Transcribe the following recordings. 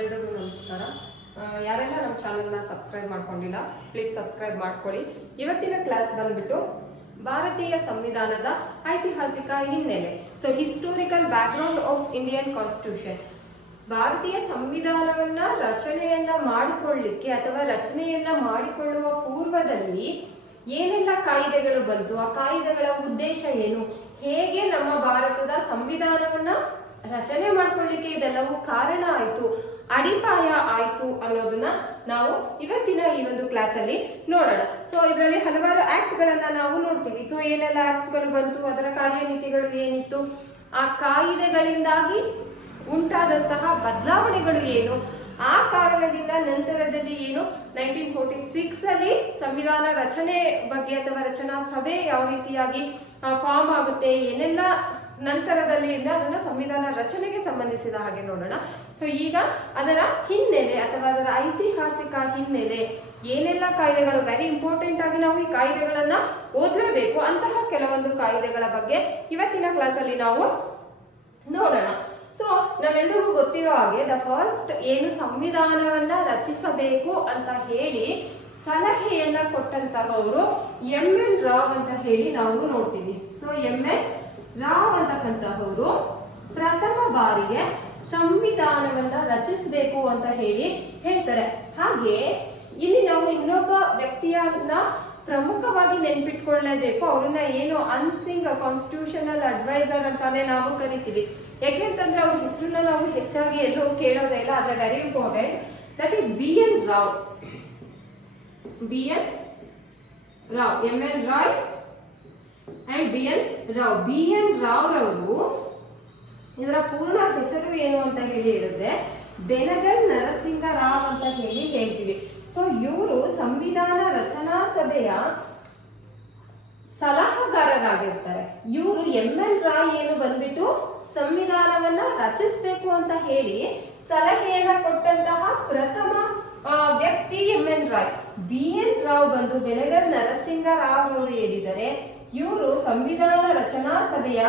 ಎಲ್ರಿಗೂ ನಮಸ್ಕಾರ. ಯಾರೆಲ್ಲ ನಮ್ಮ ಚಾನಲ್ನ ಸಬ್ಸ್ಕ್ರೈಬ್ ಮಾಡ್ಕೊಂಡಿಲ್ಲ ಪ್ಲೀಸ್ ಸಬ್ಸ್ಕ್ರೈಬ್ ಮಾಡ್ಕೊಳ್ಳಿ. ಇವತ್ತಿನ ಕ್ಲಾಸ್ ಬಂದ್ಬಿಟ್ಟು ಭಾರತೀಯ ಸಂವಿಧಾನದ ಐತಿಹಾಸಿಕ ಹಿನ್ನೆಲೆ. So historical background of Indian constitution. ಭಾರತೀಯ ಸಂವಿಧಾನವನ್ನ ರಚನೆಯನ್ನ ಮಾಡಿಕೊಳ್ಳಿಕ್ಕೆ ಅಥವಾ ರಚನೆಯನ್ನ ಮಾಡಿಕೊಳ್ಳುವ ಪೂರ್ವದಲ್ಲಿ ಏನೆಲ್ಲ ಕಾಯ್ದೆಗಳು ಬಂತು, ಆ ಕಾಯ್ದೆಗಳ ಉದ್ದೇಶ ಏನು, ಹೇಗೆ ನಮ್ಮ ಭಾರತದ ಸಂವಿಧಾನವನ್ನ ರಚನೆ ಮಾಡ್ಕೊಳ್ಳಿಕ್ಕೆ ಇದೆಲ್ಲವೂ ಕಾರಣ ಆಯ್ತು, ಅಡಿಪಾಯ ಆಯ್ತು ಅನ್ನೋದನ್ನ ನಾವು ಇವತ್ತಿನ ಈ ಒಂದು ಕ್ಲಾಸ್ ಅಲ್ಲಿ ನೋಡೋಣ. ಸೊ ಇದರಲ್ಲಿ ಹಲವಾರು ಆಕ್ಟ್ ಗಳನ್ನ ನಾವು ನೋಡ್ತೀವಿ. ಸೊ ಏನೆಲ್ಲ ಆಕ್ಟ್ಸ್ ಗಳು ಬಂತು, ಅದರ ಕಾರ್ಯನೀತಿಗಳು ಏನಿತ್ತು, ಆ ಕಾಯ್ದೆಗಳಿಂದಾಗಿ ಉಂಟಾದಂತಹ ಬದಲಾವಣೆಗಳು ಏನು, ಆ ಕಾರಣದಿಂದ ನಂತರದಲ್ಲಿ ಏನು 1946 ಅಲ್ಲಿ ಸಂವಿಧಾನ ರಚನೆ ಬಗ್ಗೆ ಅಥವಾ ರಚನಾ ಸಭೆ ಯಾವ ರೀತಿಯಾಗಿ ಫಾರ್ಮ್ ಆಗುತ್ತೆ, ಏನೆಲ್ಲ ನಂತರದಲ್ಲಿ ಅದನ್ನ ಸಂವಿಧಾನ ರಚನೆಗೆ ಸಂಬಂಧಿಸಿದ ಹಾಗೆ ನೋಡೋಣ. ಸೊ ಈಗ ಅದರ ಹಿನ್ನೆಲೆ ಅಥವಾ ಅದರ ಐತಿಹಾಸಿಕ ಹಿನ್ನೆಲೆ, ಏನೆಲ್ಲ ಕಾಯ್ದೆಗಳು, ವೆರಿ ಇಂಪಾರ್ಟೆಂಟ್ ಆಗಿ ನಾವು ಈ ಕಾಯ್ದೆಗಳನ್ನ ಓದಲೇಬೇಕು. ಅಂತಹ ಕೆಲವೊಂದು ಕಾಯ್ದೆಗಳ ಬಗ್ಗೆ ಇವತ್ತಿನ ಕ್ಲಾಸ್ ಅಲ್ಲಿ ನಾವು ನೋಡೋಣ. ಸೊ ನಾವೆಲ್ಲರಿಗೂ ಗೊತ್ತಿರೋ ಹಾಗೆ ದ ಫಸ್ಟ್ ಏನು ಸಂವಿಧಾನವನ್ನ ರಚಿಸಬೇಕು ಅಂತ ಹೇಳಿ ಸಲಹೆಯನ್ನ ಕೊಟ್ಟಂತಹವರು MN ರಾವ್ ಅಂತ ಹೇಳಿ ನಾವು ನೋಡ್ತೀವಿ. ಸೊ MN ರಾವ್ ಅಂತಕ್ಕಂತಹವರು ಪ್ರಥಮ ಬಾರಿಗೆ ಸಂವಿಧಾನವನ್ನ ರಚಿಸಬೇಕು ಅಂತ ಹೇಳಿ ಹೇಳ್ತಾರೆ. ಹಾಗೆ ಇಲ್ಲಿ ನಾವು ಇನ್ನೊಬ್ಬ ವ್ಯಕ್ತಿಯನ್ನ ಪ್ರಮುಖವಾಗಿ ನೆನ್ಪಿಟ್ಕೊಳ್ಳೇಬೇಕು. ಅವ್ರನ್ನ ಏನು ಅನ್ಸಿಂಗ್ ಕಾನ್ಸ್ಟಿಟ್ಯೂಷನಲ್ ಅಡ್ವೈಸರ್ ಅಂತಾನೆ ನಾವು ಕರಿತೀವಿ. ಯಾಕೆಂತಂದ್ರೆ ಅವ್ರ ಹೆಸರನ್ನ ನಾವು ಹೆಚ್ಚಾಗಿ ಎಲ್ಲೂ ಕೇಳೋದೇ ಇಲ್ಲ, ಆದ್ರೆ very important. That is BN Rao. BN Rao, MN Roy and BN Rao. BN Rao ರವರು ಇವರ ಪೂರ್ಣ ಹೆಸರು ಏನು ಅಂತ ಹೇಳಿ ಹೇಳಿದ್ರೆ ಬೆನಗಲ್ ನರಸಿಂಗ ರಾವ್ ಅಂತ ಹೇಳಿ ಹೇಳ್ತೀವಿ. ಸೊ ಇವರು ಸಂವಿಧಾನ ರಚನಾ ಸಭೆಯ ಸಲಹಾಗಾರರಾಗಿರ್ತಾರೆ. ಇವರು MN ರಾಯ್ ಏನು ಬಂದ್ಬಿಟ್ಟು ಸಂವಿಧಾನವನ್ನ ರಚಿಸಬೇಕು ಅಂತ ಹೇಳಿ ಸಲಹೆಯನ್ನ ಕೊಟ್ಟಂತಹ ಪ್ರಥಮ ವ್ಯಕ್ತಿ MN ರಾಯ್. BN ರಾವ್ ಬಂದು ಬೆನಗಲ್ ನರಸಿಂಗ ರಾವ್ ಅವರು ಹೇಳಿದರೆ ಇವರು ಸಂವಿಧಾನ ರಚನಾ ಸಭೆಯ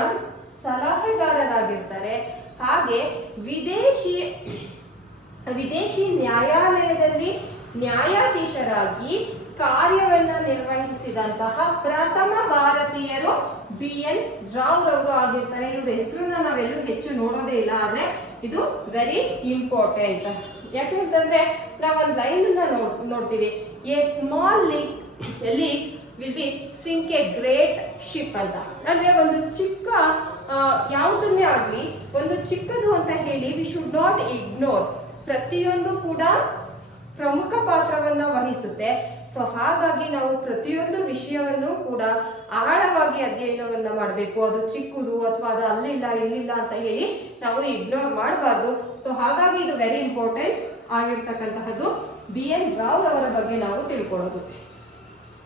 ಸಲಹೆಗಾರರಾಗಿರ್ತಾರೆ. ಹಾಗೆ ವಿದೇಶಿ ನ್ಯಾಯಾಲಯದಲ್ಲಿ ನ್ಯಾಯಾಧೀಶರಾಗಿ ಕಾರ್ಯವನ್ನ ನಿರ್ವಹಿಸಿದಂತಹ ಪ್ರಥಮ ಭಾರತೀಯರು BN ರಾವ್ ರವರು ಆಗಿರ್ತಾರೆ. ಇವ್ರ ಹೆಸರನ್ನ ನಾವೆಲ್ಲೂ ಹೆಚ್ಚು ನೋಡೋದೇ ಇಲ್ಲ, ಆದ್ರೆ ಇದು ವೆರಿ ಇಂಪಾರ್ಟೆಂಟ್. ಯಾಕೆಂತಂದ್ರೆ ನಾವೊಂದು ಲೈನ್ ಅನ್ನ ನೋಡ್ತೀವಿ, a small leak will be sink a great ship ಅಂತ. ಅಂದ್ರೆ ಒಂದು ಚಿಕ್ಕ ಯಾವುದನ್ನೇ ಆಗ್ಲಿ ಒಂದು ಚಿಕ್ಕದು ಅಂತ ಹೇಳಿ ವಿ ಶುಡ್ ನಾಟ್ ಇಗ್ನೋರ್. ಪ್ರತಿಯೊಂದು ಕೂಡ ಪ್ರಮುಖ ಪಾತ್ರವನ್ನ ವಹಿಸುತ್ತೆ. ಸೊ ಹಾಗಾಗಿ ನಾವು ಪ್ರತಿಯೊಂದು ವಿಷಯವನ್ನು ಕೂಡ ಆಳವಾಗಿ ಅಧ್ಯಯನವನ್ನ ಮಾಡಬೇಕು. ಅದು ಚಿಕ್ಕದು ಅಥವಾ ಅದು ಅಲ್ಲಿಲ್ಲ ಇಲ್ಲಿಲ್ಲ ಅಂತ ಹೇಳಿ ನಾವು ಇಗ್ನೋರ್ ಮಾಡಬಾರ್ದು. ಸೊ ಹಾಗಾಗಿ ಇದು ವೆರಿ ಇಂಪಾರ್ಟೆಂಟ್ ಆಗಿರ್ತಕ್ಕಂತಹದ್ದು BN ರಾವ್ ಅವರ ಬಗ್ಗೆ ನಾವು ತಿಳ್ಕೊಳ್ಳೋದು.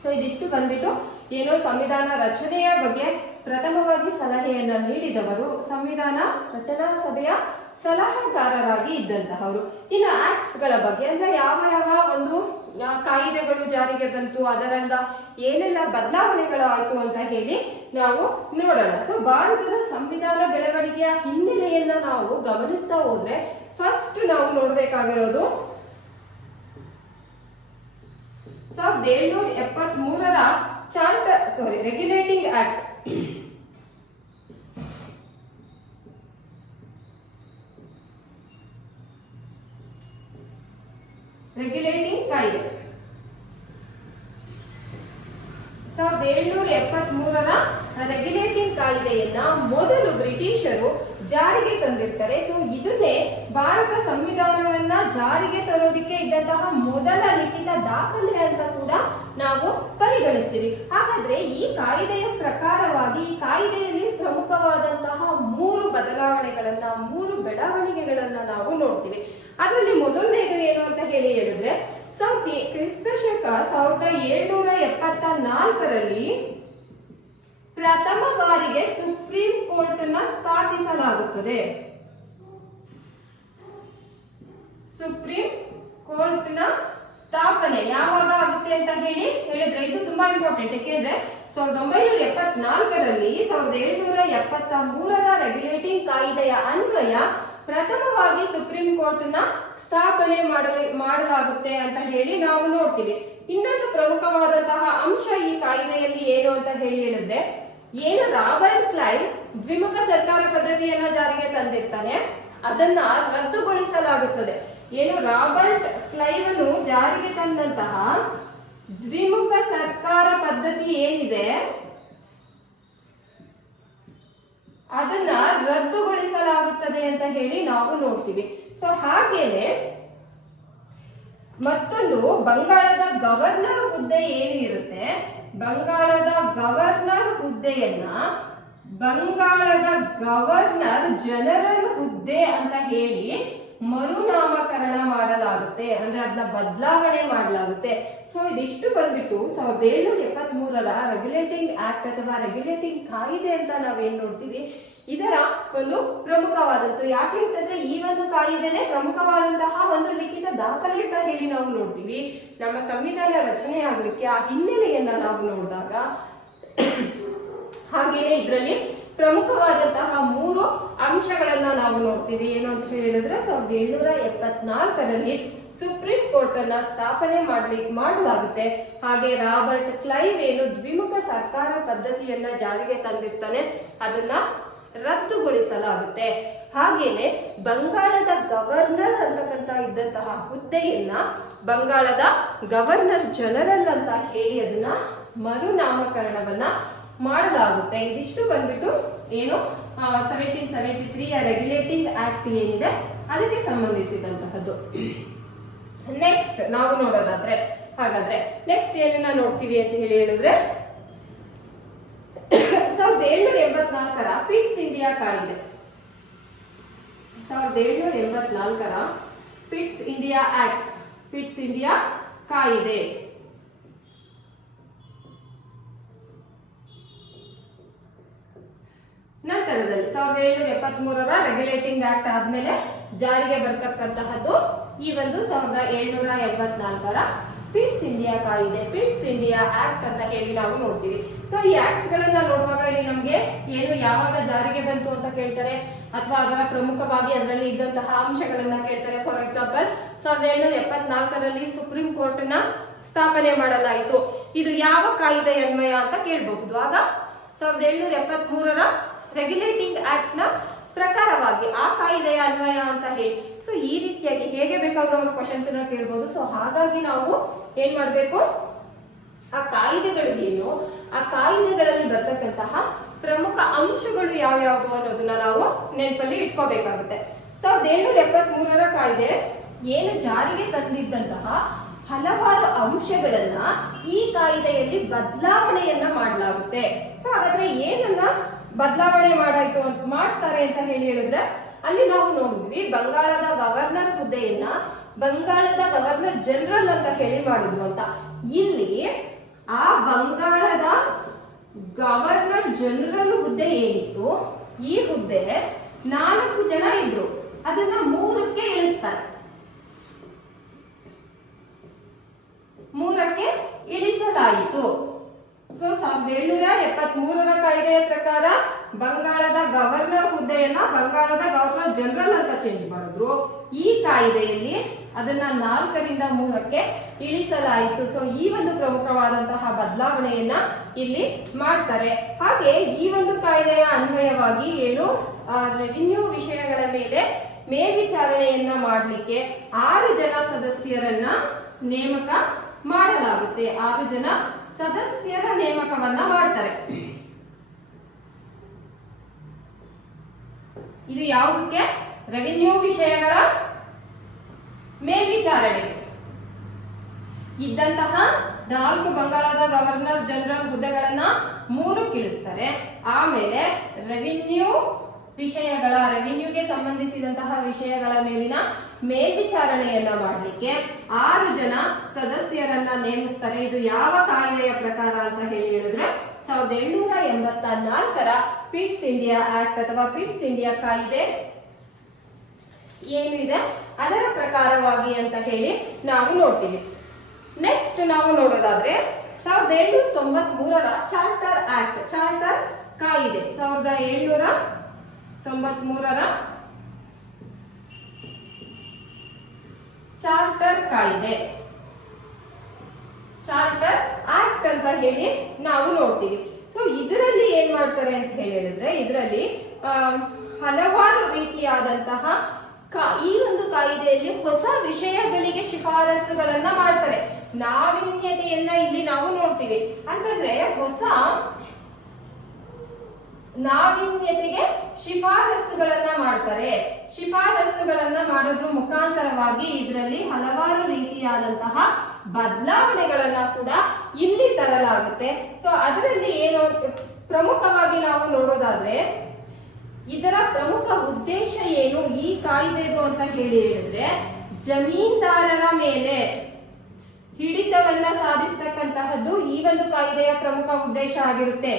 ಸೊ ಇದಿಷ್ಟು ಬಂದ್ಬಿಟ್ಟು ಏನೋ ಸಂವಿಧಾನ ರಚನೆಯ ಬಗ್ಗೆ ಪ್ರಥಮವಾಗಿ ಸಲಹೆಯನ್ನ ನೀಡಿದವರು, ಸಂವಿಧಾನ ರಚನಾ ಸಭೆಯ ಸಲಹಾಗಾರರಾಗಿ ಇದ್ದಂತಹವರು. ಇನ್ನು ಆಕ್ಟ್ಸ್ ಗಳ ಬಗ್ಗೆ ಅಂದ್ರೆ ಯಾವ ಯಾವ ಒಂದು ಕಾಯ್ದೆಗಳು ಜಾರಿಗೆ ಬಂತು, ಅದರಿಂದ ಏನೆಲ್ಲ ಬದಲಾವಣೆಗಳು ಆಯ್ತು ಅಂತ ಹೇಳಿ ನಾವು ನೋಡೋಣ. ಸೊ ಭಾರತದ ಸಂವಿಧಾನ ಬೆಳವಣಿಗೆಯ ಹಿನ್ನೆಲೆಯನ್ನ ನಾವು ಗಮನಿಸ್ತಾ ಹೋದ್ರೆ ಫಸ್ಟ್ ನಾವು ನೋಡ್ಬೇಕಾಗಿರೋದು 1773 ರೆಗ್ಯುಲೇಟಿಂಗ್ ಆಕ್ಟ್. ರೆಗ್ಯುಲೇಟಿಂಗ್ ಕಾಯ್ದೆ 1773 ರೆಗ್ಯುಲೇಟಿಂಗ್ ಕಾಯ್ದೆಯನ್ನ ಮೊದಲು ಬ್ರಿಟಿಷರು ಜಾರಿಗೆ ತಂದಿರ್ತಾರೆ. ಸೊ ಇದನ್ನೇ ಭಾರತ ಸಂವಿಧಾನವನ್ನ ಜಾರಿಗೆ ತರೋದಿಕ್ಕೆ ಇದ್ದಂತಹ ಮೊದಲ ಲಿಖಿತ ದಾಖಲೆ ಅಂತ ಕೂಡ ನಾವು ಪರಿಗಣಿಸ್ತೀವಿ. ಹಾಗಾದ್ರೆ ಈ ಕಾಯ್ದೆಯ ಪ್ರಕಾರವಾಗಿ ಈ ಕಾಯ್ದೆಯಲ್ಲಿ ಪ್ರಮುಖವಾದಂತಹ 3 ಬದಲಾವಣೆಗಳನ್ನ, 3 ಬೆಳವಣಿಗೆಗಳನ್ನ ನಾವು ನೋಡ್ತೀವಿ. ಅದರಲ್ಲಿ ಮೊದಲನೇದು ಏನು ಅಂತ ಹೇಳಿದ್ರೆ ಕ್ರಿಸ್ತಶಕ 1774ರಲ್ಲಿ ಪ್ರಥಮ ಬಾರಿಗೆ ಸುಪ್ರೀಂ ಕೋರ್ಟ್ ನ ಸ್ಥಾಪಿಸಲಾಗುತ್ತದೆ. ಸುಪ್ರೀಂ ಕೋರ್ಟ್ ನ ಸ್ಥಾಪನೆ ಯಾವಾಗ ಆಗುತ್ತೆ ಅಂತ ಹೇಳಿದ್ರೆ ಇದು ತುಂಬಾ ಇಂಪಾರ್ಟೆಂಟ್. ಯಾಕೆಂದ್ರೆ 1974ರಲ್ಲಿ 1773 ರೆಗ್ಯುಲೇಟಿಂಗ್ ಕಾಯ್ದೆಯ ಅನ್ವಯ ಅನ್ವಯ ಪ್ರಥಮವಾಗಿ ಸುಪ್ರೀಂ ಕೋರ್ಟ್ ನ ಸ್ಥಾಪನೆ ಮಾಡಲಾಗುತ್ತೆ ಅಂತ ಹೇಳಿ ನಾವು ನೋಡ್ತೀವಿ. ಇನ್ನೊಂದು ಪ್ರಮುಖವಾದಂತಹ ಅಂಶ ಈ ಕಾಯ್ದೆಯಲ್ಲಿ ಏನು ಅಂತ ಹೇಳಿದ್ರೆ, ಏನು ರಾಬರ್ಟ್ ಕ್ಲೈವ್ ದ್ವಿಮುಖ ಸರ್ಕಾರ ಪದ್ಧತಿಯನ್ನ ಜಾರಿಗೆ ತಂದಿರ್ತಾನೆ ಅದನ್ನ ರದ್ದುಗೊಳಿಸಲಾಗುತ್ತದೆ. ಏನು ರಾಬರ್ಟ್ ಕ್ಲೈವ್ ಅನ್ನು ಜಾರಿಗೆ ತಂದಂತಹ ದ್ವಿಮುಖ ಸರ್ಕಾರ ಪದ್ಧತಿ ಏನಿದೆ ಅದನ್ನ ರದ್ದುಗೊಳಿಸಲಾಗುತ್ತದೆ ಅಂತ ಹೇಳಿ ನಾವು ನೋಡ್ತೀವಿ. ಸೊ ಹಾಗೇನೆ ಮತ್ತೊಂದು ಬಂಗಾಳದ ಗವರ್ನರ್ ಹುದ್ದೆ ಏನು ಇರುತ್ತೆ, ಬಂಗಾಳದ ಗವರ್ನರ್ ಹುದ್ದೆಯನ್ನ ಬಂಗಾಳದ ಗವರ್ನರ್ ಜನರಲ್ ಹುದ್ದೆ ಅಂತ ಹೇಳಿ ಮರುನಾಮಕರಣ ಮಾಡಲಾಗುತ್ತೆ, ಅಂದ್ರೆ ಅದನ್ನ ಬದಲಾವಣೆ ಮಾಡಲಾಗುತ್ತೆ. ಸೊ ಇದಿಷ್ಟು ಬಂದ್ಬಿಟ್ಟು 1773ರ ರೆಗ್ಯುಲೇಟಿಂಗ್ ಆಕ್ಟ್ ಅಥವಾ ರೆಗ್ಯುಲೇಟಿಂಗ್ ಕಾಯ್ದೆ ಅಂತ ನಾವೇನ್ ನೋಡ್ತೀವಿ, ಇದರ ಒಂದು ಪ್ರಮುಖವಾದಂತ. ಯಾಕೆ ಅಂತಂದ್ರೆ ಈ ಒಂದು ಕಾಯ್ದೆನೆ ಪ್ರಮುಖವಾದಂತಹ ಒಂದು ಲಿಖಿತ ದಾಖಲೆ ಅಂತ ಹೇಳಿ ನಾವು ನೋಡ್ತೀವಿ. ನಮ್ಮ ಸಂವಿಧಾನ ರಚನೆ ಆಗ್ಲಿಕ್ಕೆ ಆ ಹಿನ್ನೆಲೆಯನ್ನ ನಾವು ನೋಡಿದಾಗ ಹಾಗೇನೆ ಇದರಲ್ಲಿ ಪ್ರಮುಖವಾದಂತಹ 3 ಅಂಶಗಳನ್ನ ನಾವು ನೋಡ್ತೀವಿ. ಏನು ಅಂತ ಹೇಳಿದ್ರೆ 1774ರಲ್ಲಿ ಸುಪ್ರೀಂ ಕೋರ್ಟ್ ಅನ್ನ ಸ್ಥಾಪನೆ ಮಾಡಲಾಗುತ್ತೆ. ಹಾಗೆ ರಾಬರ್ಟ್ ಕ್ಲೈವ್ ಏನು ದ್ವಿಮುಖ ಸರ್ಕಾರ ಪದ್ಧತಿಯನ್ನ ಜಾರಿಗೆ ತಂದಿರ್ತಾನೆ ಅದನ್ನ ರದ್ದುಗೊಳಿಸಲಾಗುತ್ತೆ. ಹಾಗೇನೆ ಬಂಗಾಳದ ಗವರ್ನರ್ ಅಂತಕ್ಕಂತ ಇದ್ದಂತಹ ಹುದ್ದೆಯನ್ನ ಬಂಗಾಳದ ಗವರ್ನರ್ ಜನರಲ್ ಅಂತ ಹೇಳಿ ಅದನ್ನ ಮರುನಾಮಕರಣವನ್ನ ಮಾಡಲಾಗುತ್ತೆ. ಇದಿಷ್ಟು ಬಂದ್ಬಿಟ್ಟು ಏನು 1773 ರೆಗ್ಯುಲೇಟಿಂಗ್ ಆಕ್ಟ್ ಏನಿದೆ ಅದಕ್ಕೆ ಸಂಬಂಧಿಸಿದಂತಹದ್ದು. ನೆಕ್ಸ್ಟ್ ನಾವು ನೋಡೋದಾದ್ರೆ ಹಾಗಾದ್ರೆ ನೆಕ್ಸ್ಟ್ ಏನನ್ನ ನೋಡ್ತೀವಿ ಅಂತ ಹೇಳಿದ್ರೆ 1784ರ ಪಿಟ್ಸ್ ಇಂಡಿಯಾ ಕಾಯ್ದೆ. 1784ರ Pitt's India act, Pitt's India ಕಾಯ್ದೆ. ನಂತರದಲ್ಲಿ 1773ರ ರೆಗ್ಯುಲೇಟಿಂಗ್ ಆಕ್ಟ್ ಆದ್ಮೇಲೆ ಜಾರಿಗೆ ಬರ್ತಕ್ಕಂತಹದ್ದು ಈ ಒಂದು 1784ರ ಪಿಟ್ಸ್ ಇಂಡಿಯಾ ಕಾಯ್ದೆ, ಪಿಟ್ಸ್ ಇಂಡಿಯಾ ಆಕ್ಟ್ ಅಂತ ಹೇಳಿ ನಾವು ನೋಡ್ತೀವಿ. ಸೊ ಈ ಆಕ್ಟ್ಸ್ ಗಳನ್ನ ನೋಡುವಾಗ ಇಲ್ಲಿ ನಮ್ಗೆ ಏನು ಯಾವಾಗ ಜಾರಿಗೆ ಬಂತು ಅಂತ ಕೇಳ್ತಾರೆ, ಅಥವಾ ಅದರ ಪ್ರಮುಖವಾಗಿ ಅದರಲ್ಲಿ ಇದ್ದಂತಹ ಅಂಶಗಳನ್ನ ಕೇಳ್ತಾರೆ. ಫಾರ್ ಎಕ್ಸಾಂಪಲ್ 1774ರಲ್ಲಿ ಸುಪ್ರೀಂ ಕೋರ್ಟ್ ನ ಸ್ಥಾಪನೆ ಮಾಡಲಾಯಿತು, ಇದು ಯಾವ ಕಾಯ್ದೆ ಅನ್ವಯ ಅಂತ ಕೇಳಬಹುದು. ಆಗ 1773ರ ರೆಗ್ಯುಲೇಟಿಂಗ್ ಆಕ್ಟ್ ನ ಪ್ರಕಾರವಾಗಿ ಆ ಕಾಯ್ದೆಯ ಅನ್ವಯ ಅಂತ ಹೇಳಿ. ಸೊ ಈ ರೀತಿಯಾಗಿ ಹೇಗೆ ಬೇಕಾದ್ರೂ ಅವರು ಕ್ವಶನ್ಸ್ ಅನ್ನ ಕೇಳ್ಬೋದು. ಸೊ ಹಾಗಾಗಿ ನಾವು ಏನ್ ಮಾಡ್ಬೇಕು, ಆ ಕಾಯ್ದೆಗಳಿಗೇನು, ಆ ಕಾಯ್ದೆಗಳಲ್ಲಿ ಬರ್ತಕ್ಕಂತಹ ಪ್ರಮುಖ ಅಂಶಗಳು ಯಾವ್ಯಾವುದು ಅನ್ನೋದನ್ನ ನಾವು ನೆನಪಲ್ಲಿ ಇಟ್ಕೋಬೇಕಾಗುತ್ತೆ. 1773ರ ಕಾಯ್ದೆ ಏನು ಜಾರಿಗೆ ತಂದಿದ್ದಂತಹ ಹಲವಾರು ಅಂಶಗಳನ್ನ ಈ ಕಾಯ್ದೆಯಲ್ಲಿ ಬದಲಾವಣೆಯನ್ನ ಮಾಡಲಾಗುತ್ತೆ. ಸೊ ಹಾಗಾದ್ರೆ ಏನನ್ನ ಬದಲಾವಣೆ ಮಾಡ್ತಾರೆ ಅಂತ ಹೇಳಿದ್ರೆ, ಅಲ್ಲಿ ನಾವು ನೋಡಿದ್ವಿ ಬಂಗಾಳದ ಗವರ್ನರ್ ಹುದ್ದೆಯನ್ನ ಬಂಗಾಳದ ಗವರ್ನರ್ ಜನರಲ್ ಅಂತ ಹೇಳಿ ಮಾಡಿದ್ರು ಅಂತ. ಇಲ್ಲಿ ಆ ಬಂಗಾಳದ ಗವರ್ನರ್ ಜನರಲ್ ಹುದ್ದೆ ಏನಿತ್ತು, ಈ ಹುದ್ದೆ 4 ಜನ ಇದ್ರು, ಅದನ್ನ 3ಕ್ಕೆ ಇಳಿಸ್ತಾರೆ, 3ಕ್ಕೆ ಇಳಿಸಲಾಯಿತು. ಸೊ 1773ರ ಕಾಯ್ದೆಯ ಪ್ರಕಾರ ಬಂಗಾಳದ ಗವರ್ನರ್ ಹುದ್ದೆಯನ್ನ ಬಂಗಾಳದ ಗವರ್ನರ್ ಜನರಲ್ ಅಂತ ಚೇಂಜ್ ಮಾಡಿದ್ರು. ಈ ಕಾಯ್ದೆಯಲ್ಲಿ ಅದನ್ನ 4ರಿಂದ 3ಕ್ಕೆ ಇಳಿಸಲಾಯಿತು. ಸೊ ಈ ಒಂದು ಪ್ರಮುಖವಾದಂತಹ ಬದಲಾವಣೆಯನ್ನ ಇಲ್ಲಿ ಮಾಡ್ತಾರೆ. ಹಾಗೆ ಈ ಒಂದು ಕಾಯ್ದೆಯ ಅನ್ವಯವಾಗಿ ಏನು ರೆವಿನ್ಯೂ ವಿಷಯಗಳ ಮೇಲೆ ಮೇಲ್ವಿಚಾರಣೆಯನ್ನ ಮಾಡಲಿಕ್ಕೆ 6 ಜನ ಸದಸ್ಯರನ್ನ ನೇಮಕ ಮಾಡಲಾಗುತ್ತೆ. 6 ಜನ ಸದಸ್ಯರ ನೇಮಕವನ್ನ ಮಾಡ್ತಾರೆ. ಇದು ಯಾವುದಕ್ಕೆ? ರೆವಿನ್ಯೂ ವಿಷಯಗಳ ಮೇಲ್ವಿಚಾರಣೆಗೆ. ಇದ್ದಂತಹ 4 ಬಂಗಾಳದ ಗವರ್ನರ್ ಜನರಲ್ ಹುದ್ದೆಗಳನ್ನ 3ಕ್ಕೆ ಇಳಿಸ್ತಾರೆ. ಆಮೇಲೆ ರೆವಿನ್ಯೂಗೆ ಸಂಬಂಧಿಸಿದಂತಹ ವಿಷಯಗಳ ಮೇಲಿನ ಮೇಲ್ವಿಚಾರಣೆಯನ್ನ ಮಾಡಲಿಕ್ಕೆ 6 ಜನ ಸದಸ್ಯರನ್ನ ನೇಮಿಸ್ತಾರೆ. ಇದು ಯಾವ ಕಾಯ್ದೆಯ ಪ್ರಕಾರ ಅಂತ ಹೇಳಿದ್ರೆ 1784ರ ಪಿಟ್ಸ್ ಇಂಡಿಯಾ ಆಕ್ಟ್ ಅಥವಾ ಪಿಟ್ಸ್ ಇಂಡಿಯಾ ಕಾಯ್ದೆ ಏನು ಇದೆ ಅದರ ಪ್ರಕಾರವಾಗಿ ಅಂತ ಹೇಳಿ ನಾವು ನೋಡ್ತೀವಿ. ನೆಕ್ಸ್ಟ್ ನಾವು ನೋಡೋದಾದ್ರೆ 1793ರ ಚಾರ್ಟರ್ ಆಕ್ಟ್, ಚಾರ್ಟರ್ ಕಾಯ್ದೆ. 1793ರ ಚಾರ್ಟರ್ ಕಾಯ್ದೆ, ಚಾರ್ಟರ್ ಆಕ್ಟ್ ಅಂತ ಹೇಳಿ ನಾವು ನೋಡ್ತೀವಿ. ಸೊ ಇದರಲ್ಲಿ ಏನ್ ಮಾಡ್ತಾರೆ ಅಂತ ಹೇಳಿದ್ರೆ, ಇದರಲ್ಲಿ ಹಲವಾರು ರೀತಿಯಾದಂತಹ ಈ ಒಂದು ಕಾಯ್ದೆಯಲ್ಲಿ ಹೊಸ ವಿಷಯಗಳಿಗೆ ಶಿಫಾರಸುಗಳನ್ನ ಮಾಡ್ತಾರೆ. ನಾವೀನ್ಯತೆಯನ್ನ ಇಲ್ಲಿ ನಾವು ನೋಡ್ತೀವಿ. ಅಂತಂದ್ರೆ ಹೊಸ ನಾವೀನ್ಯತೆಗೆ ಶಿಫಾರಸುಗಳನ್ನ ಮಾಡ್ತಾರೆ. ಶಿಫಾರಸುಗಳನ್ನ ಮಾಡೋದ್ರ ಮುಖಾಂತರವಾಗಿ ಇದರಲ್ಲಿ ಹಲವಾರು ರೀತಿಯಾದಂತಹ ಬದಲಾವಣೆಗಳನ್ನ ಕೂಡ ಇಲ್ಲಿ ತರಲಾಗುತ್ತೆ. ಸೊ ಅದರಲ್ಲಿ ಏನು ಪ್ರಮುಖವಾಗಿ ನಾವು ನೋಡೋದಾದ್ರೆ, ಇದರ ಪ್ರಮುಖ ಉದ್ದೇಶ ಏನು ಈ ಕಾಯ್ದೆದು ಅಂತ ಹೇಳಿದ್ರೆ, ಜಮೀನ್ದಾರರ ಮೇಲೆ ಹಿಡಿತವನ್ನ ಸಾಧಿಸ್ತಕ್ಕಂತಹದ್ದು ಈ ಒಂದು ಕಾಯ್ದೆಯ ಪ್ರಮುಖ ಉದ್ದೇಶ ಆಗಿರುತ್ತೆ.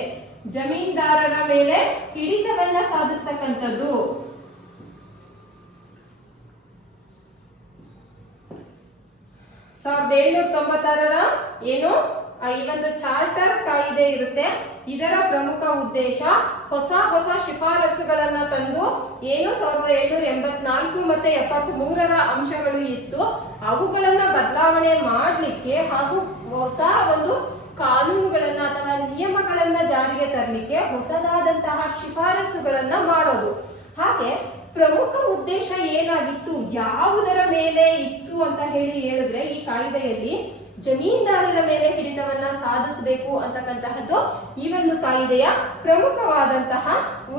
ಜಮೀನ್ದಾರರ ಮೇಲೆ ಹಿಡಿತವನ್ನ ಸಾಧಿಸ್ತಕ್ಕಂಥದ್ದು. 1796ರ ಏನು ಈ ಒಂದು ಚಾರ್ಟರ್ ಕಾಯ್ದೆ ಇರುತ್ತೆ. ಇದರ ಪ್ರಮುಖ ಉದ್ದೇಶ ಹೊಸ ಶಿಫಾರಸುಗಳನ್ನ ತಂದು, ಏನು 1784 ಮತ್ತೆ 73ರ ಅಂಶಗಳು ಇತ್ತು, ಅವುಗಳನ್ನ ಬದಲಾವಣೆ ಮಾಡ್ಲಿಕ್ಕೆ ಹಾಗೂ ಹೊಸ ಒಂದು ಕಾನೂನುಗಳನ್ನ ಅಥವಾ ನಿಯಮಗಳನ್ನ ಜಾರಿಗೆ ತರಲಿಕ್ಕೆ ಹೊಸದಾದಂತಹ ಶಿಫಾರಸುಗಳನ್ನ ಮಾಡೋದು. ಹಾಗೆ ಪ್ರಮುಖ ಉದ್ದೇಶ ಏನಾಗಿತ್ತು, ಯಾವುದರ ಮೇಲೆ ಇತ್ತು ಅಂತ ಹೇಳಿದ್ರೆ, ಈ ಕಾಯ್ದೆಯಲ್ಲಿ ಜಮೀನ್ದಾರರ ಮೇಲೆ ಹಿಡಿತವನ್ನ ಸಾಧಿಸಬೇಕು ಅಂತಕ್ಕಂತಹದ್ದು ಈ ಒಂದು ಕಾಯ್ದೆಯ ಪ್ರಮುಖವಾದಂತಹ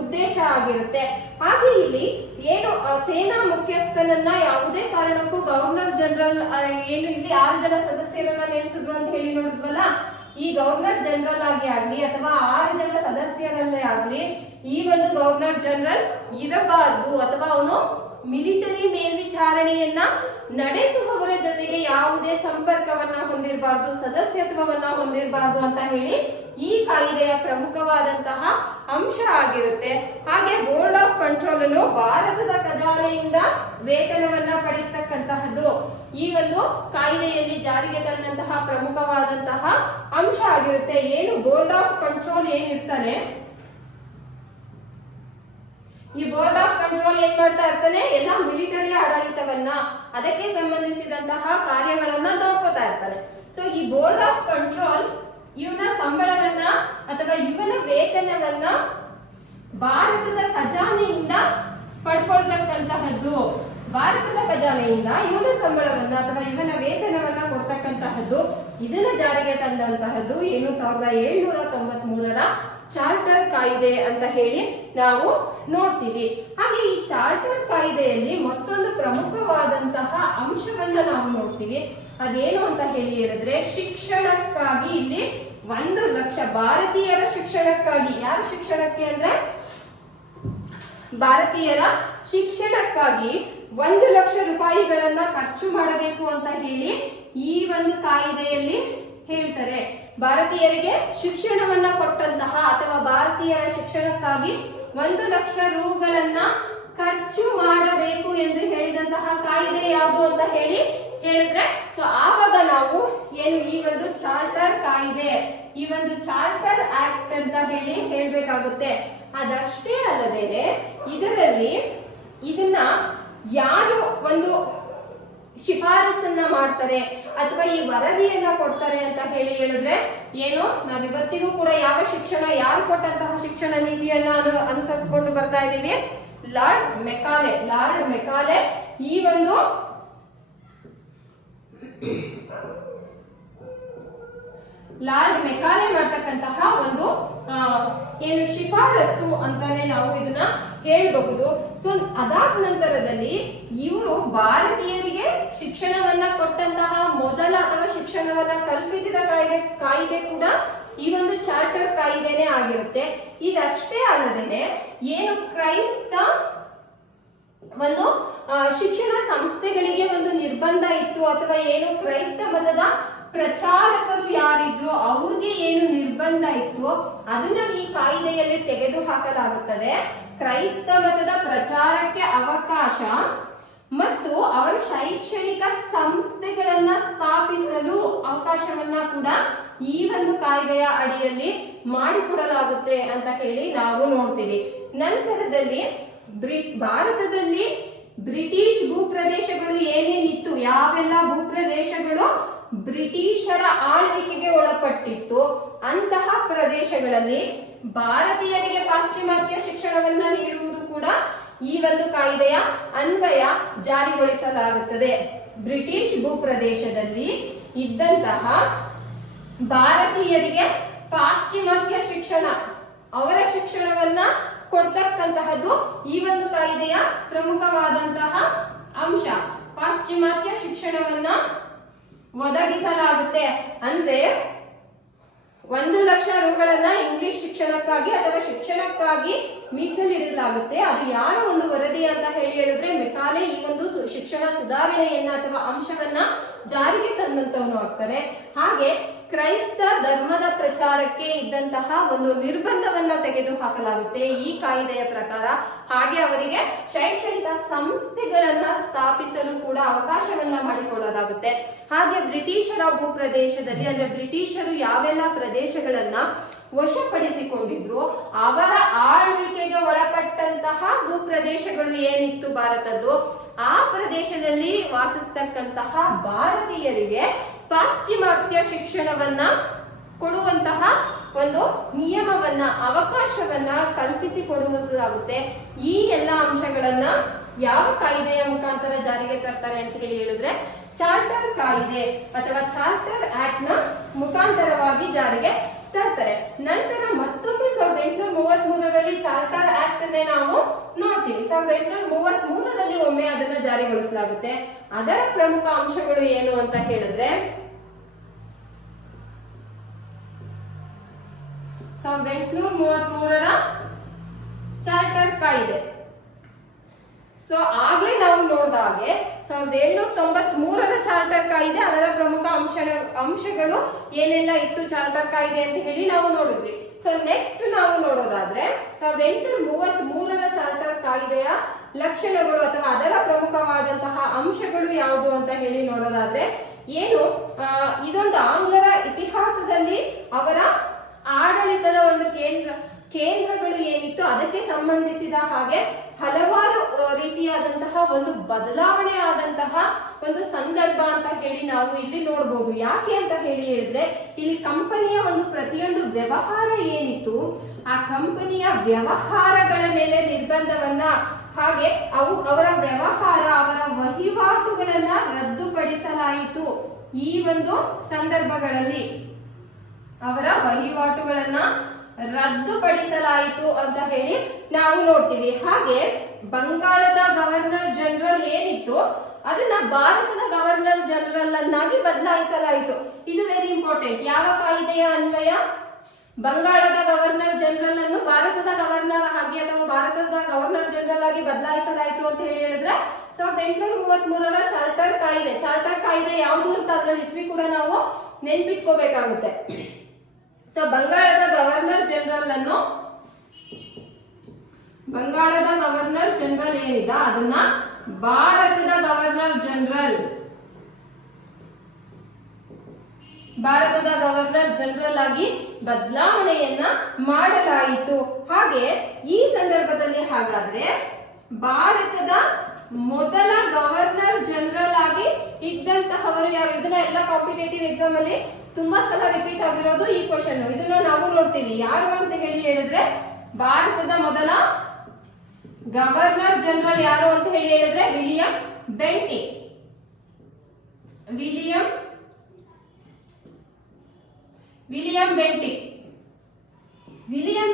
ಉದ್ದೇಶ ಆಗಿರುತ್ತೆ. ಹಾಗೆ ಇಲ್ಲಿ ಏನು ಸೇನಾ ಮುಖ್ಯಸ್ಥನನ್ನ ಯಾವುದೇ ಕಾರಣಕ್ಕೂ ಗವರ್ನರ್ ಜನರಲ್ ಏನು ಇಲ್ಲಿ 6 ಜನ ಸದಸ್ಯರನ್ನ ನೇಮಿಸಿದ್ರು ಅಂತ ಹೇಳಿ ನೋಡಿದ್ವಲ್ಲ, ಈ ಗವರ್ನರ್ ಜನರಲ್ ಆಗಿ ಆಗ್ಲಿ ಅಥವಾ 6 ಜನ ಸದಸ್ಯರಲ್ಲೇ ಆಗ್ಲಿ ಈ ಒಂದು ಗವರ್ನರ್ ಜನರಲ್ ಇರಬಾರ್ದು, ಅಥವಾ ಅವನು ಮಿಲಿಟರಿ ಮೇಲ್ವಿಚಾರಣೆಯನ್ನ ನಡೆಸುವವರ ಜೊತೆಗೆ ಯಾವುದೇ ಸಂಪರ್ಕವನ್ನ ಹೊಂದಿರಬಾರ್ದು, ಸದಸ್ಯತ್ವವನ್ನ ಹೊಂದಿರಬಾರ್ದು ಅಂತ ಹೇಳಿ ಈ ಕಾಯ್ದೆಯ ಪ್ರಮುಖವಾದಂತಹ ಅಂಶ ಆಗಿರುತ್ತೆ. ಹಾಗೆ ಬೋರ್ಡ್ ಆಫ್ ಕಂಟ್ರೋಲ್ ಅನ್ನು ಭಾರತದ ಖಜಾನೆಯಿಂದ ವೇತನವನ್ನ ಪಡೆಯತಕ್ಕಂತಹದ್ದು ಈ ಒಂದು ಕಾಯ್ದೆಯಲ್ಲಿ ಜಾರಿಗೆ ತಂದಂತಹ ಪ್ರಮುಖವಾದಂತಹ ಅಂಶ ಆಗಿರುತ್ತೆ. ಏನು ಬೋರ್ಡ್ ಆಫ್ ಕಂಟ್ರೋಲ್ ಏನಿರ್ತಾನೆ, ಈ ಬೋರ್ಡ್ ಆಫ್ ಕಂಟ್ರೋಲ್ ಏನ್ ಮಾಡ್ತಾ ಇರ್ತಾನೆ, ಎಲ್ಲ ಮಿಲಿಟರಿ ಆಡಳಿತವನ್ನ ಅದಕ್ಕೆ ಸಂಬಂಧಿಸಿದಂತಹ ಕಾರ್ಯಗಳನ್ನ ನೋಡ್ಕೋತಾ ಇರ್ತಾನೆ. ಸೊ ಈ ಬೋರ್ಡ್ ಆಫ್ ಕಂಟ್ರೋಲ್ ಇವನ ಸಂಬಳವನ್ನ ಅಥವಾ ಇವನ ವೇತನವನ್ನ ಭಾರತದ ಖಜಾನೆಯಿಂದ ಪಡ್ಕೊಳ್ತಕ್ಕಂತಹದ್ದು. ಭಾರತದ ಖಜಾನೆಯಿಂದ ಇವನ ಸಂಬಳವನ್ನ ಅಥವಾ ಇವನ ವೇತನವನ್ನ ಕೊಡ್ತಕ್ಕಂತಹದ್ದು, ಇದನ್ನ ಜಾರಿಗೆ ತಂದಂತಹದ್ದು ಏನು 1793ರ ಚಾರ್ಟರ್ ಕಾಯ್ದೆ ಅಂತ ಹೇಳಿ ನಾವು ನೋಡ್ತೀವಿ. ಹಾಗೆ ಈ ಚಾರ್ಟರ್ ಕಾಯ್ದೆಯಲ್ಲಿ ಮತ್ತೊಂದು ಪ್ರಮುಖವಾದಂತಹ ಅಂಶವನ್ನ ನಾವು ನೋಡ್ತೀವಿ. ಅದೇನು ಅಂತ ಹೇಳಿದ್ರೆ, ಶಿಕ್ಷಣಕ್ಕಾಗಿ ಇಲ್ಲಿ 1 ಲಕ್ಷ ಭಾರತೀಯರ ಶಿಕ್ಷಣಕ್ಕಾಗಿ, ಯಾರ ಶಿಕ್ಷಣಕ್ಕೆ ಅಂದ್ರೆ ಭಾರತೀಯರ ಶಿಕ್ಷಣಕ್ಕಾಗಿ 1 ಲಕ್ಷ ರೂಪಾಯಿಗಳನ್ನ ಖರ್ಚು ಮಾಡಬೇಕು ಅಂತ ಹೇಳಿ ಈ ಒಂದು ಕಾಯ್ದೆಯಲ್ಲಿ ಹೇಳ್ತಾರೆ. ಭಾರತೀಯರಿಗೆ ಶಿಕ್ಷಣವನ್ನ ಕೊಟ್ಟಂತಹ ಅಥವಾ ಭಾರತೀಯರ ಶಿಕ್ಷಣಕ್ಕಾಗಿ 1 ಲಕ್ಷ ರೂಗಳನ್ನ ಖರ್ಚು ಮಾಡಬೇಕು ಎಂದು ಹೇಳಿದಂತಹ ಕಾಯ್ದೆ ಯಾವುದು ಅಂತ ಹೇಳಿದ್ರೆ, ಸೊ ಆವಾಗ ನಾವು ಏನು ಈ ಒಂದು ಚಾರ್ಟರ್ ಕಾಯ್ದೆ, ಈ ಒಂದು ಚಾರ್ಟರ್ ಆಕ್ಟ್ ಅಂತ ಹೇಳ್ಬೇಕಾಗುತ್ತೆ. ಅದಷ್ಟೇ ಅಲ್ಲದೇನೆ ಇದರಲ್ಲಿ ಇದನ್ನ ಯಾರು ಒಂದು ಶಿಫಾರಸನ್ನ ಮಾಡ್ತಾರೆ ಅಥವಾ ಈ ವರದಿಯನ್ನ ಕೊಡ್ತಾರೆ ಅಂತ ಹೇಳಿದ್ರೆ, ಏನು ನಾವಿವತ್ತಿಗೂ ಕೂಡ ಯಾವ ಶಿಕ್ಷಣ, ಯಾರು ಕೊಟ್ಟಂತಹ ಶಿಕ್ಷಣ ನೀತಿಯನ್ನ ಅನುಸರಿಸಿಕೊಂಡು ಬರ್ತಾ ಇದ್ದೀವಿ, ಲಾರ್ಡ್ ಮೆಕಾಲೆ ಈ ಒಂದು ಲಾರ್ಡ್ ಮೆಕಾಲೆ ಮಾಡ್ತಕ್ಕಂತಹ ಒಂದು ಏನು ಶಿಫಾರಸು ಅಂತಾನೆ ನಾವು ಇದನ್ನ ಹೇಳಬಹುದು. ಸೊ ಅದಾದ ನಂತರದಲ್ಲಿ ಇವರು ಭಾರತೀಯರಿಗೆ ಶಿಕ್ಷಣವನ್ನ ಕೊಟ್ಟಂತಹ ಮೊದಲ ಅಥವಾ ಶಿಕ್ಷಣವನ್ನ ಕಲ್ಪಿಸಿದ ಕಾಯ್ದೆ ಕೂಡ ಈ ಒಂದು ಚಾರ್ಟರ್ ಕಾಯ್ದೆನೇ ಆಗಿರುತ್ತೆ. ಇದಷ್ಟೇ ಅಲ್ಲದೇನೆ ಏನು ಕ್ರೈಸ್ತ ಒಂದು ಶಿಕ್ಷಣ ಸಂಸ್ಥೆಗಳಿಗೆ ಒಂದು ನಿರ್ಬಂಧ ಇತ್ತು, ಅಥವಾ ಏನು ಕ್ರೈಸ್ತ ಮತದ ಪ್ರಚಾರಕರು ಯಾರಿದ್ರು ಅವ್ರಿಗೆ ಏನು ನಿರ್ಬಂಧ ಇತ್ತು ಅದನ್ನ ಈ ಕಾಯ್ದೆಯಲ್ಲಿ ತೆಗೆದು ಹಾಕಲಾಗುತ್ತದೆ. ಕ್ರೈಸ್ತ ಮತದ ಪ್ರಚಾರಕ್ಕೆ ಅವಕಾಶ ಮತ್ತು ಅವರ ಶೈಕ್ಷಣಿಕ ಸಂಸ್ಥೆಗಳನ್ನ ಸ್ಥಾಪಿಸಲು ಅವಕಾಶವನ್ನ ಕೂಡ ಈ ಒಂದು ಕಾಯ್ದೆಯ ಅಡಿಯಲ್ಲಿ ಮಾಡಿಕೊಡಲಾಗುತ್ತೆ ಅಂತ ಹೇಳಿ ನಾವು ನೋಡ್ತೀವಿ. ನಂತರದಲ್ಲಿ ಭಾರತದಲ್ಲಿ ಬ್ರಿಟಿಷ್ ಭೂಪ್ರದೇಶಗಳು ಏನೇನಿತ್ತು, ಯಾವೆಲ್ಲ ಭೂಪ್ರದೇಶಗಳು ಬ್ರಿಟಿಷರ ಆಳ್ವಿಕೆಗೆ ಒಳಪಟ್ಟಿತ್ತು ಅಂತಹ ಪ್ರದೇಶಗಳಲ್ಲಿ ಭಾರತೀಯರಿಗೆ ಪಾಶ್ಚಿಮಾತ್ಯ ಶಿಕ್ಷಣವನ್ನ ನೀಡುವುದು ಕೂಡ ಈ ಒಂದು ಕಾಯ್ದೆಯ ಅನ್ವಯ ಜಾರಿಗೊಳಿಸಲಾಗುತ್ತದೆ. ಬ್ರಿಟಿಷ್ ಭೂಪ್ರದೇಶದಲ್ಲಿ ಇದ್ದಂತಹ ಭಾರತೀಯರಿಗೆ ಪಾಶ್ಚಿಮಾತ್ಯ ಶಿಕ್ಷಣ, ಅವರ ಶಿಕ್ಷಣವನ್ನ ಕೊಡ್ತಕ್ಕಂತಹದ್ದು ಈ ಒಂದು ಕಾಯ್ದೆಯ ಪ್ರಮುಖವಾದಂತಹ ಅಂಶ. ಪಾಶ್ಚಿಮಾತ್ಯ ಶಿಕ್ಷಣವನ್ನ ಒದಗಿಸಲಾಗುತ್ತೆ. ಅಂದ್ರೆ 1,00,000 ರೂಗಳನ್ನ ಇಂಗ್ಲಿಷ್ ಶಿಕ್ಷಣಕ್ಕಾಗಿ ಅಥವಾ ಶಿಕ್ಷಣಕ್ಕಾಗಿ ಮೀಸಲಿಡಲಾಗುತ್ತೆ. ಅದು ಯಾರ ಒಂದು ವರದಿ ಅಂತ ಹೇಳಿದ್ರೆ ಮೆಕಾಲೆ ಈ ಒಂದು ಶಿಕ್ಷಣ ಸುಧಾರಣೆಯನ್ನ ಅಥವಾ ಅಂಶವನ್ನ ಜಾರಿಗೆ ತಂದಂತವನು ಆಗ್ತಾರೆ. ಹಾಗೆ ಕ್ರೈಸ್ತ ಧರ್ಮದ ಪ್ರಚಾರಕ್ಕೆ ಇದ್ದಂತಹ ಒಂದು ನಿರ್ಬಂಧವನ್ನ ತೆಗೆದು ಹಾಕಲಾಗುತ್ತೆ ಈ ಕಾಯ್ದೆಯ ಪ್ರಕಾರ. ಹಾಗೆ ಅವರಿಗೆ ಶೈಕ್ಷಣಿಕ ಸಂಸ್ಥೆಗಳನ್ನ ಸ್ಥಾಪಿಸಲು ಕೂಡ ಅವಕಾಶವನ್ನ ಮಾಡಿಕೊಡಲಾಗುತ್ತೆ. ಹಾಗೆ ಬ್ರಿಟಿಷರ ಭೂಪ್ರದೇಶದಲ್ಲಿ ಅಂದ್ರೆ ಬ್ರಿಟಿಷರು ಯಾವೆಲ್ಲ ಪ್ರದೇಶಗಳನ್ನ ವಶಪಡಿಸಿಕೊಂಡಿದ್ರು ಅವರ ಆಳ್ವಿಕೆಗೆ ಒಳಪಟ್ಟಂತಹ ಭೂಪ್ರದೇಶಗಳು ಏನಿತ್ತು ಭಾರತದ್ದು, ಆ ಪ್ರದೇಶದಲ್ಲಿ ವಾಸಿಸ್ತಕ್ಕಂತಹ ಭಾರತೀಯರಿಗೆ ಪಾಶ್ಚಿಮಾತ್ಯ ಶಿಕ್ಷಣವನ್ನ ಕೊಡುವಂತಹ ಒಂದು ನಿಯಮವನ್ನ, ಅವಕಾಶವನ್ನ ಕಲ್ಪಿಸಿಕೊಡುವುದಾಗುತ್ತೆ. ಈ ಎಲ್ಲ ಅಂಶಗಳನ್ನ ಯಾವ ಕಾಯ್ದೆಯ ಮುಖಾಂತರ ಜಾರಿಗೆ ತರ್ತಾರೆ ಅಂತ ಹೇಳಿದ್ರೆ ಚಾರ್ಟರ್ ಕಾಯ್ದೆ ಅಥವಾ ಚಾರ್ಟರ್ ಆಕ್ಟ್ ನ ಮುಖಾಂತರವಾಗಿ ಜಾರಿಗೆ ತರ್ತಾರೆ. ನಂತರ ಮತ್ತೊಮ್ಮೆ 1833ರಲ್ಲಿ ಚಾರ್ಟರ್ ಆಕ್ಟ್ ಅನ್ನೇ ನಾವು ನೋಡ್ತೀವಿ. 1833ರಲ್ಲಿ ಒಮ್ಮೆ ಅದನ್ನ ಜಾರಿಗೊಳಿಸಲಾಗುತ್ತೆ. ಅದರ ಪ್ರಮುಖ ಅಂಶಗಳು ಏನು ಅಂತ ಹೇಳಿದ್ರೆ 1833ರ ಚಾರ್ಟರ್ ಕಾಯ್ದೆ. ಸೊ ಆಗ್ಲೇ ನಾವು ನೋಡಿದ ಹಾಗೆ 1793ರ ಚಾರ್ಟರ್ ಕಾಯ್ದೆ, ಅದರ ಪ್ರಮುಖ ಅಂಶಗಳು ಏನೆಲ್ಲ ಇತ್ತು ಚಾರ್ಟರ್ ಕಾಯ್ದೆ ಅಂತ ಹೇಳಿ ನಾವು ನೋಡಿದ್ವಿ. ಸೊ ನೆಕ್ಸ್ಟ್ ನಾವು ನೋಡೋದಾದ್ರೆ 1833ರ ಚಾರ್ಟರ್ ಕಾಯ್ದೆಯ ಲಕ್ಷಣಗಳು ಅಥವಾ ಅದರ ಪ್ರಮುಖವಾದಂತಹ ಅಂಶಗಳು ಯಾವುದು ಅಂತ ಹೇಳಿ ನೋಡೋದಾದ್ರೆ ಏನು, ಇದೊಂದು ಆಂಗ್ಲರ ಇತಿಹಾಸದಲ್ಲಿ ಅವರ ಆಡಳಿತದ ಒಂದು ಕೇಂದ್ರಗಳು ಏನಿತ್ತು ಅದಕ್ಕೆ ಸಂಬಂಧಿಸಿದ ಹಾಗೆ ಹಲವಾರು ರೀತಿಯಾದಂತಹ ಒಂದು ಬದಲಾವಣೆ ಆದಂತಹ ಒಂದು ಸಂದರ್ಭ ಅಂತ ಹೇಳಿ ನಾವು ಇಲ್ಲಿ ನೋಡಬಹುದು. ಯಾಕೆ ಅಂತ ಹೇಳಿದ್ರೆ ಇಲ್ಲಿ ಕಂಪನಿಯ ಒಂದು ಪ್ರತಿಯೊಂದು ವ್ಯವಹಾರ ಏನಿತ್ತು ಆ ಕಂಪನಿಯ ವ್ಯವಹಾರಗಳ ಮೇಲೆ ನಿರ್ಬಂಧವನ್ನ, ಹಾಗೆ ಅವರ ವ್ಯವಹಾರ, ಅವರ ವಹಿವಾಟುಗಳನ್ನ ರದ್ದುಪಡಿಸಲಾಯಿತು. ಈ ಒಂದು ಸಂದರ್ಭಗಳಲ್ಲಿ ಅವರ ವಹಿವಾಟುಗಳನ್ನ ರದ್ದುಪಡಿಸಲಾಯಿತು ಅಂತ ಹೇಳಿ ನಾವು ನೋಡ್ತೀವಿ. ಹಾಗೆ ಬಂಗಾಳದ ಗವರ್ನರ್ ಜನರಲ್ ಏನಿತ್ತು ಅದನ್ನ ಭಾರತದ ಗವರ್ನರ್ ಜನರಲ್ ಅನ್ನಾಗಿ ಬದಲಾಯಿಸಲಾಯಿತು. ಇದು ವೆರಿ ಇಂಪಾರ್ಟೆಂಟ್. ಯಾವ ಕಾಯ್ದೆಯ ಅನ್ವಯ ಬಂಗಾಳದ ಗವರ್ನರ್ ಜನರಲ್ ಅನ್ನು ಭಾರತದ ಗವರ್ನರ್ ಆಗಿ ಅಥವಾ ಭಾರತದ ಗವರ್ನರ್ ಜನರಲ್ ಆಗಿ ಬದಲಾಯಿಸಲಾಯಿತು ಅಂತ ಹೇಳಿದ್ರೆ 1833ರ ಚಾರ್ಟರ್ ಕಾಯ್ದೆ. ಚಾರ್ಟರ್ ಕಾಯ್ದೆ ಯಾವುದು ಅಂತ ಅದರಲ್ಲಿ ಇಸ್ವಿ ಕೂಡ ನಾವು ನೆನ್ಪಿಟ್ಕೋಬೇಕಾಗುತ್ತೆ. ಸೊ ಬಂಗಾಳದ ಗವರ್ನರ್ ಜನರಲ್ ಏನಿದೆ ಅದನ್ನ ಭಾರತದ ಗವರ್ನರ್ ಜನರಲ್ ಆಗಿ ಬದಲಾವಣೆಯನ್ನ ಮಾಡಲಾಯಿತು. ಹಾಗೆ ಈ ಸಂದರ್ಭದಲ್ಲಿ ಹಾಗಾದ್ರೆ ಭಾರತದ ಮೊದಲ ಗವರ್ನರ್ ಜನರಲ್ ಆಗಿ ಇದ್ದಂತಹವರು ಯಾರು? ಇದನ್ನ ಎಲ್ಲ ಕಾಂಪಿಟೇಟಿವ್ ಎಕ್ಸಾಮ್ ಅಲ್ಲಿ ತುಂಬಾ ಸಲ ರಿಪೀಟ್ ಆಗಿರೋದು ಈ ಕ್ವಶನ್. ಇದನ್ನ ನಾವು ನೋಡ್ತೀವಿ. ಯಾರು ಅಂತ ಹೇಳಿದ್ರೆ ಭಾರತದ ಮೊದಲ ಗವರ್ನರ್ ಜನರಲ್ ಯಾರು ಅಂತ ಹೇಳಿದ್ರೆ ವಿಲಿಯಂ ಬೆಂಟಿಕ್. ವಿಲಿಯಂ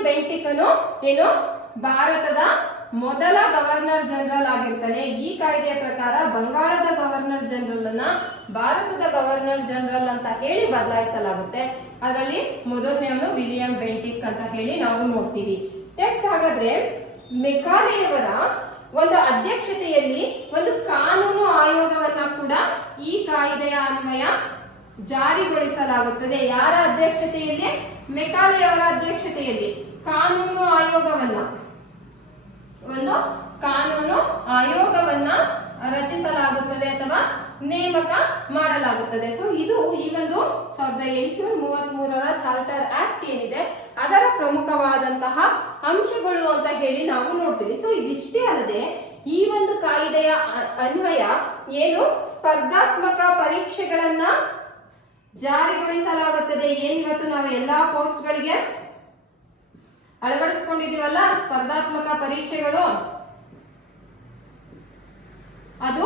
ಬೆಂಟಿಕ್ ಏನು ಭಾರತದ ಮೊದಲ ಗವರ್ನರ್ ಜನರಲ್ ಆಗಿರ್ತಾನೆ. ಈ ಕಾಯ್ದೆಯ ಪ್ರಕಾರ ಬಂಗಾಳದ ಗವರ್ನರ್ ಜನರಲ್ ಅನ್ನ ಭಾರತದ ಗವರ್ನರ್ ಜನರಲ್ ಅಂತ ಹೇಳಿ ಬದಲಾಯಿಸಲಾಗುತ್ತೆ. ಅದರಲ್ಲಿ ಮೊದಲನೆಯವನು ವಿಲಿಯಂ ಬೆಂಟಿಕ್ ಅಂತ ಹೇಳಿ ನಾವು ನೋಡ್ತೀವಿ. ನೆಕ್ಸ್ಟ್ ಹಾಗಾದ್ರೆ ಮೆಕಾಲೆಯವರ ಒಂದು ಅಧ್ಯಕ್ಷತೆಯಲ್ಲಿ ಒಂದು ಕಾನೂನು ಆಯೋಗವನ್ನ ಕೂಡ ಈ ಕಾಯ್ದೆಯ ಅನ್ವಯ ಜಾರಿಗೊಳಿಸಲಾಗುತ್ತದೆ. ಯಾರ ಅಧ್ಯಕ್ಷತೆಯಲ್ಲಿ? ಮೆಕಾಲೆಯವರ ಅಧ್ಯಕ್ಷತೆಯಲ್ಲಿ ಕಾನೂನು ಆಯೋಗವನ್ನ ರಚಿಸಲಾಗುತ್ತದೆ ಅಥವಾ ನೇಮಕ ಮಾಡಲಾಗುತ್ತದೆ. ಸೊ ಇದು ಈ ಒಂದು 1833ರ ಚಾರ್ಟರ್ ಆಕ್ಟ್ ಏನಿದೆ ಅದರ ಪ್ರಮುಖವಾದಂತಹ ಅಂಶಗಳು ಅಂತ ಹೇಳಿ ನಾವು ನೋಡ್ತೀವಿ. ಸೊ ಇದಿಷ್ಟೇ ಅಲ್ಲದೆ ಈ ಒಂದು ಕಾಯ್ದೆ ಕಾಯ್ದೆಯ ಅನ್ವಯ ಏನು ಸ್ಪರ್ಧಾತ್ಮಕ ಪರೀಕ್ಷೆಗಳನ್ನ ಜಾರಿಗೊಳಿಸಲಾಗುತ್ತದೆ. ಏನಿವತ್ತು ನಾವು ಎಲ್ಲಾ ಪೋಸ್ಟ್ಗಳಿಗೆ ಅಳವಡಿಸಿಕೊಂಡಿದೀವಲ್ಲ ಸ್ಪರ್ಧಾತ್ಮಕ ಪರೀಕ್ಷೆಗಳು, ಅದು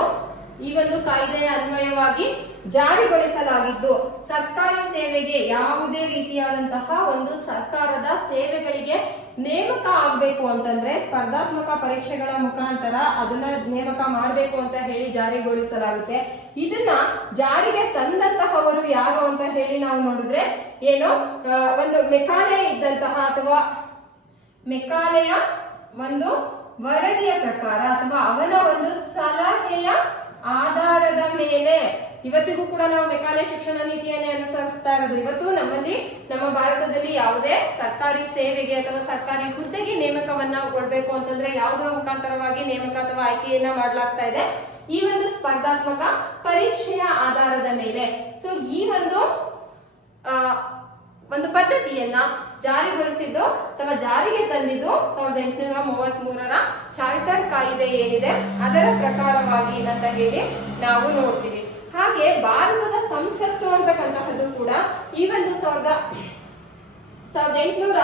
ಈ ಒಂದು ಕಾಯ್ದೆಯ ಅನ್ವಯವಾಗಿ ಜಾರಿಗೊಳಿಸಲಾಗಿದ್ದು ಸರ್ಕಾರಿ ಸೇವೆಗೆ ಯಾವುದೇ ರೀತಿಯಾದಂತಹ ಒಂದು ಸರ್ಕಾರದ ಸೇವೆಗಳಿಗೆ ನೇಮಕ ಆಗಬೇಕು ಅಂತಂದ್ರೆ ಸ್ಪರ್ಧಾತ್ಮಕ ಪರೀಕ್ಷೆಗಳ ಮುಖಾಂತರ ಅದನ್ನ ನೇಮಕ ಮಾಡಬೇಕು ಅಂತ ಹೇಳಿ ಜಾರಿಗೊಳಿಸಲಾಗುತ್ತೆ. ಇದನ್ನ ಜಾರಿಗೆ ತಂದಂತಹವರು ಯಾರು ಅಂತ ಹೇಳಿ ನಾವು ನೋಡಿದ್ರೆ ಏನು ಒಂದು ಮೆಕಾಲೆ ಇದ್ದಂತಹ ಅಥವಾ ಮೆಕಾಲೆಯ ಒಂದು ವರದಿಯ ಪ್ರಕಾರ ಅಥವಾ ಅವನ ಒಂದು ಸಲಹೆಯ ಆಧಾರದ ಮೇಲೆ ಇವತ್ತಿಗೂ ಕೂಡ ನಾವು ಮೆಕಾಲೆ ಶಿಕ್ಷಣ ನೀತಿಯನ್ನೇ ಅನುಸರಿಸ್ತಾ ಇರೋದು. ಇವತ್ತು ನಮ್ಮಲ್ಲಿ ನಮ್ಮ ಭಾರತದಲ್ಲಿ ಯಾವುದೇ ಸರ್ಕಾರಿ ಸೇವೆಗೆ ಅಥವಾ ಸರ್ಕಾರಿ ಹುದ್ದೆಗೆ ನೇಮಕವನ್ನ ಕೊಡ್ಬೇಕು ಅಂತಂದ್ರೆ ಯಾವುದರ ಮುಖಾಂತರವಾಗಿ ನೇಮಕ ಅಥವಾ ಆಯ್ಕೆಯನ್ನ ಮಾಡಲಾಗ್ತಾ ಇದೆ, ಈ ಒಂದು ಸ್ಪರ್ಧಾತ್ಮಕ ಪರೀಕ್ಷೆಯ ಆಧಾರದ ಮೇಲೆ. ಸೊ ಈ ಒಂದು ಪದ್ಧತಿಯನ್ನ ಜಾರಿಗೊಳಿಸಿದ್ದು ಅಥವಾ ಜಾರಿಗೆ ತಂದಿದ್ದು 1833ರ ಚಾರ್ಟರ್ ಕಾಯ್ದೆ ಏನಿದೆ ಅದರ ಪ್ರಕಾರವಾಗಿ ಅಂತ ಹೇಳಿ ನಾವು ನೋಡ್ತೀವಿ. ಹಾಗೆ ಭಾರತದ ಸಂಸತ್ತು ಅಂತಕ್ಕಂತಹದ್ದು ಕೂಡ ಈ ಒಂದು 1853ರ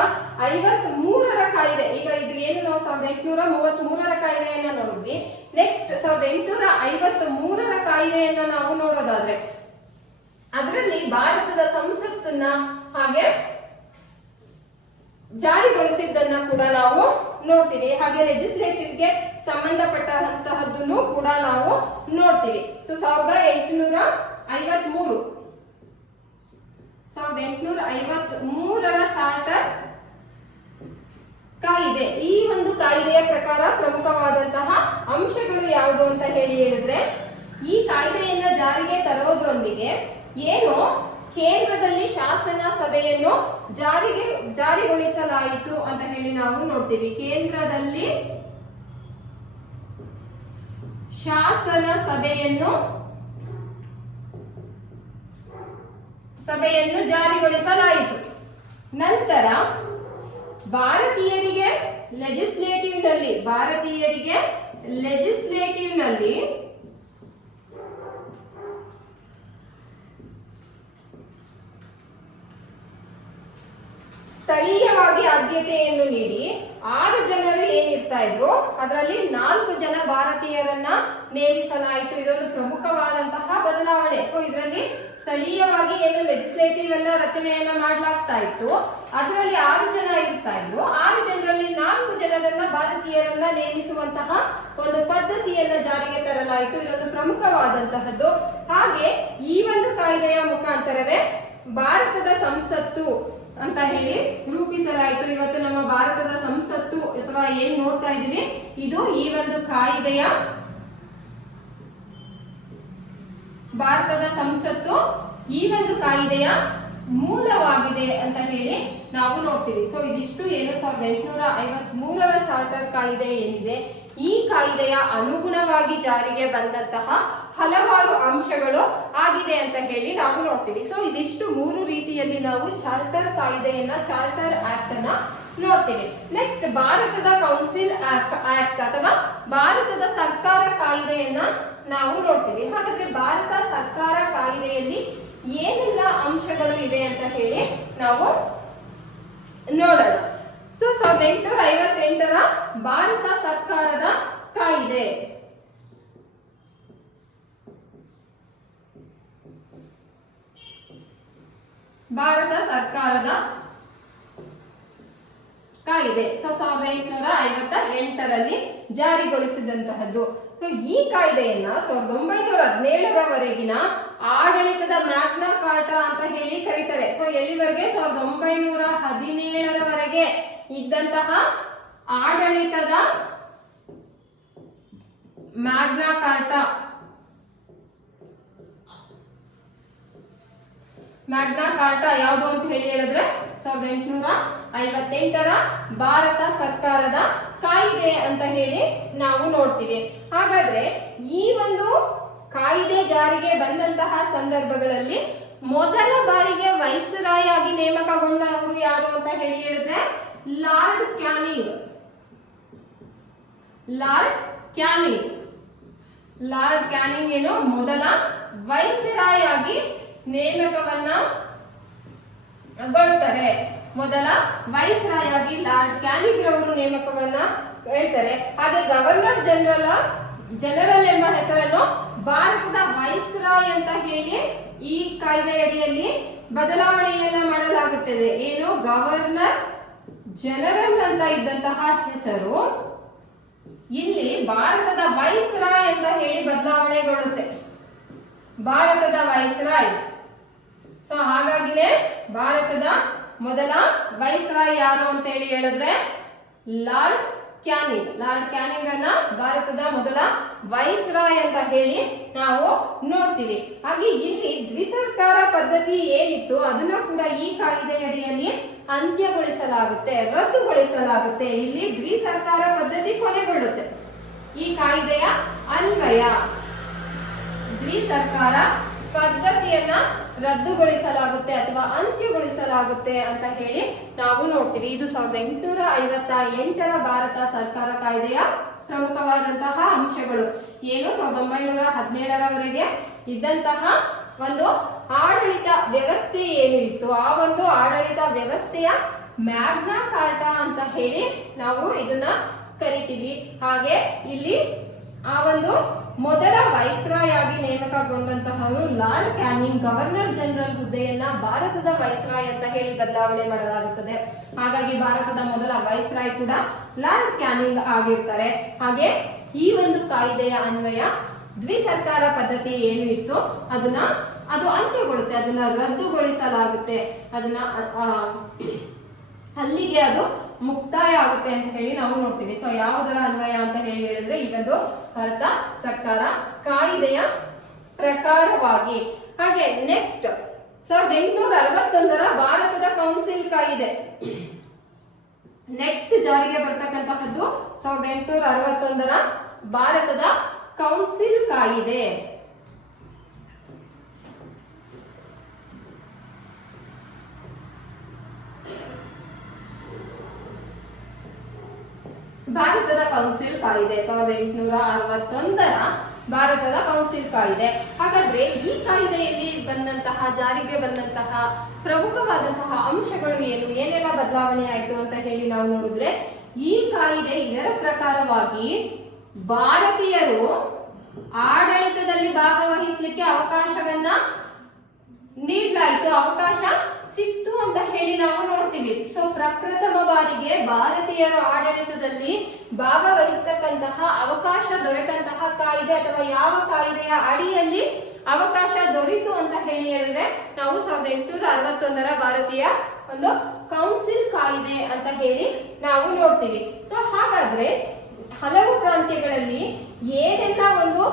ಕಾಯ್ದೆ, ಈಗ ಇದು ಏನು ನಾವು 1833ರ ಕಾಯ್ದೆಯನ್ನ ನೋಡಿದ್ವಿ. ನೆಕ್ಸ್ಟ್ 1853ರ ಕಾಯ್ದೆಯನ್ನ ನಾವು ನೋಡೋದಾದ್ರೆ ಅದರಲ್ಲಿ ಭಾರತದ ಸಂಸತ್ತನ್ನ ಹಾಗೆ ಜಾರಿಗೊಳಿಸಿದ್ದನ್ನ ಕೂಡ ನಾವು ನೋಡ್ತೀವಿ. ಹಾಗೆ ಲೆಜಿಸ್ಲೇಟಿವ್ಗೆ ಸಂಬಂಧಪಟ್ಟಂತಹದ್ದನ್ನು ಕೂಡ ನಾವು ನೋಡ್ತೀವಿ. ಸೊ 1853ರ ಚಾರ್ಟರ್ ಕಾಯ್ದೆ, ಈ ಒಂದು ಕಾಯ್ದೆಯ ಪ್ರಕಾರ ಪ್ರಮುಖವಾದಂತಹ ಅಂಶಗಳು ಯಾವುದು ಅಂತ ಹೇಳಿದ್ರೆ ಈ ಕಾಯ್ದೆಯನ್ನ ಜಾರಿಗೆ ತರೋದ್ರೊಂದಿಗೆ ಏನು ಕೇಂದ್ರದಲ್ಲಿ ಶಾಸನ ಸಭೆಯನ್ನು ಜಾರಿಗೊಳಿಸಲಾಯಿತು ಅಂತ ಹೇಳಿ ನಾವು ನೋಡ್ತೀವಿ. ಕೇಂದ್ರದಲ್ಲಿ ಶಾಸನ ಸಭೆಯನ್ನು ಜಾರಿಗೊಳಿಸಲಾಯಿತು. ನಂತರ ಭಾರತೀಯರಿಗೆ ಲೆಜಿಸ್ಲೇಟಿವ್ ನಲ್ಲಿ ಸ್ಥಳೀಯವಾಗಿ ಆದ್ಯತೆಯನ್ನು ನೀಡಿ 6 ಜನರು ಏನಿರ್ತಾ ಇದ್ರು ಅದರಲ್ಲಿ 4 ಜನ ಭಾರತೀಯರನ್ನ ನೇಮಿಸಲಾಯಿತು. ಇದೊಂದು ಪ್ರಮುಖವಾದಂತಹ ಬದಲಾವಣೆ. ಸೊ ಇದರಲ್ಲಿ ಸ್ಥಳೀಯವಾಗಿ ಏನು ಲೆಜಿಸ್ಲೇಟಿವ್ ಎಲ್ಲ ರಚನೆಯನ್ನ ಮಾಡಲಾಗ್ತಾ ಇತ್ತು, ಅದರಲ್ಲಿ 6 ಜನ ಇರ್ತಾ ಇದ್ರು. 6 ಜನರಲ್ಲಿ 4 ಜನರನ್ನ ಭಾರತೀಯರನ್ನ ನೇಮಿಸುವಂತಹ ಒಂದು ಪದ್ಧತಿಯನ್ನ ಜಾರಿಗೆ ತರಲಾಯಿತು. ಇದೊಂದು ಪ್ರಮುಖವಾದಂತಹದ್ದು. ಹಾಗೆ ಈ ಒಂದು ಕಾಯ್ದೆಯ ಮುಖಾಂತರವೇ ಭಾರತದ ಸಂಸತ್ತು ಅಂತ ಹೇಳಿ ರೂಪಿಸಲಾಯಿತು. ಇವತ್ತು ನಮ್ಮ ಭಾರತದ ಸಂಸತ್ತು ಅಥವಾ ಏನ್ ನೋಡ್ತಾ ಇದೀವಿ ಇದು ಈ ಒಂದು ಕಾಯ್ದೆಯ ಭಾರತದ ಸಂಸತ್ತು ಈ ಒಂದು ಕಾಯ್ದೆಯ ಮೂಲವಾಗಿದೆ ಅಂತ ಹೇಳಿ ನಾವು ನೋಡ್ತೀವಿ. ಸೊ ಇದಿಷ್ಟು ಏನು 1853ರ ಚಾರ್ಟರ್ ಕಾಯ್ದೆ ಏನಿದೆ ಈ ಕಾಯ್ದೆಯ ಅನುಗುಣವಾಗಿ ಜಾರಿಗೆ ಬಂದಂತಹ ಹಲವಾರು ಅಂಶಗಳು ಆಗಿದೆ ಅಂತ ಹೇಳಿ ನಾವು ನೋಡ್ತೀವಿ. ಸೊ ಇದಿಷ್ಟು 3 ರೀತಿಯಲ್ಲಿ ನಾವು ಚಾರ್ಟರ್ ಕಾಯ್ದೆಯನ್ನ ಚಾರ್ಟರ್ ಆಕ್ಟ್ ಅನ್ನ ನೋಡ್ತೀವಿ. ನೆಕ್ಸ್ಟ್ ಭಾರತದ ಕೌನ್ಸಿಲ್ ಆಕ್ಟ್ ಅಥವಾ ಭಾರತದ ಸರ್ಕಾರ ಕಾಯ್ದೆಯನ್ನ ನಾವು ನೋಡ್ತೀವಿ. ಹಾಗಾದ್ರೆ ಭಾರತ ಸರ್ಕಾರ ಕಾಯ್ದೆಯಲ್ಲಿ ಏನೆಲ್ಲ ಅಂಶಗಳು ಇವೆ ಅಂತ ಹೇಳಿ ನಾವು ನೋಡೋಣ. ಸೊ 1858ರ ಭಾರತ ಸರ್ಕಾರದ ಕಾಯ್ದೆ. ಭಾರತ ಸರ್ಕಾರದ ಕಾಯ್ದೆ 1858ರಲ್ಲಿ ಜಾರಿಗೊಳಿಸಿದಂತಹದ್ದು. ಸೊ ಈ ಕಾಯ್ದೆಯನ್ನ 1917ರವರೆಗಿನ ಆಡಳಿತದ ಮ್ಯಾಗ್ನಾ ಕಾರ್ಟಾ ಅಂತ ಹೇಳಿ ಕರೀತಾರೆ. ಸೊ ಎಲ್ಲಿವರೆಗೆ 1917ರವರೆಗೆ ಇದ್ದಂತಹ ಆಡಳಿತದ ಮ್ಯಾಗ್ನಾ ಕಾರ್ಟಾ ಯಾವುದು ಅಂತ ಹೇಳಿ ಹೇಳಿದ್ರೆ 1858ರ ಭಾರತ ಸರ್ಕಾರದ ಕಾಯ್ದೆ ಅಂತ ಹೇಳಿ ನಾವು ನೋಡ್ತೀವಿ. ಹಾಗಾದ್ರೆ ಈ ಒಂದು ಕಾಯ್ದೆ ಜಾರಿಗೆ ಬಂದಂತಹ ಸಂದರ್ಭಗಳಲ್ಲಿ ಮೊದಲ ಬಾರಿಗೆ ವೈಸ್ರಾಯ್ ಆಗಿ ನೇಮಕಗೊಂಡವರು ಯಾರು ಅಂತ ಹೇಳಿ ಹೇಳಿದ್ರೆ ಲಾರ್ಡ್ ಕ್ಯಾನಿಂಗ್. ಲಾರ್ಡ್ ಕ್ಯಾನಿಂಗ್ ಏನು ಮೊದಲ ವೈಸ್ರಾಯ್ ಆಗಿ ನೇಮಕವನ್ನ ಗೊಳ್ತಾರೆ. ಮೊದಲ ವೈಸ್ರಾಯ್ ಆಗಿ ಲಾರ್ಡ್ ಕ್ಯಾನಿಂಗ್ ರವರು ನೇಮಕವನ್ನ ಹೇಳ್ತಾರೆ. ಹಾಗೆ ಗವರ್ನರ್ ಜನರಲ್ ಎಂಬ ಹೆಸರನ್ನು ಭಾರತದ ವೈಸ್ರಾಯ್ ಅಂತ ಹೇಳಿ ಈ ಕಾಯ್ದೆ ಅಡಿಯಲ್ಲಿ ಬದಲಾವಣೆಯನ್ನ ಮಾಡಲಾಗುತ್ತದೆ. ಏನು ಗವರ್ನರ್ ಜನರಲ್ ಅಂತ ಇದ್ದಂತಹ ಹೆಸರು ಇಲ್ಲಿ ಭಾರತದ ವೈಸ್ರಾಯ್ ಅಂತ ಹೇಳಿ ಬದಲಾವಣೆಗೊಳ್ಳುತ್ತೆ. ಭಾರತದ ವೈಸ್ರಾಯ್. ಸೊ ಹಾಗಾಗಿನೇ ಭಾರತದ ಮೊದಲ ವೈಸ್ರಾಯ್ ಯಾರು ಅಂತ ಹೇಳಿ ಹೇಳಿದ್ರೆ ಲಾರ್ಡ್ ಕ್ಯಾನಿಂಗ್. ಲಾರ್ಡ್ ಕ್ಯಾನಿಂಗ್ ಅನ್ನ ಭಾರತದ ಮೊದಲ ವೈಸ್ರಾಯ್ ಅಂತ ಹೇಳಿ ನಾವು ನೋಡ್ತೀವಿ. ಹಾಗೆ ಇಲ್ಲಿ ದ್ವಿಸರ್ಕಾರ ಪದ್ಧತಿ ಏನಿತ್ತು ಅದನ್ನ ಕೂಡ ಈ ಕಾಯ್ದೆ ಅಡಿಯಲ್ಲಿ ಅಂತ್ಯಗೊಳಿಸಲಾಗುತ್ತೆ, ರದ್ದುಗೊಳಿಸಲಾಗುತ್ತೆ. ಇಲ್ಲಿ ದ್ವಿಸರ್ಕಾರ ಪದ್ಧತಿ ಕೊನೆಗೊಳ್ಳುತ್ತೆ. ಈ ಕಾಯ್ದೆಯ ಅನ್ವಯ ದ್ವಿಸರ್ಕಾರ ಪದ್ಧತಿಯನ್ನ ರದ್ದುಗೊಳಿಸಲಾಗುತ್ತೆ ಅಥವಾ ಅಂತ್ಯಗೊಳಿಸಲಾಗುತ್ತೆ ಅಂತ ಹೇಳಿ ನಾವು ನೋಡ್ತೀವಿ. ಇದು 1858ರ ಭಾರತ ಸರ್ಕಾರ ಕಾಯ್ದೆಯ ಪ್ರಮುಖವಾದಂತಹ ಅಂಶಗಳು. ಏನು 1917ರವರೆಗೆ ಇದ್ದಂತಹ ಒಂದು ಆಡಳಿತ ವ್ಯವಸ್ಥೆ ಏನು ಇತ್ತು ಆ ಒಂದು ಆಡಳಿತ ವ್ಯವಸ್ಥೆಯ ಮ್ಯಾಗ್ನಾ ಕಾರ್ಟಾ ಅಂತ ಹೇಳಿ ನಾವು ಇದನ್ನ ಕರಿತೀವಿ. ಹಾಗೆ ಇಲ್ಲಿ ಆ ಒಂದು ಮೊದಲ ವೈಸ್ರಾಯ್ ಆಗಿ ನೇಮಕಗೊಂಡಂತಹವರು ಲಾರ್ಡ್ ಕ್ಯಾನಿಂಗ್ ಗವರ್ನರ್ ಜನರಲ್ ಹುದ್ದೆಯನ್ನ ಭಾರತದ ವೈಸ್ರಾಯ್ ಅಂತ ಹೇಳಿ ಬದಲಾವಣೆ ಮಾಡಲಾಗುತ್ತದೆ. ಹಾಗಾಗಿ ಭಾರತದ ಮೊದಲ ವೈಸ್ರಾಯ್ ಕೂಡ ಲಾರ್ಡ್ ಕ್ಯಾನಿಂಗ್ ಆಗಿರ್ತಾರೆ. ಹಾಗೆ ಈ ಒಂದು ಕಾಯ್ದೆಯ ಅನ್ವಯ ದ್ವಿಸರ್ಕಾರ ಪದ್ಧತಿ ಏನು ಇತ್ತು ಅದು ಅಂತ್ಯಗೊಳ್ಳುತ್ತೆ, ಅದನ್ನ ರದ್ದುಗೊಳಿಸಲಾಗುತ್ತೆ, ಅದನ್ನ ಅಲ್ಲಿಗೆ ಅದು ಮುಕ್ತಾಯ ಆಗುತ್ತೆ ಅಂತ ಹೇಳಿ ನಾವು ನೋಡ್ತೀವಿ. ಸೊ ಯಾವುದರ ಅನ್ವಯ ಅಂತ ಹೇಳಿ ಹೇಳಿದ್ರೆ ಈ ಒಂದು ಭಾರತ ಸರ್ಕಾರ ಕಾಯ್ದೆಯ ಪ್ರಕಾರವಾಗಿ. ಹಾಗೆ ನೆಕ್ಸ್ಟ್ 1861ರ ಭಾರತದ ಕೌನ್ಸಿಲ್ ಕಾಯ್ದೆ ನೆಕ್ಸ್ಟ್ ಜಾರಿಗೆ ಬರ್ತಕ್ಕಂತಹದ್ದು 1861ರ ಭಾರತದ ಕೌನ್ಸಿಲ್ ಕಾಯ್ದೆ. ಭಾರತದ ಕೌನ್ಸಿಲ್ ಕಾಯ್ದೆ 1861ರ ಭಾರತದ ಕೌನ್ಸಿಲ್ ಕಾಯ್ದೆ. ಹಾಗಾದ್ರೆ ಈ ಕಾಯ್ದೆಯಲ್ಲಿ ಜಾರಿಗೆ ಬಂದಂತಹ ಪ್ರಮುಖವಾದಂತಹ ಅಂಶಗಳು ಏನೆಲ್ಲ ಬದಲಾವಣೆ ಆಯ್ತು ಅಂತ ಹೇಳಿ ನಾವು ನೋಡಿದ್ರೆ ಈ ಕಾಯ್ದೆ ಇದರ ಪ್ರಕಾರವಾಗಿ ಭಾರತೀಯರು ಆಡಳಿತದಲ್ಲಿ ಭಾಗವಹಿಸಲಿಕ್ಕೆ ಅವಕಾಶವನ್ನ ನೀಡಲಾಯಿತು, ಅವಕಾಶ ಸಿಕ್ತು ಅಂತ ಹೇಳಿ ನಾವು ನೋಡ್ತೀವಿ. ಸೊ ಪ್ರಪ್ರಥಮ ಬಾರಿಗೆ ಭಾರತೀಯರು ಆಡಳಿತದಲ್ಲಿ ಭಾಗವಹಿಸತಕ್ಕಂತಹ ಅವಕಾಶ ದೊರೆತಂತಹ ಕಾಯ್ದೆ ಅಥವಾ ಯಾವ ಕಾಯ್ದೆಯ ಅಡಿಯಲ್ಲಿ ಅವಕಾಶ ದೊರೀತು ಅಂತ ಹೇಳಿ ಹೇಳಿದ್ರೆ ನಾವು 1861ರ ಭಾರತೀಯ ಒಂದು ಕೌನ್ಸಿಲ್ ಕಾಯ್ದೆ ಅಂತ ಹೇಳಿ ನಾವು ನೋಡ್ತೀವಿ. ಸೊ ಹಾಗಾದ್ರೆ ಹಲವು ಪ್ರಾಂತ್ಯಗಳಲ್ಲಿ ಏನೆಲ್ಲ ಒಂದು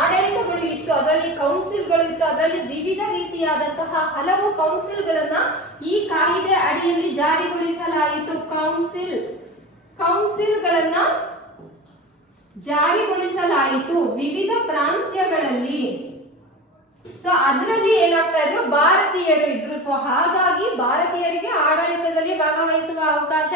ಆಡಳಿತಗಳು ಇತ್ತು, ಅದರಲ್ಲಿ ಕೌನ್ಸಿಲ್ಗಳು ಇತ್ತು, ಅದರಲ್ಲಿ ವಿವಿಧ ರೀತಿಯಾದಂತಹ ಹಲವು ಕೌನ್ಸಿಲ್ಗಳನ್ನ ಈ ಕಾಯ್ದೆ ಅಡಿಯಲ್ಲಿ ಜಾರಿಗೊಳಿಸಲಾಯಿತು. ಕೌನ್ಸಿಲ್ಗಳನ್ನ ಜಾರಿಗೊಳಿಸಲಾಯಿತು ವಿವಿಧ ಪ್ರಾಂತ್ಯಗಳಲ್ಲಿ. ಸೊ ಅದರಲ್ಲಿ ಏನಾಗ್ತಾ ಇದ್ರು, ಭಾರತೀಯರು ಇದ್ರು. ಸೊ ಹಾಗಾಗಿ ಭಾರತೀಯರಿಗೆ ಆಡಳಿತದಲ್ಲಿ ಭಾಗವಹಿಸುವ ಅವಕಾಶ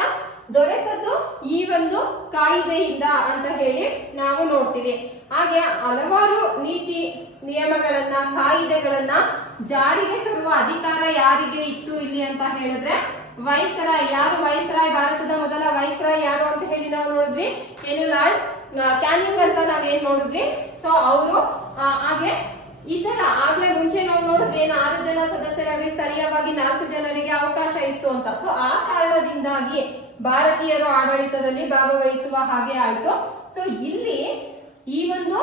ದೊರೆತದ್ದು ಈ ಒಂದು ಕಾಯ್ದೆಯಿಂದ ಅಂತ ಹೇಳಿ ನಾವು ನೋಡ್ತೀವಿ. ಹಾಗೆ ಹಲವಾರು ನೀತಿ ನಿಯಮಗಳನ್ನ ಕಾಯ್ದೆಗಳನ್ನ ಜಾರಿಗೆ ತರುವ ಅಧಿಕಾರ ಯಾರಿಗೆ ಇತ್ತು ಇಲ್ಲಿ ಅಂತ ಹೇಳಿದ್ರೆ ವೈಸ್ರಾಯ್. ಯಾರು ವೈಸ್ರಾಯ್? ಭಾರತದ ಮೊದಲ ವೈಸ್ರಾಯ್ ಯಾರು ಅಂತ ಹೇಳಿ ನಾವು ನೋಡಿದ್ವಿ, ಏನು ಲಾರ್ಡ್ ಕ್ಯಾನಿಂಗ್ ಅಂತ ನಾವೇನ್ ನೋಡಿದ್ವಿ. ಸೊ ಅವರು ಹಾಗೆ ಇತರ ಆಗ್ಲೇ ಮುಂಚೆ ನಾವು ನೋಡಿದ್ವಿ 6 ಜನ ಸದಸ್ಯರಾಗಿ ಸ್ಥಳೀಯವಾಗಿ 4 ಜನರಿಗೆ ಅವಕಾಶ ಇತ್ತು ಅಂತ. ಸೊ ಆ ಕಾರಣದಿಂದಾಗಿ ಭಾರತೀಯರು ಆಡಳಿತದಲ್ಲಿ ಭಾಗವಹಿಸುವ ಹಾಗೆ ಆಯ್ತು. ಸೊ ಇಲ್ಲಿ ಈ ಒಂದು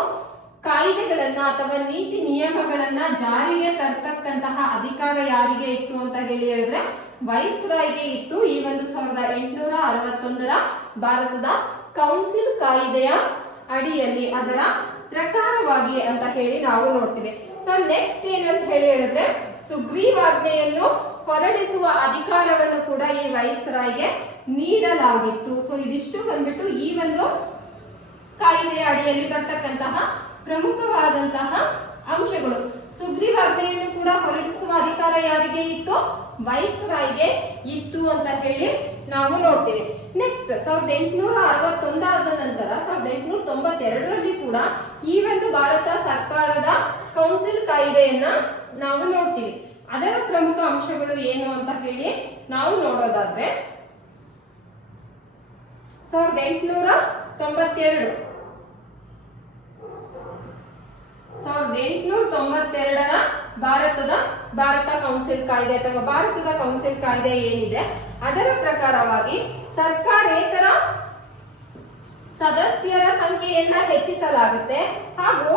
ಕಾಯ್ದೆಗಳನ್ನ ಅಥವಾ ನೀತಿ ನಿಯಮಗಳನ್ನ ಜಾರಿಗೆ ತರ್ತಕ್ಕಂತಹ ಅಧಿಕಾರ ಯಾರಿಗೆ ಇತ್ತು ಅಂತ ಹೇಳಿ ಹೇಳಿದ್ರೆ ವೈಸ್ರಾಯ್ಗೆ ಇತ್ತು. ಈ ಒಂದು 1861ರ ಭಾರತದ ಕೌನ್ಸಿಲ್ ಕಾಯ್ದೆಯ ಅಡಿಯಲ್ಲಿ ಅದರ ಪ್ರಕಾರವಾಗಿ ಅಂತ ಹೇಳಿ ನಾವು ನೋಡ್ತೀವಿ. ಸೊ ನೆಕ್ಸ್ಟ್ ಏನಂತ ಹೇಳಿ ಹೇಳಿದ್ರೆ ಸುಗ್ರೀವಾಜ್ಞೆಯನ್ನು ಹೊರಡಿಸುವ ಅಧಿಕಾರವನ್ನು ಕೂಡ ಈ ವೈಸ್ರಾಯ್ಗೆ ನೀಡಲಾಗಿತ್ತು. ಸೊ ಇದಿಷ್ಟು ಬಂದ್ಬಿಟ್ಟು ಈ ಒಂದು ಕಾಯ್ದೆಯ ಅಡಿಯಲ್ಲಿ ಬರ್ತಕ್ಕಂತಹ ಪ್ರಮುಖವಾದಂತಹ ಅಂಶಗಳು. ಸುಗ್ರೀವಾಜ್ಞೆಯನ್ನು ಕೂಡ ಹೊರಡಿಸುವ ಅಧಿಕಾರ ಯಾರಿಗೆ ಇತ್ತು? ವೈಸ್ರಾಯ್ಗೆ ಇತ್ತು ಅಂತ ಹೇಳಿ ನಾವು ನೋಡ್ತೀವಿ. ನೆಕ್ಸ್ಟ್ 1861 ಆದ ನಂತರ 1892ರಲ್ಲಿ ಕೂಡ ಈ ಒಂದು ಭಾರತ ಸರ್ಕಾರದ ಕೌನ್ಸಿಲ್ ಕಾಯ್ದೆಯನ್ನ ನಾವು ನೋಡ್ತೀವಿ. ಅದರ ಪ್ರಮುಖ ಅಂಶಗಳು ಏನು ಅಂತ ಹೇಳಿ ನಾವು ನೋಡೋದಾದ್ರೆ 1892ರ ಭಾರತ ಕೌನ್ಸಿಲ್ ಕಾಯ್ದೆ ಅಥವಾ ಭಾರತದ ಕೌನ್ಸಿಲ್ ಕಾಯ್ದೆ ಏನಿದೆ ಅದರ ಪ್ರಕಾರವಾಗಿ ಸರ್ಕಾರೇತರ ಸದಸ್ಯರ ಸಂಖ್ಯೆಯನ್ನ ಹೆಚ್ಚಿಸಲಾಗುತ್ತೆ ಹಾಗೂ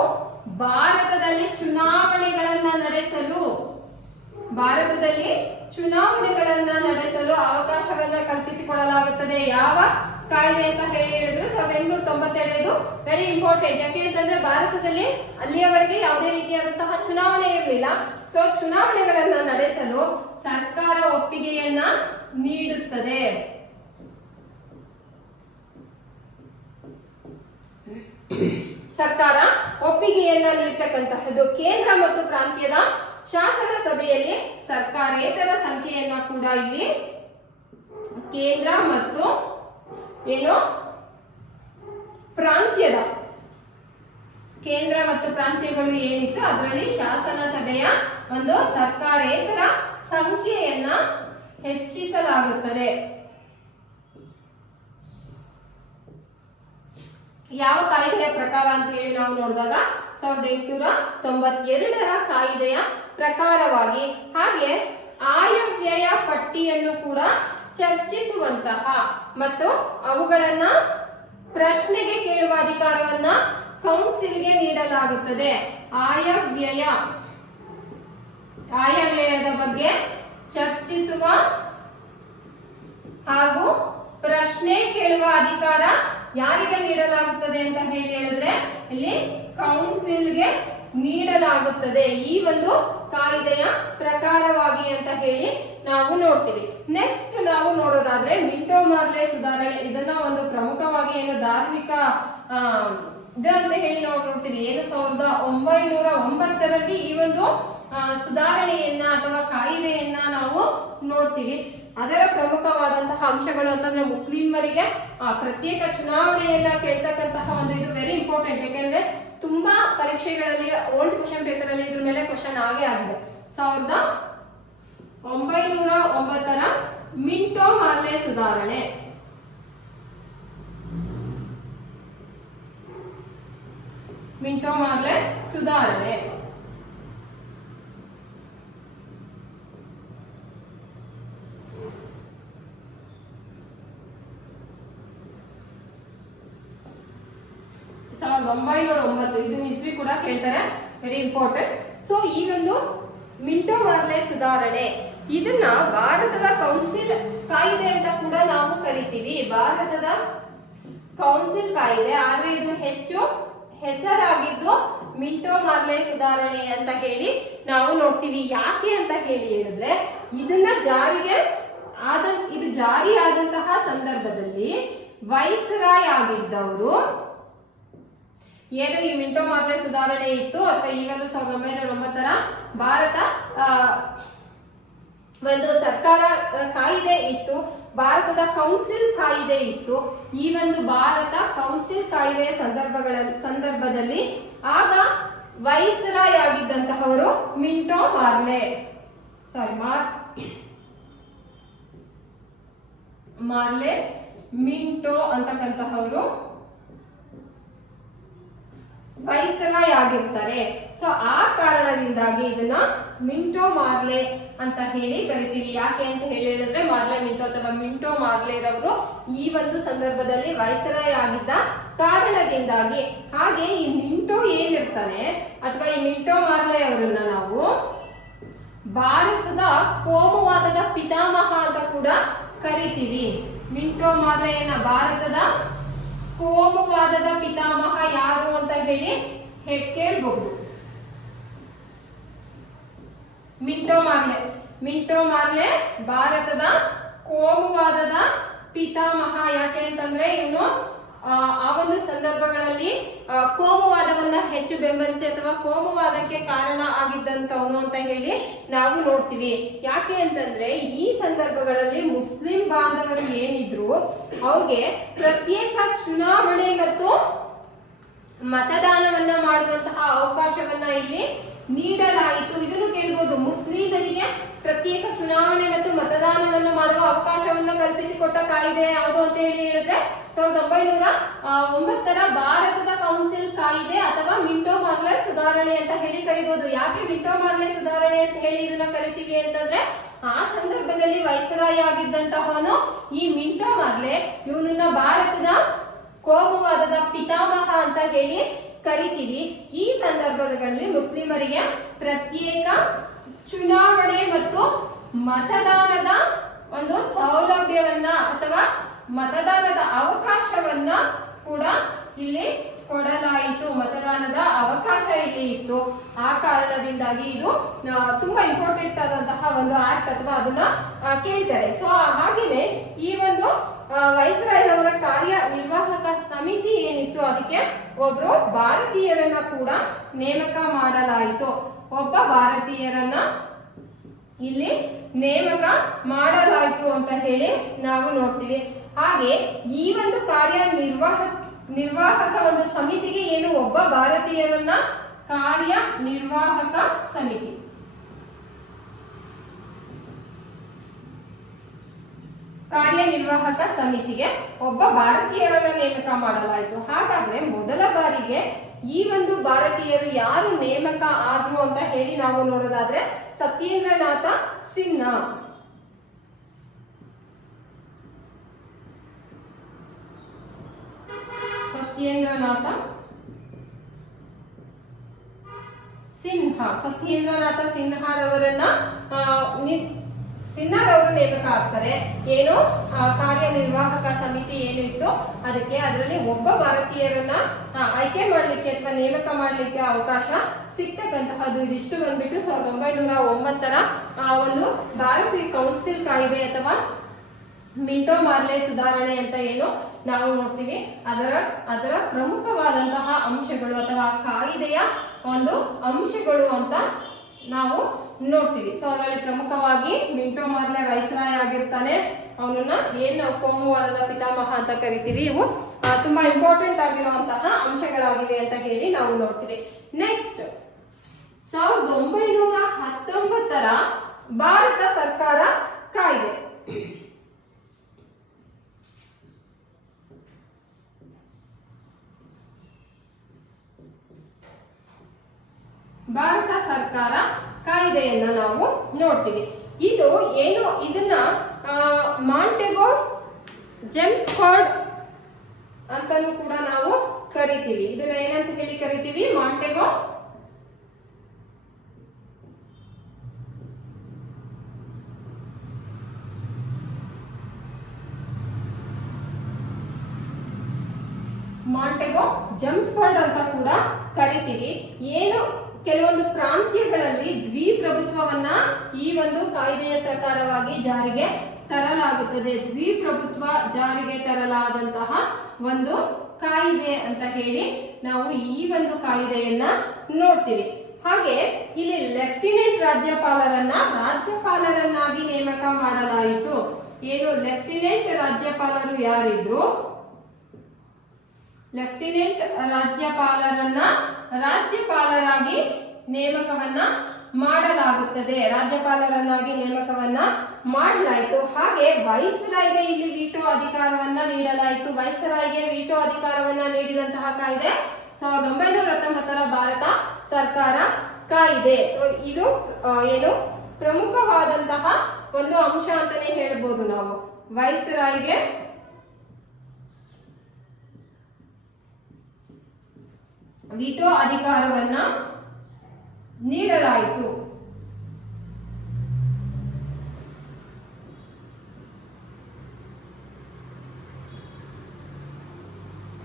ಭಾರತದಲ್ಲಿ ಚುನಾವಣೆಗಳನ್ನ ನಡೆಸಲು ಅವಕಾಶವನ್ನ ಕಲ್ಪಿಸಿಕೊಡಲಾಗುತ್ತದೆ. ಯಾವ ಕಾಯ್ದೆ ಅಂತ ಹೇಳಿದ್ರೆ 1892 ಇದು ವೆರಿ ಇಂಪಾರ್ಟೆಂಟ್. ಯಾಕೆ ಅಂತಂದ್ರೆ ಭಾರತದಲ್ಲಿ ಅಲ್ಲಿಯವರೆಗೆ ಯಾವುದೇ ರೀತಿಯಾದಂತಹ ಚುನಾವಣೆ ಇರಲಿಲ್ಲ. ಸೊ ಚುನಾವಣೆಗಳನ್ನ ನಡೆಸಲು ಸರ್ಕಾರ ಒಪ್ಪಿಗೆಯನ್ನ ನೀಡುತ್ತದೆ. ಸರ್ಕಾರ ಒಪ್ಪಿಗೆಯನ್ನ ನೀಡತಕ್ಕಂತಹದ್ದು. ಕೇಂದ್ರ ಮತ್ತು ಪ್ರಾಂತ್ಯದ ಶಾಸನ ಸಭೆಯಲ್ಲಿ ಸರ್ಕಾರೇತರ ಸಂಖ್ಯೆಯನ್ನ ಕೂಡ ಇಲ್ಲಿ ಕೇಂದ್ರ ಮತ್ತು ಪ್ರಾಂತ್ಯಗಳು ಏನಿತ್ತು ಅದರಲ್ಲಿ ಶಾಸನ ಸಭೆಯ ಒಂದು ಸರ್ಕಾರೇತರ ಸಂಖ್ಯೆಯನ್ನ ಹೆಚ್ಚಿಸಲಾಗುತ್ತದೆ. ಯಾವ ಕಾಯ್ದೆಯ ಪ್ರಕಾರ ಅಂತ ಹೇಳಿ ನಾವು ನೋಡಿದಾಗ 1892ರ ಕಾಯ್ದೆಯ ಪ್ರಕಾರವಾಗಿ ಹಾಗೆ ಆಯವ್ಯಯ ಪಟ್ಟಿಯನ್ನು ಕೂಡ ಚರ್ಚಿಸುವಂತಹ ಮತ್ತು ಅವುಗಳನ್ನ ಪ್ರಶ್ನೆಗೆ ಕೇಳುವ ಅಧಿಕಾರವನ್ನ ಕೌನ್ಸಿಲ್ಗೆ ನೀಡಲಾಗುತ್ತದೆ. ಆಯವ್ಯಯದ ಬಗ್ಗೆ ಚರ್ಚಿಸುವ ಹಾಗೂ ಪ್ರಶ್ನೆ ಕೇಳುವ ಅಧಿಕಾರ ಯಾರಿಗೆ ನೀಡಲಾಗುತ್ತದೆ ಅಂತ ಹೇಳಿದ್ರೆ ಇಲ್ಲಿ ಕೌನ್ಸಿಲ್ಗೆ ನೀಡಲಾಗುತ್ತದೆ. ಈ ಒಂದು ಕಾಯ್ದೆಯ ಪ್ರಕಾರವಾಗಿ ಅಂತ ಹೇಳಿ ನಾವು ನೋಡ್ತೀವಿ. ನೆಕ್ಸ್ಟ್ ನಾವು ನೋಡೋದಾದ್ರೆ ಮಿಂಟೋ ಮಾರ್ಲೆ ಸುಧಾರಣೆ. ಇದನ್ನ ಒಂದು ಪ್ರಮುಖವಾಗಿ ಧಾರ್ಮಿಕ ಇದು ಅಂತ ಹೇಳಿ ನಾವು ನೋಡ್ತೀವಿ. 1909ರಲ್ಲಿ ಈ ಒಂದು ಸುಧಾರಣೆಯನ್ನ ಅಥವಾ ಕಾಯ್ದೆಯನ್ನ ನಾವು ನೋಡ್ತೀವಿ. ಅದರ ಪ್ರಮುಖವಾದಂತಹ ಅಂಶಗಳು ಅಂತಂದ್ರೆ ಮುಸ್ಲಿಮರಿಗೆ ಪ್ರತ್ಯೇಕ ಚುನಾವಣೆಯನ್ನ ಕೇಳ್ತಕ್ಕಂತಹ ಒಂದು ಇದು ವೆರಿ ಇಂಪಾರ್ಟೆಂಟ್. ಯಾಕೆಂದ್ರೆ ತುಂಬಾ ಪರೀಕ್ಷೆಗಳಲ್ಲಿ ಓಲ್ಡ್ ಕ್ವಶನ್ ಪೇಪರ್ ಅಲ್ಲಿ ಇದ್ರ ಮೇಲೆ ಕ್ವಶನ್ ಆಗಿದೆ. 1909ರ ಮಿಂಟೋ ಮಾರ್ಲೆ ಸುಧಾರಣೆ. ಸಾವಿರದ 1909 ಇದು ಇಸ್ವಿ ಕೂಡ ಕೇಳ್ತಾರೆ, ವೆರಿ ಇಂಪಾರ್ಟೆಂಟ್. ಸೊ ಈ ಒಂದು ಮಿಂಟೋ ಮಾರ್ಲೆ ಸುಧಾರಣೆ ಇದನ್ನ ಭಾರತದ ಕೌನ್ಸಿಲ್ ಕಾಯ್ದೆ ಅಂತ ಕೂಡ ನಾವು ಕರಿತೀವಿ. ಭಾರತದ ಕೌನ್ಸಿಲ್ ಕಾಯ್ದೆ, ಆದ್ರೆ ಇದು ಹೆಚ್ಚು ಹೆಸರಾಗಿದ್ದು ಮಿಂಟೋ ಮಾರ್ಲೆ ಸುಧಾರಣೆ ಅಂತ ಹೇಳಿ ನಾವು ನೋಡ್ತೀವಿ. ಯಾಕೆ ಅಂತ ಹೇಳಿದ್ರೆ ಇದನ್ನ ಇದು ಜಾರಿಯಾದಂತಹ ಸಂದರ್ಭದಲ್ಲಿ ವೈಸ್ರಾಯ್ ಆಗಿದ್ದವರು ಏನು ಈ ಮಿಂಟೋ ಮಾರ್ಲೆ ಸುಧಾರಣೆ ಇತ್ತು ಅಥವಾ ಈ ಒಂದು 1909ರ ಭಾರತ ಒಂದು ಸರ್ಕಾರ ಕಾಯ್ದೆ ಇತ್ತು, ಭಾರತದ ಕೌನ್ಸಿಲ್ ಕಾಯ್ದೆ ಇತ್ತು. ಈ ಒಂದು ಭಾರತ ಕೌನ್ಸಿಲ್ ಕಾಯ್ದೆಯ ಸಂದರ್ಭದಲ್ಲಿ ಆಗ ವೈಸ್ರಾಯ್ ಆಗಿದ್ದಂತಹವರು ಮಿಂಟೋ ಮಾರ್ಲೆ ಮಿಂಟೋ ಅಂತಕ್ಕಂತಹವರು ವೈಸ್ರಾಯ್ ಆಗಿರ್ತಾರೆ. ಸೊ ಆ ಕಾರಣದಿಂದಾಗಿ ಇದನ್ನ ಮಿಂಟೋ ಮಾರ್ಲೆ ಅಂತ ಹೇಳಿ ಕರಿತೀವಿ. ಯಾಕೆ ಅಂತ ಹೇಳಿದ್ರೆ ಮಾರ್ಲೆ ಮಿಂಟೋ ಅಥವಾ ಮಿಂಟೋ ಮಾರ್ಲೆರವರು ಈ ಒಂದು ಸಂದರ್ಭದಲ್ಲಿ ವೈಸ್ರಾಯ್ ಆಗಿದ್ದ ಕಾರಣದಿಂದಾಗಿ. ಹಾಗೆ ಈ ಮಿಂಟೋ ಏನಿರ್ತಾನೆ ಅಥವಾ ಈ ಮಿಂಟೋ ಮಾರ್ಲೆ ಅವರನ್ನ ನಾವು ಭಾರತದ ಕೋಮುವಾದದ ಪಿತಾಮಹ ಅಂತ ಕೂಡ ಕರಿತೀವಿ. ಮಿಂಟೋ ಮಾರ್ಲೆಯನ್ನ ಭಾರತದ ಕೋಮುವಾದದ ಪಿತಾಮಹ ಯಾರು ಅಂತ ಹೇಳಿ ಕೇಳಬಹುದು. ಮಿಂಟೋ ಮಾರ್ಲೆ ಭಾರತದ ಕೋಮುವಾದದ ಪಿತಾಮಹ. ಯಾಕೆ ಅಂತಂದ್ರೆ ಇವನು ಆ ಒಂದು ಸಂದರ್ಭಗಳಲ್ಲಿ ಕೋಮುವಾದವನ್ನ ಹೆಚ್ಚು ಬೆಂಬಲಿಸಿ ಅಥವಾ ಕೋಮುವಾದಕ್ಕೆ ಕಾರಣ ಆಗಿದ್ದಂತವನು ಅಂತ ಹೇಳಿ ನಾವು ನೋಡ್ತೀವಿ. ಯಾಕೆ ಅಂತಂದ್ರೆ ಈ ಸಂದರ್ಭಗಳಲ್ಲಿ ಮುಸ್ಲಿಂ ಬಾಂಧವರು ಏನಿದ್ರು ಅವ್ರಿಗೆ ಪ್ರತ್ಯೇಕ ಚುನಾವಣೆ ಮತ್ತು ಮತದಾನವನ್ನ ಮಾಡುವಂತಹ ಅವಕಾಶವನ್ನ ಇಲ್ಲಿ ನೀಡಲಾಯಿತು. ಇದನ್ನು ಕೇಳಬಹುದು, ಮುಸ್ಲಿಮರಿಗೆ ಪ್ರತ್ಯೇಕ ಚುನಾವಣೆ ಮತ್ತು ಮತದಾನವನ್ನು ಮಾಡುವ ಅವಕಾಶವನ್ನು ಕಲ್ಪಿಸಿಕೊಟ್ಟ ಕಾಯ್ದೆ ಯಾವುದು ಅಂತ ಹೇಳಿದ್ರೆ 1909ರ ಭಾರತದ ಕೌನ್ಸಿಲ್ ಕಾಯ್ದೆ ಅಥವಾ ಮಿಂಟೋ ಮಾರ್ಲೆ ಸುಧಾರಣೆ ಅಂತ ಹೇಳಿ ಕರಿಬಹುದು. ಯಾಕೆ ಮಿಂಟೋ ಮಾರ್ಲೆ ಸುಧಾರಣೆ ಅಂತ ಹೇಳಿ ಇದನ್ನ ಕರಿತೀವಿ ಅಂತಂದ್ರೆ, ಆ ಸಂದರ್ಭದಲ್ಲಿ ವೈಸರಾಯ್ ಆಗಿದ್ದಂತಹವನು ಈ ಮಿಂಟೋ ಮಾರ್ಲೆ, ಇವನನ್ನ ಭಾರತದ ಕೋಮುವಾದದ ಪಿತಾಮಹ ಅಂತ ಹೇಳಿ ಕರಿತೀವಿ. ಈ ಸಂದರ್ಭದಲ್ಲಿ ಮುಸ್ಲಿಮರಿಗೆ ಪ್ರತ್ಯೇಕ ಚುನಾವಣೆ ಮತ್ತು ಮತದಾನದ ಒಂದು ಸೌಲಭ್ಯವನ್ನ ಅಥವಾ ಮತದಾನದ ಅವಕಾಶವನ್ನ ಕೂಡ ಇಲ್ಲಿ ಕೊಡಲಾಯಿತು. ಮತದಾನದ ಅವಕಾಶ ಇಲ್ಲಿ ಇತ್ತು. ಆ ಕಾರಣದಿಂದಾಗಿ ಇದು ತುಂಬಾ ಇಂಪಾರ್ಟೆಂಟ್ ಆದಂತಹ ಒಂದು ಆಕ್ಟ್ ಅಥವಾ ಅದನ್ನ ಕೇಳ್ತಾರೆ. ಸೊ ಹಾಗೇನೆ ಈ ಒಂದು ವೈಸ್ರಾಯ್ ಅವರ ಕಾರ್ಯನಿರ್ವಾಹಕ ಸಮಿತಿ ಏನಿತ್ತು, ಅದಕ್ಕೆ ಒಬ್ರು ಭಾರತೀಯರನ್ನ ಕೂಡ ನೇಮಕ ಮಾಡಲಾಯಿತು. ಒಬ್ಬ ಭಾರತೀಯರನ್ನ ಇಲ್ಲಿ ನೇಮಕ ಮಾಡಲಾಯಿತು ಅಂತ ಹೇಳಿ ನಾವು ನೋಡ್ತೀವಿ. ಹಾಗೆ ಈ ಒಂದು ಕಾರ್ಯನಿರ್ವಾಹಕ ಒಂದು ಸಮಿತಿಗೆ ಏನು ಒಬ್ಬ ಭಾರತೀಯರನ್ನ ಕಾರ್ಯನಿರ್ವಾಹಕ ಸಮಿತಿ ಸಮಿತಿಗೆ ಒಬ್ಬ ಭಾರತೀಯರನ್ನ ನೇಮಕ ಮಾಡಲಾಯಿತು. ಹಾಗಾದ್ರೆ ಮೊದಲ ಬಾರಿಗೆ ಈ ಒಂದು ಭಾರತೀಯರು ಯಾರು ನೇಮಕ ಆದ್ರು ಅಂತ ಹೇಳಿ ನಾವು ನೋಡೋದಾದ್ರೆ ಸತ್ಯೇಂದ್ರನಾಥ ಸಿನ್ಹಾ. ಸತ್ಯೇಂದ್ರನಾಥ ಸಿನ್ಹಾರವರನ್ನ ಸಿನ್ಹಾರವರು ನೇಮಕ ಆಗ್ತಾರೆ. ಏನು ಕಾರ್ಯನಿರ್ವಾಹಕ ಸಮಿತಿ ಏನಿತ್ತು ಅದಕ್ಕೆ, ಅದರಲ್ಲಿ ಒಬ್ಬ ಭಾರತೀಯರನ್ನ ಆಯ್ಕೆ ಮಾಡ್ಲಿಕ್ಕೆ ಅಥವಾ ನೇಮಕ ಮಾಡ್ಲಿಕ್ಕೆ ಅವಕಾಶ ಸಿಗ್ತಕ್ಕಂತಹದ್ದು. ಇದಿಷ್ಟು ಬಂದ್ಬಿಟ್ಟು 1909ರ ಒಂದು ಭಾರತೀಯ ಕೌನ್ಸಿಲ್ ಕಾಯ್ದೆ ಅಥವಾ ಮಿಂಟೋ ಮಾರ್ಲೆ ಸುಧಾರಣೆ ಅಂತ ಏನು ನಾವು ನೋಡ್ತೀವಿ, ಅದರ ಪ್ರಮುಖವಾದಂತಹ ಅಂಶಗಳು ಅಥವಾ ಕಾಯ್ದೆಯ ಒಂದು ಅಂಶಗಳು ಅಂತ ನಾವು ನೋಡ್ತೀವಿ. ಸೊ ಅದರಲ್ಲಿ ಪ್ರಮುಖವಾಗಿ ಮಿಂಟೋ ಮಾರ್ಲೆ ವೈಸ್ರಾಯ್ ಆಗಿರ್ತಾನೆ. ಅವನನ್ನ ಏನ್ ನಾವು ಕೋಮುವಾದದ ಪಿತಾಮಹ ಅಂತ ಕರಿತೀವಿ. ಇವು ತುಂಬಾ ಇಂಪಾರ್ಟೆಂಟ್ ಆಗಿರುವಂತಹ ಅಂಶಗಳಾಗಿವೆ ಅಂತ ಹೇಳಿ ನಾವು ನೋಡ್ತೀವಿ. ನೆಕ್ಸ್ಟ್ 1919ರ ಭಾರತ ಸರ್ಕಾರ ಕಾಯ್ದೆ. ಭಾರತ ಸರ್ಕಾರ ಕಾಯ್ದೆಯನ್ನ ನಾವು ನೋಡ್ತೀವಿ. ಇದು ಏನು, ಇದನ್ನ ಮಾಂಟೆಗೋ ಜೆಮ್ಸ್ಫರ್ಡ್ ಅಂತಾನೂ ಕೂಡ ನಾವು ಕರಿತೀವಿ. ಇದನ್ನ ಏನಂತ ಹೇಳಿ ಕರಿತೀವಿ? ಮಾಂಟೆಗೋ ಜೆಮ್ಸ್ಫರ್ಡ್ ಅಂತ ಕೂಡ ಕರಿತೀವಿ. ಏನು ಕೆಲವೊಂದು ಪ್ರಾಂತ್ಯಗಳಲ್ಲಿ ದ್ವಿಪ್ರಭುತ್ವವನ್ನ ಈ ಒಂದು ಕಾಯ್ದೆಯ ಪ್ರಕಾರವಾಗಿ ಜಾರಿಗೆ ತರಲಾಗುತ್ತದೆ. ದ್ವಿಪ್ರಭುತ್ವ ಜಾರಿಗೆ ತರಲಾದಂತಹ ಒಂದು ಕಾಯ್ದೆ ಅಂತ ಹೇಳಿ ನಾವು ಈ ಒಂದು ಕಾಯ್ದೆಯನ್ನ ನೋಡ್ತೀವಿ. ಹಾಗೆ ಇಲ್ಲಿ ಲೆಫ್ಟಿನೆಂಟ್ ರಾಜ್ಯಪಾಲರನ್ನಾಗಿ ನೇಮಕ ಮಾಡಲಾಯಿತು. ಏನು ಲೆಫ್ಟಿನೆಂಟ್ ರಾಜ್ಯಪಾಲರು ಯಾರಿದ್ರು? ಲೆಫ್ಟಿನೆಂಟ್ ರಾಜ್ಯಪಾಲರನ್ನ ರಾಜ್ಯಪಾಲರಾಗಿ ನೇಮಕವನ್ನ ಮಾಡಲಾಗುತ್ತದೆ. ರಾಜ್ಯಪಾಲರನ್ನಾಗಿ ನೇಮಕವನ್ನ ಮಾಡಲಾಯಿತು. ಹಾಗೆ ವೈಸ್ರಾಯ್ಗೆ ಇಲ್ಲಿ ವೀಟೋ ಅಧಿಕಾರವನ್ನ ನೀಡಲಾಯಿತು. ವೈಸ್ರಾಯ್ಗೆ ವೀಟೋ ಅಧಿಕಾರವನ್ನ ನೀಡಿದಂತಹ ಕಾಯ್ದೆ 1919ರ ಭಾರತ ಸರ್ಕಾರ ಕಾಯ್ದೆ. ಸೊ ಇದು ಏನು ಪ್ರಮುಖವಾದಂತಹ ಒಂದು ಅಂಶ ಅಂತಾನೆ ಹೇಳ್ಬೋದು ನಾವು. ವೈಸ್ರಾಯ್ಗೆ ವೀಟೋ ಅಧಿಕಾರವನ್ನ ನೀಡಲಾಯಿತು.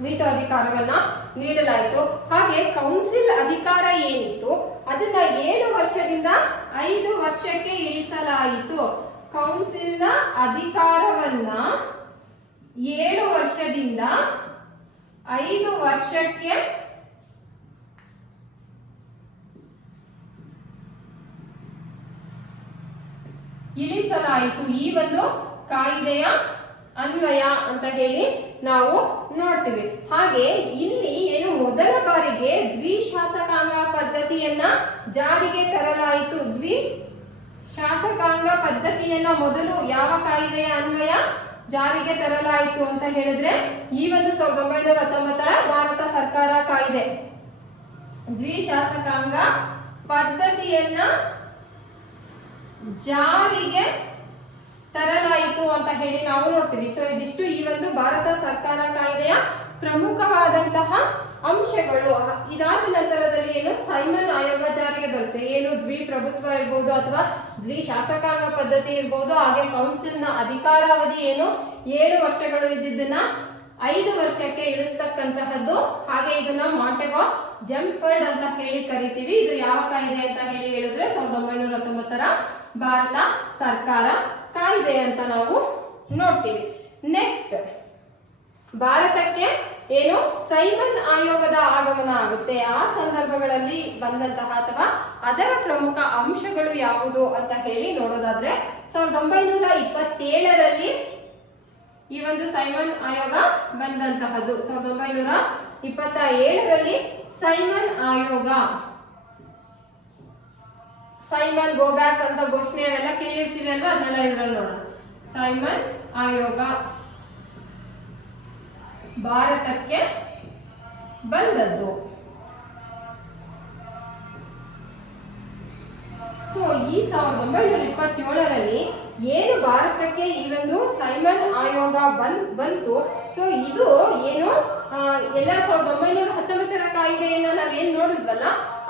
ವೀಟೋ ಅಧಿಕಾರವನ್ನ ನೀಡಲಾಯಿತು. ಹಾಗೆ ಕೌನ್ಸಿಲ್ ಅಧಿಕಾರ ಏನಿತ್ತು ಅದನ್ನ 7 ವರ್ಷದಿಂದ 5 ವರ್ಷಕ್ಕೆ ಇಳಿಸಲಾಯಿತು. ಕೌನ್ಸಿಲ್ನ ಅಧಿಕಾರವನ್ನ 7 ವರ್ಷದಿಂದ 5 ವರ್ಷಕ್ಕೆ ಇಳಿಸಲಾಯಿತು. ಈ ಒಂದು ಕಾಯ್ದೆಯ ಅನ್ವಯ ಅಂತ ಹೇಳಿ ನಾವು ನೋಡ್ತೀವಿ. ಹಾಗೆ ಇಲ್ಲಿ ಏನು ಮೊದಲ ಬಾರಿಗೆ ದ್ವಿಶಾಸಕಾಂಗ ಪದ್ಧತಿಯನ್ನ ಜಾರಿಗೆ ತರಲಾಯಿತು. ದ್ವಿಶಾಸಕಾಂಗ ಪದ್ಧತಿಯನ್ನ ಮೊದಲು ಯಾವ ಕಾಯ್ದೆಯ ಅನ್ವಯ ಜಾರಿಗೆ ತರಲಾಯಿತು ಅಂತ ಹೇಳಿದ್ರೆ ಈ ಒಂದು 1919ರ ಭಾರತ ಸರ್ಕಾರ ಕಾಯ್ದೆ. ದ್ವಿಶಾಸಕಾಂಗ ಪದ್ಧತಿಯನ್ನ ಜಾರಿಗೆ ತರಲಾಯಿತು ಅಂತ ಹೇಳಿ ನಾವು ನೋಡ್ತೀವಿ. ಸೊ ಇದಿಷ್ಟು ಈ ಒಂದು ಭಾರತ ಸರ್ಕಾರ ಕಾಯ್ದೆಯ ಪ್ರಮುಖವಾದಂತಹ ಅಂಶಗಳು. ಇದಾದ ನಂತರದಲ್ಲಿ ಏನು ಸೈಮನ್ ಆಯೋಗ ಜಾರಿಗೆ ಬರುತ್ತೆ. ಏನು ದ್ವಿಪ್ರಭುತ್ವ ಇರ್ಬೋದು ಅಥವಾ ದ್ವಿಶಾಸಕಾಂಗ ಪದ್ಧತಿ ಇರ್ಬೋದು. ಹಾಗೆ ಕೌನ್ಸಿಲ್ ನ ಅಧಿಕಾರಾವಧಿ ಏನು 7 ವರ್ಷಗಳು ಇದ್ದಿದ್ದನ್ನ 5 ವರ್ಷಕ್ಕೆ ಇಳಿಸ್ತಕ್ಕಂತಹದ್ದು. ಹಾಗೆ ಇದನ್ನ ಮಾಂಟೆಗೋ ಜೆಮ್ಸ್ಫರ್ಡ್ ಅಂತ ಹೇಳಿ ಕರಿತೀವಿ. ಇದು ಯಾವ ಕಾಯ್ದೆ ಅಂತ ಹೇಳಿ ಹೇಳಿದ್ರೆ 1919ರ ಭಾರತ ಸರ್ಕಾರ ಕಾಯ್ದೆ ಅಂತ ನಾವು ನೋಡ್ತೀವಿ. ನೆಕ್ಸ್ಟ್ ಭಾರತಕ್ಕೆ ಏನು ಸೈಮನ್ ಆಯೋಗದ ಆಗಮನ ಆಗುತ್ತೆ. ಆ ಸಂದರ್ಭಗಳಲ್ಲಿ ಬಂದಂತಹ ಅಥವಾ ಅದರ ಪ್ರಮುಖ ಅಂಶಗಳು ಯಾವುದು ಅಂತ ಹೇಳಿ ನೋಡೋದಾದ್ರೆ 1927ರಲ್ಲಿ ಈ ಒಂದು ಸೈಮನ್ ಆಯೋಗ ಬಂದಂತಹದ್ದು. 1927ರಲ್ಲಿ ಸೈಮನ್ ಆಯೋಗ, ಸೈಮನ್ ಗೋ ಬ್ಯಾಕ್ ಅಂತ ಘೋಷಣೆ ಅವೆಲ್ಲ ಕೇಳಿರ್ತೀವಿ ಅಲ್ವಾ, ಅದನ್ನೆಲ್ಲ ಇದ್ರಲ್ಲಿ ನೋಡೋಣ. ಸೈಮನ್ ಆಯೋಗ ಭಾರತಕ್ಕೆ ಬಂದದ್ದು. ಸೊ ಈ 1927ರಲ್ಲಿ ಏನು ಭಾರತಕ್ಕೆ ಈ ಒಂದು ಸೈಮನ್ ಆಯೋಗ ಬಂತು. ಸೊ ಇದು ಏನು ಎಲ್ಲ 1919ರ ಕಾಯ್ದೆಯನ್ನ ನಾವೇನ್ ನೋಡಿದ್ವಲ್ಲ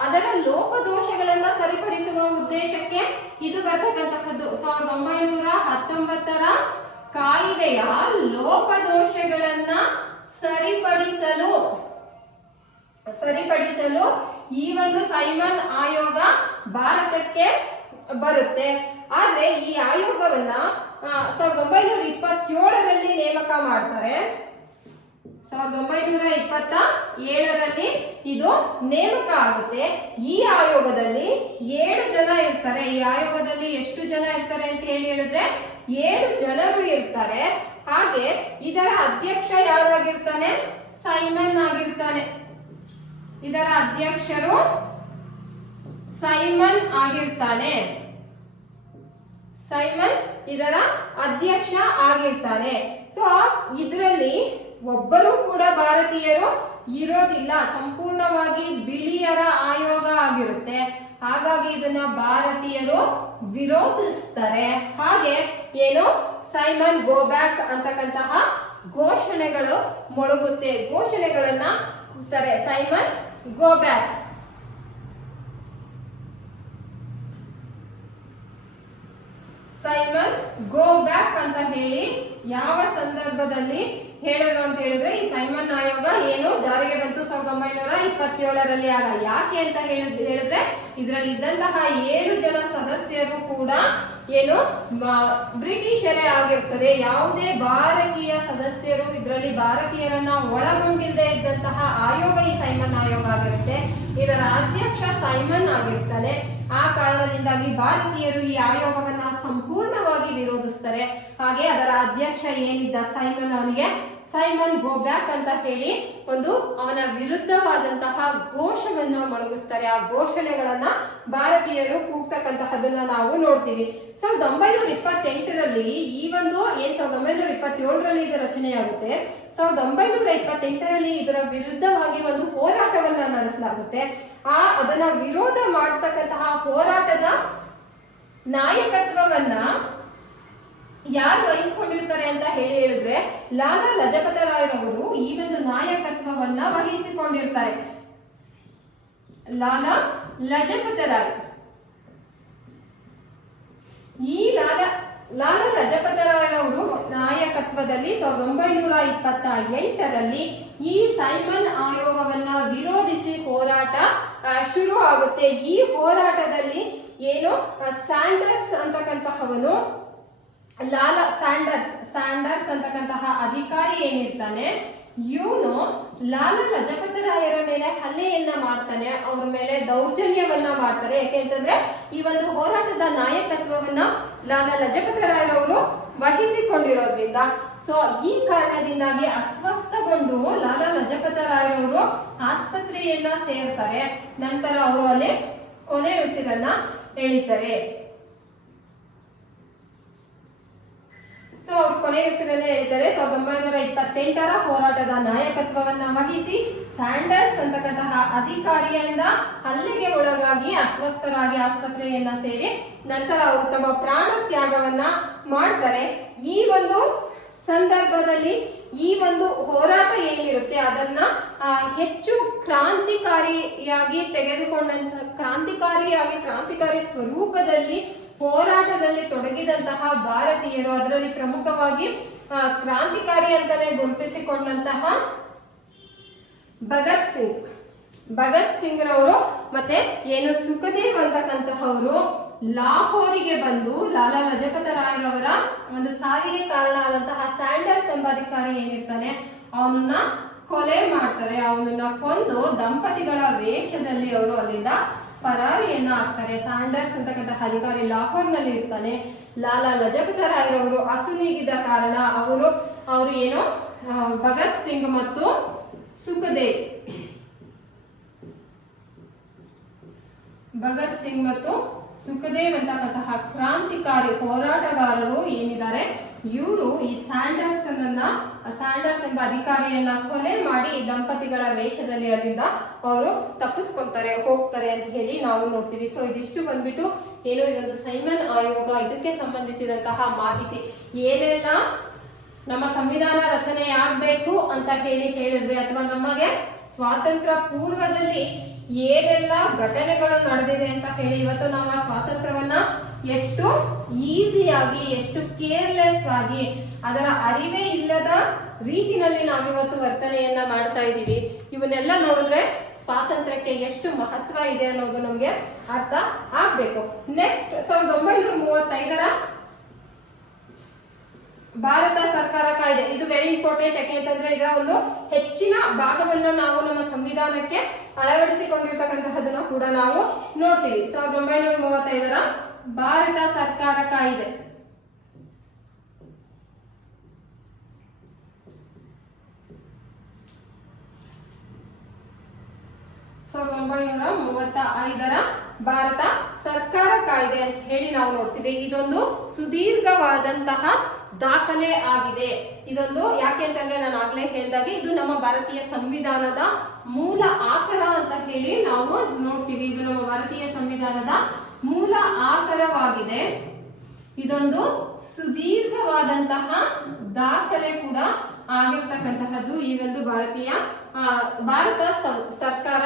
ಅದರ ಲೋಪದೋಷಗಳನ್ನ ಸರಿಪಡಿಸುವ ಉದ್ದೇಶಕ್ಕೆ ಇದು ಬರ್ತಕ್ಕಂತಹದ್ದು. 1919ರ ಕಾಯ್ದೆಯ ಲೋಪದೋಷಗಳನ್ನ ಸರಿಪಡಿಸಲು ಈ ಒಂದು ಸೈಮನ್ ಆಯೋಗ ಭಾರತಕ್ಕೆ ಬರುತ್ತೆ. ಆದ್ರೆ ಈ ಆಯೋಗವನ್ನ 1927ರಲ್ಲಿ ನೇಮಕ ಮಾಡ್ತಾರೆ. 1927ರಲ್ಲಿ ಇದು ನೇಮಕ ಆಗುತ್ತೆ. ಈ ಆಯೋಗದಲ್ಲಿ 7 ಜನ ಇರ್ತಾರೆ. ಈ ಆಯೋಗದಲ್ಲಿ ಎಷ್ಟು ಜನ ಇರ್ತಾರೆ ಅಂತ ಹೇಳಿದ್ರೆ 7 ಜನರು ಇರ್ತಾರೆ. ಹಾಗೆ ಇದರ ಅಧ್ಯಕ್ಷ ಯಾರಾಗಿರ್ತಾನೆ? ಸೈಮನ್ ಆಗಿರ್ತಾನೆ. ಇದರ ಅಧ್ಯಕ್ಷರು ಸೈಮನ್ ಆಗಿರ್ತಾನೆ. ಸೈಮನ್ ಇದರ ಅಧ್ಯಕ್ಷ ಆಗಿರ್ತಾನೆ. ಸೊ ಇದರಲ್ಲಿ ಒಬ್ಬರು ಕೂಡ ಭಾರತೀಯರು ಇರೋದಿಲ್ಲ. ಸಂಪೂರ್ಣವಾಗಿ ಬಿಳಿಯರ ಆಯೋಗ ಆಗಿರುತ್ತೆ. ಹಾಗಾಗಿ ಇದನ್ನ ಭಾರತೀಯರು ವಿರೋಧಿಸ್ತಾರೆ. ಹಾಗೆ ಏನು ಸೈಮನ್ ಗೋ ಬ್ಯಾಕ್ ಅಂತಕ್ಕಂತಹ ಘೋಷಣೆಗಳು ಮೊಳಗುತ್ತೆ. ಘೋಷಣೆಗಳನ್ನ Simon go back, Simon go back ಅಂತ ಹೇಳಿ ಯಾವ ಸಂದರ್ಭದಲ್ಲಿ ಹೇಳಿದ್ರು ಅಂತ ಹೇಳಿದ್ರೆ ಈ ಸೈಮನ್ ಆಯೋಗ ಏನು ಜಾರಿಗೆ ಬಂತು 1927ರಲ್ಲಿ. ಆಗ ಯಾಕೆ ಅಂತ ಹೇಳಿದ್ರೆ ಇದರಲ್ಲಿ ಇದ್ದಂತಹ 7 ಜನ ಸದಸ್ಯರು ಕೂಡ ಏನು ಬ್ರಿಟಿಷರೇ ಆಗಿರ್ತದೆ. ಯಾವುದೇ ಭಾರತೀಯ ಸದಸ್ಯರು ಇದರಲ್ಲಿ ಭಾರತೀಯರನ್ನ ಒಳಗೊಂಡಿಲ್ಲದೆ ಇದ್ದಂತಹ ಆಯೋಗ ಈ ಸೈಮನ್ ಆಯೋಗ ಆಗಿರುತ್ತೆ. ಇದರ ಅಧ್ಯಕ್ಷ ಸೈಮನ್ ಆಗಿರ್ತಾನೆ. ಆ ಕಾರಣದಿಂದಾಗಿ ಭಾರತೀಯರು ಈ ಆಯೋಗವನ್ನ ಸಂಪೂರ್ಣವಾಗಿ ವಿರೋಧಿಸ್ತಾರೆ. ಹಾಗೆ ಅದರ ಅಧ್ಯಕ್ಷ ಏನಿದ್ದ ಸೈಮನ್, ಅವನಿಗೆ ಸೈಮನ್ ಗೋ ಬ್ಯಾಕ್ ಅಂತ ಹೇಳಿ ಅವನ ವಿರುದ್ಧವಾದಂತಹ ಘೋಷವನ್ನ ಮೊಳಗಿಸ್ತಾರೆ. ಆ ಘೋಷಣೆಗಳನ್ನ ಭಾರತೀಯರು ಕೂಗ್ತಕ್ಕಂತಹದನ್ನ ನಾವು ನೋಡ್ತೀವಿ. 1928ರಲ್ಲಿ ಈ ಒಂದು 1927ರಲ್ಲಿ ಇದು ರಚನೆಯಾಗುತ್ತೆ. 1928ರಲ್ಲಿ ಇದರ ವಿರುದ್ಧವಾಗಿ ಒಂದು ಹೋರಾಟವನ್ನ ನಡೆಸಲಾಗುತ್ತೆ. ಅದನ್ನ ವಿರೋಧ ಮಾಡತಕ್ಕಂತಹ ಹೋರಾಟದ ನಾಯಕತ್ವವನ್ನ ಯಾರು ವಹಿಸಿಕೊಂಡಿರ್ತಾರೆ ಅಂತ ಹೇಳಿದ್ರೆ ಲಾಲಾ ಲಜಪತ ರಾಯರವರು ಈ ಒಂದು ನಾಯಕತ್ವವನ್ನ ವಹಿಸಿಕೊಂಡಿರ್ತಾರೆ. ಲಾಲಾ ಲಜಪತ ರಾಯ್ ಈ ಲಾಲಾ ಲಜಪತ ರಾಯರವರು ನಾಯಕತ್ವದಲ್ಲಿ 1928ರಲ್ಲಿ ಈ ಸೈಮನ್ ಆಯೋಗವನ್ನ ವಿರೋಧಿಸಿ ಹೋರಾಟ ಶುರು ಆಗುತ್ತೆ. ಈ ಹೋರಾಟದಲ್ಲಿ ಏನು ಸ್ಯಾಂಡರ್ಸ್ ಅಂತಕ್ಕಂತಹವನು ಲಾಲಾ ಸ್ಯಾಂಡರ್ಸ್ ಅಂತಕ್ಕಂತಹ ಅಧಿಕಾರಿ ಏನಿರ್ತಾನೆ, ಇವನು ಲಾಲಾ ಲಜಪತ ರಾಯರ ಮೇಲೆ ಹಲ್ಲೆಯನ್ನ ಮಾಡ್ತಾನೆ. ಅವ್ರ ಮೇಲೆ ದೌರ್ಜನ್ಯವನ್ನ ಮಾಡ್ತಾರೆ. ಯಾಕೆಂತಂದ್ರೆ ಈ ಒಂದು ಹೋರಾಟದ ನಾಯಕತ್ವವನ್ನ ಲಾಲಾ ಲಜಪತ ರಾಯರವರು ವಹಿಸಿಕೊಂಡಿರೋದ್ರಿಂದ ಸೊ ಈ ಕಾರಣದಿಂದಾಗಿ ಅಸ್ವಸ್ಥಗೊಂಡು ಲಾಲಾ ಲಜಪತ ರಾಯರವರು ಆಸ್ಪತ್ರೆಯನ್ನ ಸೇರ್ತಾರೆ. ನಂತರ ಅವರು ಅಲ್ಲಿ ಕೊನೆ ಉಸಿರನ್ನ ಎಳಿತಾರೆ. ಸೊ ಅವ್ರು ಕೊನೆ ಉಸಿರನ್ನ ಎಳಿತಾರೆ. 1928ರ ಹೋರಾಟದ ನಾಯಕತ್ವವನ್ನ ವಹಿಸಿ ಸ್ಯಾಂಡರ್ಸ್ ಅಂತಕ್ಕಂತಹ ಅಧಿಕಾರಿಯಿಂದ ಹಲ್ಲೆಗೆ ಒಳಗಾಗಿ ಅಸ್ವಸ್ಥರಾಗಿ ಆಸ್ಪತ್ರೆಯನ್ನ ಸೇರಿ ನಂತರ ಅವರು ತಮ್ಮ ಪ್ರಾಣ ತ್ಯಾಗವನ್ನ ಮಾಡ್ತಾರೆ. ಈ ಒಂದು ಸಂದರ್ಭದಲ್ಲಿ ಈ ಒಂದು ಹೋರಾಟ ಏನಿರುತ್ತೆ ಅದನ್ನ ಹೆಚ್ಚು ಕ್ರಾಂತಿಕಾರಿಯಾಗಿ ತೆಗೆದುಕೊಂಡಂತಹ ಕ್ರಾಂತಿಕಾರಿ ಸ್ವರೂಪದಲ್ಲಿ ಹೋರಾಟದಲ್ಲಿ ತೊಡಗಿದಂತಹ ಭಾರತೀಯರು, ಅದರಲ್ಲಿ ಪ್ರಮುಖವಾಗಿ ಕ್ರಾಂತಿಕಾರಿ ಅಂತಾನೆ ಗುರುತಿಸಿಕೊಂಡಂತಹ ಭಗತ್ ಸಿಂಗ್ ರವರು ಮತ್ತೆ ಏನು ಸುಖದೇವ್ ಅಂತಕ್ಕಂತಹವರು ಲಾಹೋರಿಗೆ ಬಂದು ಲಾಲಾ ಲಜಪತ ರಾಯರವರ ಒಂದು ಸಾವಿಗೆ ಕಾರಣ ಆದಂತಹ ಸ್ಯಾಂಡರ್ಸ್ ಎಂಬ ಅಧಿಕಾರಿ ಏನಿರ್ತಾನೆ ಅವನನ್ನ ಕೊಲೆ ಮಾಡ್ತಾರೆ. ಅವನನ್ನ ಕೊಂದು ದಂಪತಿಗಳ ವೇಷದಲ್ಲಿ ಅವರು ಅಲ್ಲಿಂದ ಪರಾರಿಯನ್ನ ಆಗ್ತಾರೆ. ಸ್ಯಾಂಡರ್ಸ್ ಅಂತಕ್ಕಂತಹ ಅಧಿಕಾರಿ ಲಾಹೋರ್ನಲ್ಲಿ ಇರ್ತಾನೆ. ಲಾಲಾ ಲಜಪತ ರಾಯರವರು ಅಸುನೀಗಿದ ಕಾರಣ ಅವರು ಏನು ಭಗತ್ ಸಿಂಗ್ ಮತ್ತು ಸುಖದೇವ್ ಅಂತಕ್ಕಂತಹ ಕ್ರಾಂತಿಕಾರಿ ಹೋರಾಟಗಾರರು ಏನಿದ್ದಾರೆ ಇವರು ಈ ಸ್ಯಾಂಡರ್ಸ್ ಎಂಬ ಅಧಿಕಾರಿಯನ್ನ ಕೊಲೆ ಮಾಡಿ ದಂಪತಿಗಳ ವೇಷದಲ್ಲಿ ಅಲ್ಲಿಂದ ಅವರು ತಪ್ಪಿಸ್ಕೊಳ್ತಾರೆ, ಹೋಗ್ತಾರೆ ಅಂತ ಹೇಳಿ ನಾವು ನೋಡ್ತೀವಿ. ಸೊ ಇದಿಷ್ಟು ಬಂದ್ಬಿಟ್ಟು ಏನು ಇದೊಂದು ಸೈಮನ್ ಆಯೋಗ, ಇದಕ್ಕೆ ಸಂಬಂಧಿಸಿದಂತಹ ಮಾಹಿತಿ. ಏನೆಲ್ಲ ನಮ್ಮ ಸಂವಿಧಾನ ರಚನೆ ಆಗ್ಬೇಕು ಅಂತ ಹೇಳಿದ್ರೆ ಅಥವಾ ನಮಗೆ ಸ್ವಾತಂತ್ರ್ಯ ಪೂರ್ವದಲ್ಲಿ ಏನೆಲ್ಲ ಘಟನೆಗಳು ನಡೆದಿದೆ ಅಂತ ಹೇಳಿ ಇವತ್ತು ನಾವು ಆ ಸ್ವಾತಂತ್ರ್ಯವನ್ನ ಎಷ್ಟು ಈಸಿಯಾಗಿ, ಎಷ್ಟು ಕೇರ್ಲೆಸ್ ಆಗಿ, ಅದರ ಅರಿವೇ ಇಲ್ಲದ ರೀತಿನಲ್ಲಿ ನಾವಿವತ್ತು ವರ್ತನೆಯನ್ನ ಮಾಡ್ತಾ ಇದ್ದೀವಿ. ಇವನ್ನೆಲ್ಲ ನೋಡಿದ್ರೆ ಸ್ವಾತಂತ್ರ್ಯಕ್ಕೆ ಎಷ್ಟು ಮಹತ್ವ ಇದೆ ಅನ್ನೋದು ನಮ್ಗೆ ಅರ್ಥ ಆಗ್ಬೇಕು. ನೆಕ್ಸ್ಟ್ 1935ರ ಭಾರತ ಸರ್ಕಾರ ಕಾಯ್ದೆ, ಇದು ವೆರಿ ಇಂಪಾರ್ಟೆಂಟ್. ಯಾಕೆಂತಂದ್ರೆ ಇದರ ಒಂದು ಹೆಚ್ಚಿನ ಭಾಗವನ್ನ ನಾವು ನಮ್ಮ ಸಂವಿಧಾನಕ್ಕೆ ಅಳವಡಿಸಿಕೊಂಡಿರ್ತಕ್ಕಂತಹದನ್ನ ಕೂಡ ನಾವು ನೋಡ್ತೀವಿ. 1935ರ ಭಾರತ ಸರ್ಕಾರ ಕಾಯ್ದೆ. ಭಾರತ ಸರ್ಕಾರ ಕಾಯ್ದೆ ಅಂತ ಹೇಳಿ ನಾವು ನೋಡ್ತೀವಿ. ಇದೊಂದು ಸುದೀರ್ಘವಾದಂತಹ ದಾಖಲೆ ಆಗಿದೆ. ಇದೊಂದು ಯಾಕೆ ಅಂತಂದ್ರೆ ನಾನು ಆಗ್ಲೇ ಹೇಳಿದಾಗೆ ಇದು ನಮ್ಮ ಭಾರತೀಯ ಸಂವಿಧಾನದ ಮೂಲ ಆಕರ ಅಂತ ಹೇಳಿ ನಾವು ನೋಡ್ತೀವಿ. ಇದು ನಮ್ಮ ಭಾರತೀಯ ಸಂವಿಧಾನದ ಮೂಲ ಆಕರವಾಗಿದೆ. ಇದೊಂದು ಸುದೀರ್ಘವಾದಂತಹ ದಾಖಲೆ ಕೂಡ ಆಗಿರ್ತಕ್ಕಂತಹದ್ದು ಈ ಒಂದು ಭಾರತ ಸರ್ಕಾರ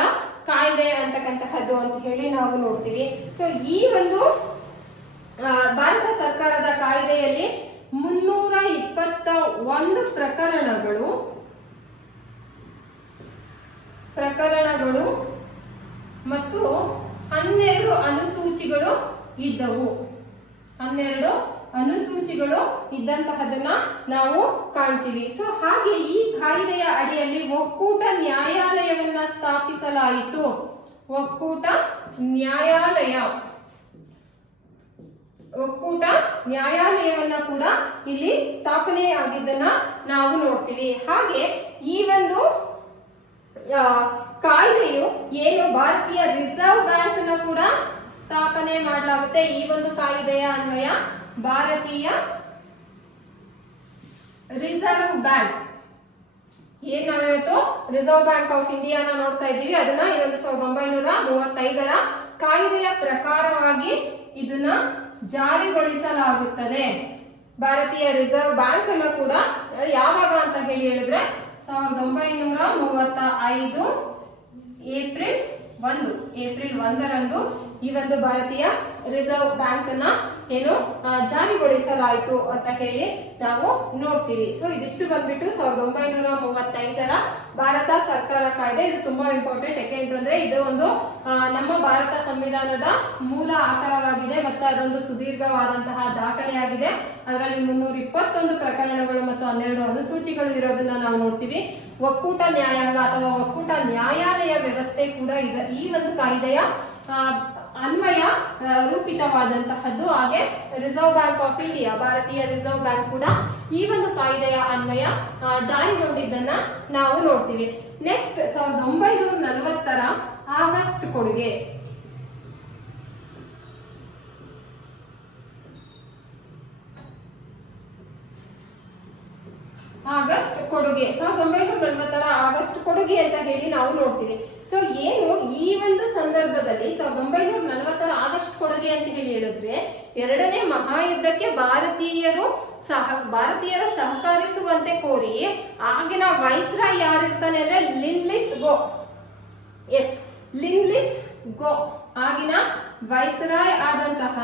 ಕಾಯ್ದೆ ಅಂತಕ್ಕಂತಹದ್ದು ಅಂತ ಹೇಳಿ ನಾವು ನೋಡ್ತೀವಿ. ಸೊ ಈ ಒಂದು ಭಾರತ ಸರ್ಕಾರದ ಕಾಯ್ದೆಯಲ್ಲಿ 321 ಪ್ರಕರಣಗಳು ಮತ್ತು 12 ಅನುಸೂಚಿಗಳು ಇದ್ದವು. 12 ಅನುಸೂಚಿಗಳು ಇದ್ದಂತಹದನ್ನ ನಾವು ಕಾಣ್ತೀವಿ. ಸೊ ಹಾಗೆ ಈ ಕಾಯ್ದೆಯ ಅಡಿಯಲ್ಲಿ ಒಕ್ಕೂಟ ನ್ಯಾಯಾಲಯವನ್ನ ಸ್ಥಾಪಿಸಲಾಯಿತು. ಒಕ್ಕೂಟ ನ್ಯಾಯಾಲಯವನ್ನ ಕೂಡ ಇಲ್ಲಿ ಸ್ಥಾಪನೆ ಆಗಿದ್ದನ್ನ ನಾವು ನೋಡ್ತೀವಿ. ಹಾಗೆ ಈ ಒಂದು ಕಾಯ್ದೆಯು ಏನು ಭಾರತೀಯ ರಿಸರ್ವ್ ಬ್ಯಾಂಕ್ ನ ಕೂಡ ಸ್ಥಾಪನೆ ಮಾಡಲಾಗುತ್ತೆ. ಈ ಒಂದು ಕಾಯ್ದೆಯ ಅನ್ವಯ ಭಾರತೀಯ ರಿಸರ್ವ್ ಬ್ಯಾಂಕ್ ಏನ್ ನಾವಿವತ್ತು ರಿಸರ್ವ್ ಬ್ಯಾಂಕ್ ಆಫ್ ಇಂಡಿಯಾನ ನೋಡ್ತಾ ಇದ್ದೀವಿ, ಅದನ್ನ ಈ ಒಂದು 1935ರ ಕಾಯ್ದೆಯ ಪ್ರಕಾರವಾಗಿ ಇದನ್ನ ಜಾರಿಗೊಳಿಸಲಾಗುತ್ತದೆ. ಭಾರತೀಯ ರಿಸರ್ವ್ ಬ್ಯಾಂಕ್ ಅನ್ನು ಕೂಡ ಯಾವಾಗ ಅಂತ ಹೇಳಿದ್ರೆ 1935 ಏಪ್ರಿಲ್ 1ರಂದು ಈ ಒಂದು ಭಾರತೀಯ ರಿಸರ್ವ್ ಬ್ಯಾಂಕ್ ಅನ್ನ ಏನು ಜಾರಿಗೊಳಿಸಲಾಯಿತು ಅಂತ ಹೇಳಿ ನಾವು ನೋಡ್ತೀವಿ. ಸೊ ಇದಿಷ್ಟು ಬಂದ್ಬಿಟ್ಟು 1935ರ ಭಾರತ ಸರ್ಕಾರ ಕಾಯ್ದೆ. ಇದು ತುಂಬಾ ಇಂಪಾರ್ಟೆಂಟ್. ಯಾಕೆ ಅಂತಂದ್ರೆ ಇದು ಒಂದು ನಮ್ಮ ಭಾರತ ಸಂವಿಧಾನದ ಮೂಲ ಆಕರವಾಗಿದೆ ಮತ್ತು ಅದೊಂದು ಸುದೀರ್ಘವಾದಂತಹ ದಾಖಲೆಯಾಗಿದೆ. ಅದರಲ್ಲಿ 321 ಪ್ರಕರಣಗಳು ಮತ್ತು 12 ಅನುಸೂಚಿಗಳು ಇರೋದನ್ನ ನಾವು ನೋಡ್ತೀವಿ. ಒಕ್ಕೂಟ ನ್ಯಾಯಾಂಗ ಅಥವಾ ಒಕ್ಕೂಟ ನ್ಯಾಯಾಲಯ ವ್ಯವಸ್ಥೆ ಕೂಡ ಇದೆ ಈ ಒಂದು ಕಾಯ್ದೆಯ ಅನ್ವಯ ರೂಪಿತವಾದಂತಹದ್ದು. ಹಾಗೆ ರಿಸರ್ವ್ ಬ್ಯಾಂಕ್ ಆಫ್ ಇಂಡಿಯಾ, ಭಾರತೀಯ ರಿಸರ್ವ್ ಬ್ಯಾಂಕ್ ಕೂಡ ಈ ಒಂದು ಕಾಯ್ದೆಯ ಅನ್ವಯ ಜಾರಿಗೊಂಡಿದ್ದನ್ನ ನಾವು ನೋಡ್ತೀವಿ. ನೆಕ್ಸ್ಟ್ 1940ರ ಆಗಸ್ಟ್ ಕೊಡುಗೆ. ಆಗಸ್ಟ್ ಕೊಡುಗೆ 1940ರ ಆಗಸ್ಟ್ ಕೊಡುಗೆ ಅಂತ ಹೇಳಿ ನಾವು ನೋಡ್ತೀವಿ. ಸೊ ಏನು ಈ ಒಂದು ಸಂದರ್ಭದಲ್ಲಿ 1940ರ ಆಗಸ್ಟ್ ಕೊಡುಗೆ ಅಂತ ಹೇಳಿ ಹೇಳಿದ್ರೆ, ಎರಡನೇ ಮಹಾಯುದ್ಧಕ್ಕೆ ಭಾರತೀಯರ ಸಹಕರಿಸುವಂತೆ ಕೋರಿ ಆಗಿನ ವೈಸ್ರಾಯ್ ಯಾರಿರ್ತಾನೆ ಅಂದ್ರೆ ಲಿನ್ಲಿತ್ ಗೋ ಆಗಿನ ವೈಸ್ರಾಯ್ ಆದಂತಹ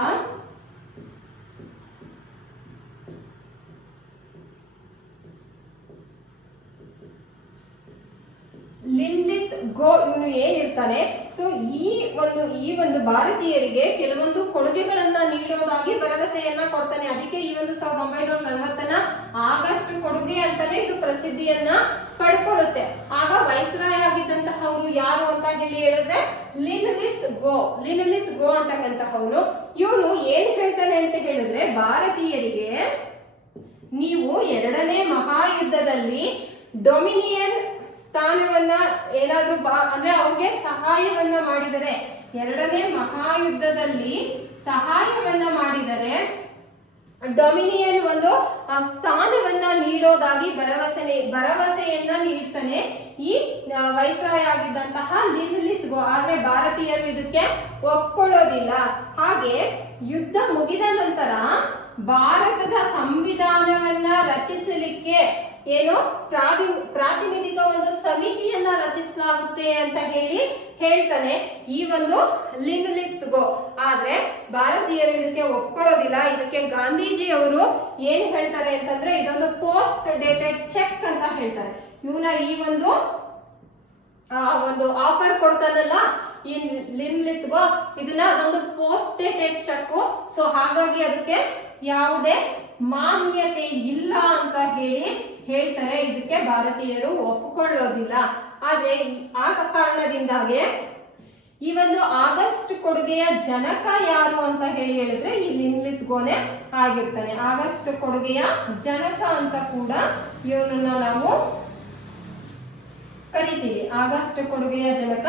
ಲಿನ್ಲಿತ್ ಗೋ ಇವನು ಏನಿರ್ತಾನೆ, ಸೊ ಈ ಒಂದು ಭಾರತೀಯರಿಗೆ ಕೆಲವೊಂದು ಕೊಡುಗೆಗಳನ್ನ ನೀಡೋದಾಗಿ ಭರವಸೆಯನ್ನ ಕೊಡ್ತಾನೆ. ಅದಕ್ಕೆ ಈ ಒಂದು 1940ನ ಆಗಸ್ಟ್ ಕೊಡುಗೆ ಅಂತಾನೆ ಇದು ಪ್ರಸಿದ್ಧಿಯನ್ನ ಪಡ್ಕೊಳ್ಳುತ್ತೆ. ಆಗ ವೈಸ್ರಾಯ್ ಆಗಿದ್ದಂತಹವ್ರು ಯಾರು ಅಂತ ಹೇಳಿ ಹೇಳಿದ್ರೆ ಲಿನ್ಲಿತ್ ಗೋ ಅಂತಕ್ಕಂತಹವನು. ಇವನು ಏನ್ ಹೇಳ್ತಾನೆ ಅಂತ ಹೇಳಿದ್ರೆ, ಭಾರತೀಯರಿಗೆ ನೀವು ಎರಡನೇ ಮಹಾಯುದ್ಧದಲ್ಲಿ ಡೊಮಿನಿಯನ್ ಸ್ಥಾನವನ್ನ ಏನಾದ್ರೂ ಅಂದ್ರೆ ಅವ್ರಿಗೆ ಸಹಾಯವನ್ನ ಮಾಡಿದರೆ, ಎರಡನೇ ಮಹಾಯುದ್ಧದಲ್ಲಿ ಸಹಾಯವನ್ನ ಮಾಡಿದರೆ ಡೊಮಿನಿಯನ್ ಒಂದು ಸ್ಥಾನವನ್ನ ನೀಡೋದಾಗಿ ಭರವಸೆಯನ್ನ ನೀಡ್ತಾನೆ ಈ ವೈಸ್ರಾಯ್ ಆಗಿದ್ದಂತಹ ಲಿನ್ಲಿತ್ ಗೋ. ಆದ್ರೆ ಭಾರತೀಯರು ಇದಕ್ಕೆ ಒಪ್ಕೊಳ್ಳೋದಿಲ್ಲ. ಹಾಗೆ ಯುದ್ಧ ಮುಗಿದ ನಂತರ ಭಾರತದ ಸಂವಿಧಾನವನ್ನ ರಚಿಸಲಿಕ್ಕೆ ಏನು ಪ್ರಾತಿನಿಧಿಕ ಒಂದು ಸಮಿತಿಯನ್ನ ರಚಿಸಲಾಗುತ್ತೆ ಅಂತ ಹೇಳಿ ಹೇಳ್ತಾನೆ ಈ ಒಂದು ಲಿನ್ಲಿತ್ ಗೋ. ಆದ್ರೆ ಭಾರತೀಯರು ಇದಕ್ಕೆ ಒಪ್ಕೊಳ್ಳೋದಿಲ್ಲ. ಇದಕ್ಕೆ ಗಾಂಧೀಜಿ ಅವರು ಏನ್ ಹೇಳ್ತಾರೆ ಅಂತಂದ್ರೆ, ಇದೊಂದು ಪೋಸ್ಟ್ ಡೇಟೆಡ್ ಚೆಕ್ ಅಂತ ಹೇಳ್ತಾರೆ. ಇವನ ಈ ಒಂದು ಆಫರ್ ಕೊಡ್ತಾನಲ್ಲ ಈ ಲಿನ್ಲಿತ್ ಗೋ, ಇದನ್ನ ಅದೊಂದು ಪೋಸ್ಟ್ ಡೇಟೆಡ್ ಚೆಕ್. ಸೊ ಹಾಗಾಗಿ ಅದಕ್ಕೆ ಯಾವುದೇ ಮಾನ್ಯತೆ ಇಲ್ಲ ಅಂತ ಹೇಳಿ ಹೇಳ್ತಾರೆ. ಇದಕ್ಕೆ ಭಾರತೀಯರು ಒಪ್ಪಿಕೊಳ್ಳೋದಿಲ್ಲ. ಆದ್ರೆ ಆ ಕಾರಣದಿಂದಾಗಿ ಈ ಒಂದು ಆಗಸ್ಟ್ ಕೊಡುಗೆಯ ಜನಕ ಯಾರು ಅಂತ ಹೇಳಿ ಹೇಳಿದ್ರೆ ಈ ಲಿನ್ಲಿತ್ ಗೋನೆ ಆಗಿರ್ತಾನೆ. ಆಗಸ್ಟ್ ಕೊಡುಗೆಯ ಜನಕ ಅಂತ ಕೂಡ ಇವನನ್ನ ನಾವು ಕರಿತೀವಿ. ಆಗಸ್ಟ್ ಕೊಡುಗೆಯ ಜನಕ